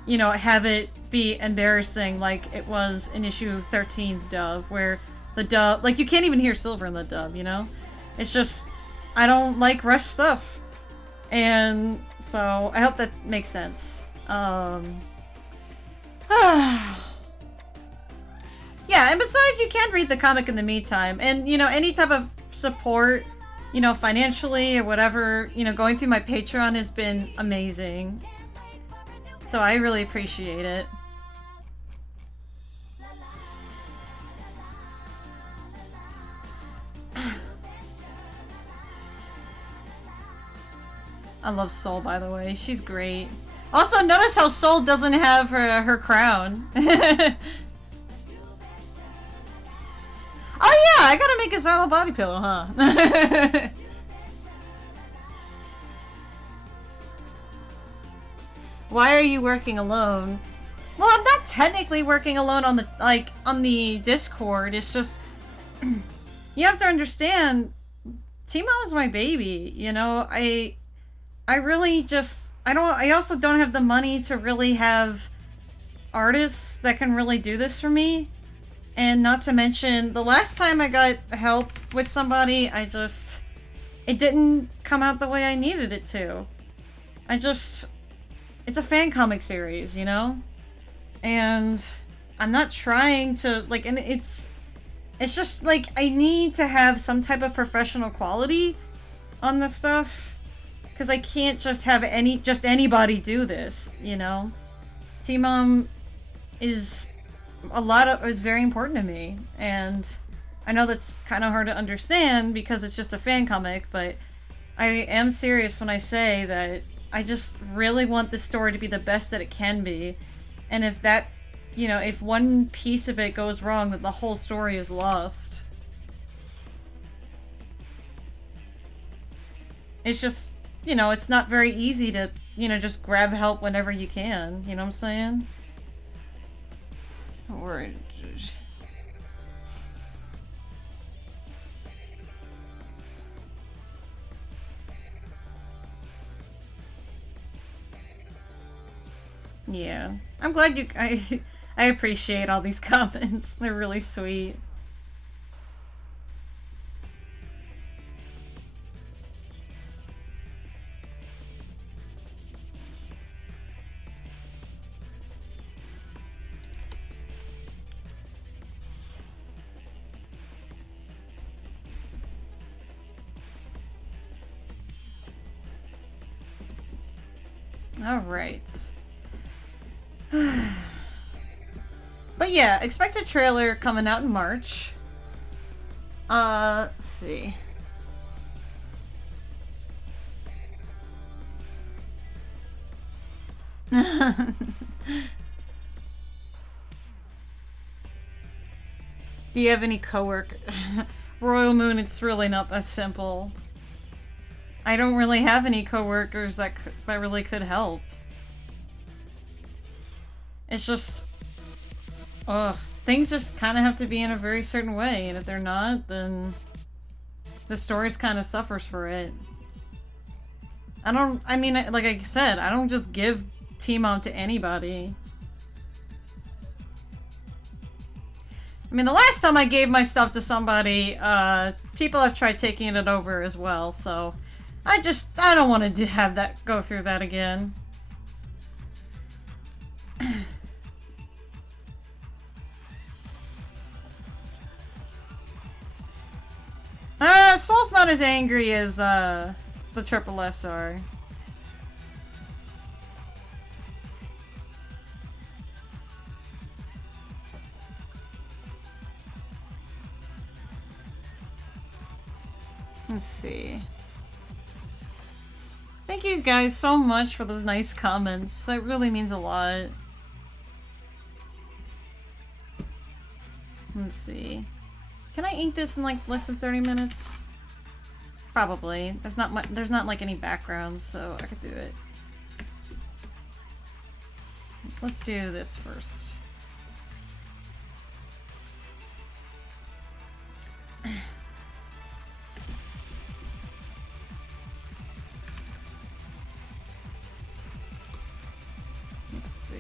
you know, have it be embarrassing like it was in issue 13's dub, where the dub, like, you can't even hear Silver in the dub, you know? It's just, I don't like rush stuff. And so, I hope that makes sense. Yeah, and besides, you can read the comic in the meantime. And, you know, any type of support, you know, financially or whatever, you know, going through my Patreon has been amazing. So I really appreciate it. I love Soul, by the way. She's great. Also, notice how Soul doesn't have her crown. Oh yeah, I gotta make a Xylo body pillow, huh? Why are you working alone? Well, I'm not technically working alone on the, like, on the Discord. It's just, you have to understand, Timo is my baby, you know? I really just, I also don't have the money to really have artists that can really do this for me. And not to mention, the last time I got help with somebody, it didn't come out the way I needed it to. It's a fan comic series, you know? And I'm not trying to, like, and it's just, like, I need to have some type of professional quality on this stuff. Because I can't just have anybody do this, you know? T-Mom is very important to me, and I know that's kind of hard to understand because it's just a fan comic, but I am serious when I say that I just really want this story to be the best that it can be, and if that, you know, if one piece of it goes wrong, that the whole story is lost. It's just, you know, it's not very easy to, you know, just grab help whenever you can, you know what I'm saying? Or... Yeah. I'm glad I appreciate all these comments. They're really sweet. Alright. But yeah, expect a trailer coming out in March. Let's see. Do you have any coworker? Royal Moon, it's really not that simple. I don't really have any coworkers that really could help. It's just, ugh, things just kind of have to be in a very certain way, and if they're not, then the story kind of suffers for it. I mean, like I said, I don't just give T-Mom to anybody. I mean, the last time I gave my stuff to somebody, people have tried taking it over as well, so I don't want to have that, go through that again. Soul's not as angry as, the Triple S are. Let's see. Thank you guys so much for those nice comments. That really means a lot. Let's see. Can I ink this in like less than 30 minutes? Probably. There's not like any backgrounds, so I could do it. Let's do this first. Let's see.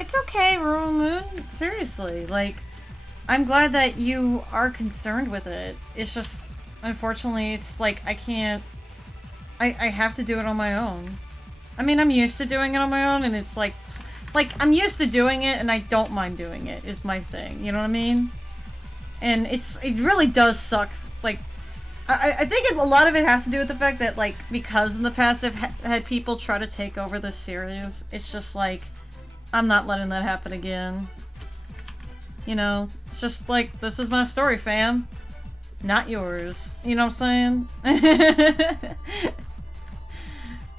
It's okay, Rural Moon. Seriously, like, I'm glad that you are concerned with it. It's just, unfortunately, it's like, I can't... I have to do it on my own. I mean, I'm used to doing it on my own, and it's like, I'm used to doing it, and I don't mind doing it, is my thing. You know what I mean? And it really does suck. Like, I think a lot of it has to do with the fact that, like, because in the past I've had people try to take over this series, it's just like, I'm not letting that happen again. You know, it's just like, this is my story, fam. Not yours. You know what I'm saying?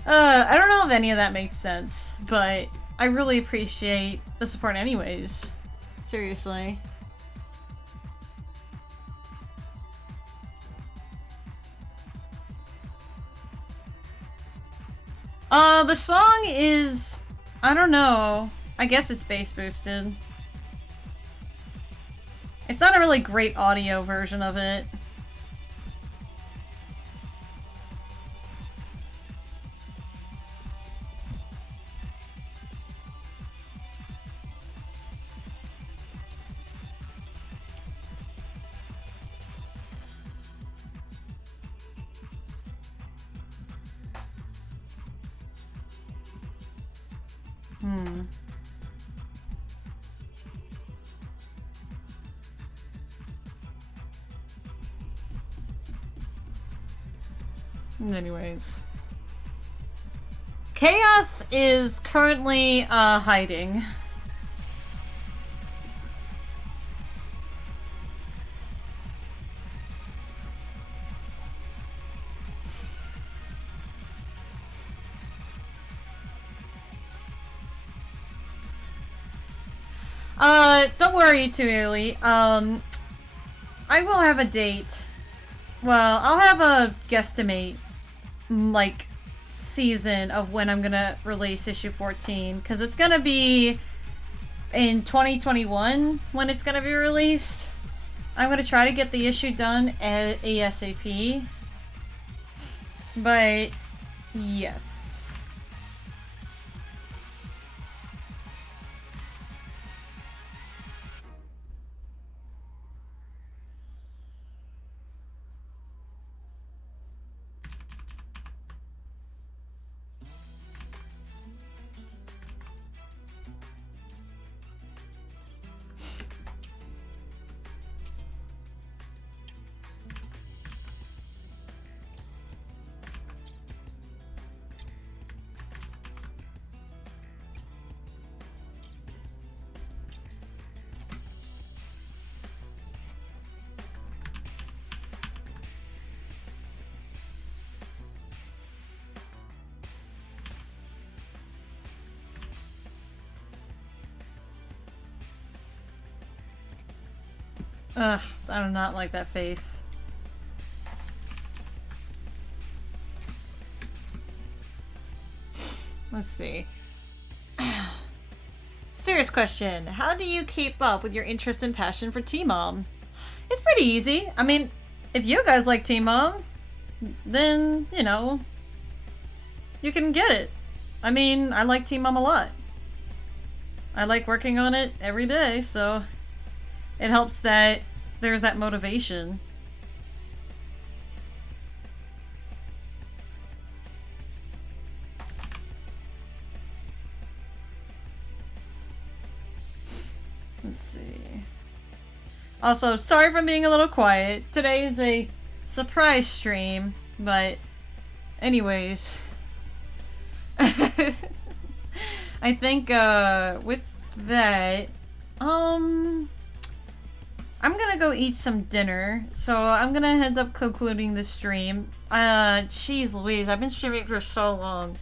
I don't know if any of that makes sense, but I really appreciate the support anyways. Seriously. The song is... I don't know. I guess it's bass boosted. It's not a really great audio version of it. Anyways. Chaos is currently, hiding. Don't worry, Tuili. I will have a date. Well, I'll have a guesstimate, like, season of when I'm gonna release issue 14, because it's gonna be in 2021 when it's gonna be released. I'm gonna try to get the issue done at ASAP. But, yes. Ugh, I do not like that face. Let's see. Serious question. How do you keep up with your interest and passion for T-Mom? It's pretty easy. I mean, if you guys like T-Mom, then, you know, you can get it. I mean, I like T-Mom a lot. I like working on it every day, so it helps that there's that motivation. Let's see. Also, sorry for being a little quiet. Today is a surprise stream, but anyways. I think with that, I'm gonna go eat some dinner, so I'm gonna end up concluding the stream. Jeez Louise, I've been streaming for so long.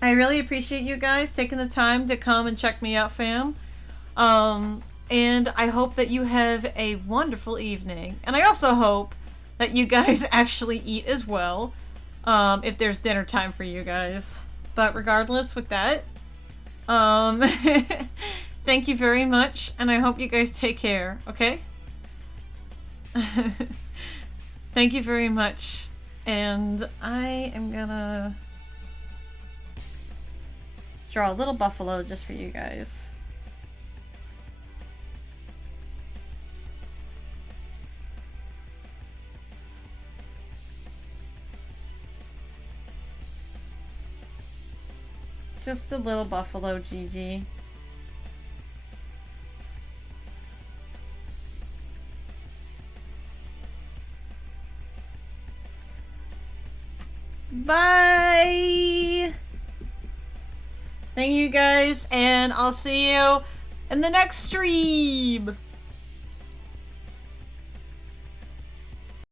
I really appreciate you guys taking the time to come and check me out, fam. And I hope that you have a wonderful evening. And I also hope that you guys actually eat as well, if there's dinner time for you guys. But regardless with that, thank you very much, and I hope you guys take care, okay? Thank you very much, and I am gonna draw a little buffalo just for you guys. Just a little buffalo, Gigi. Bye! Thank you guys, and I'll see you in the next stream!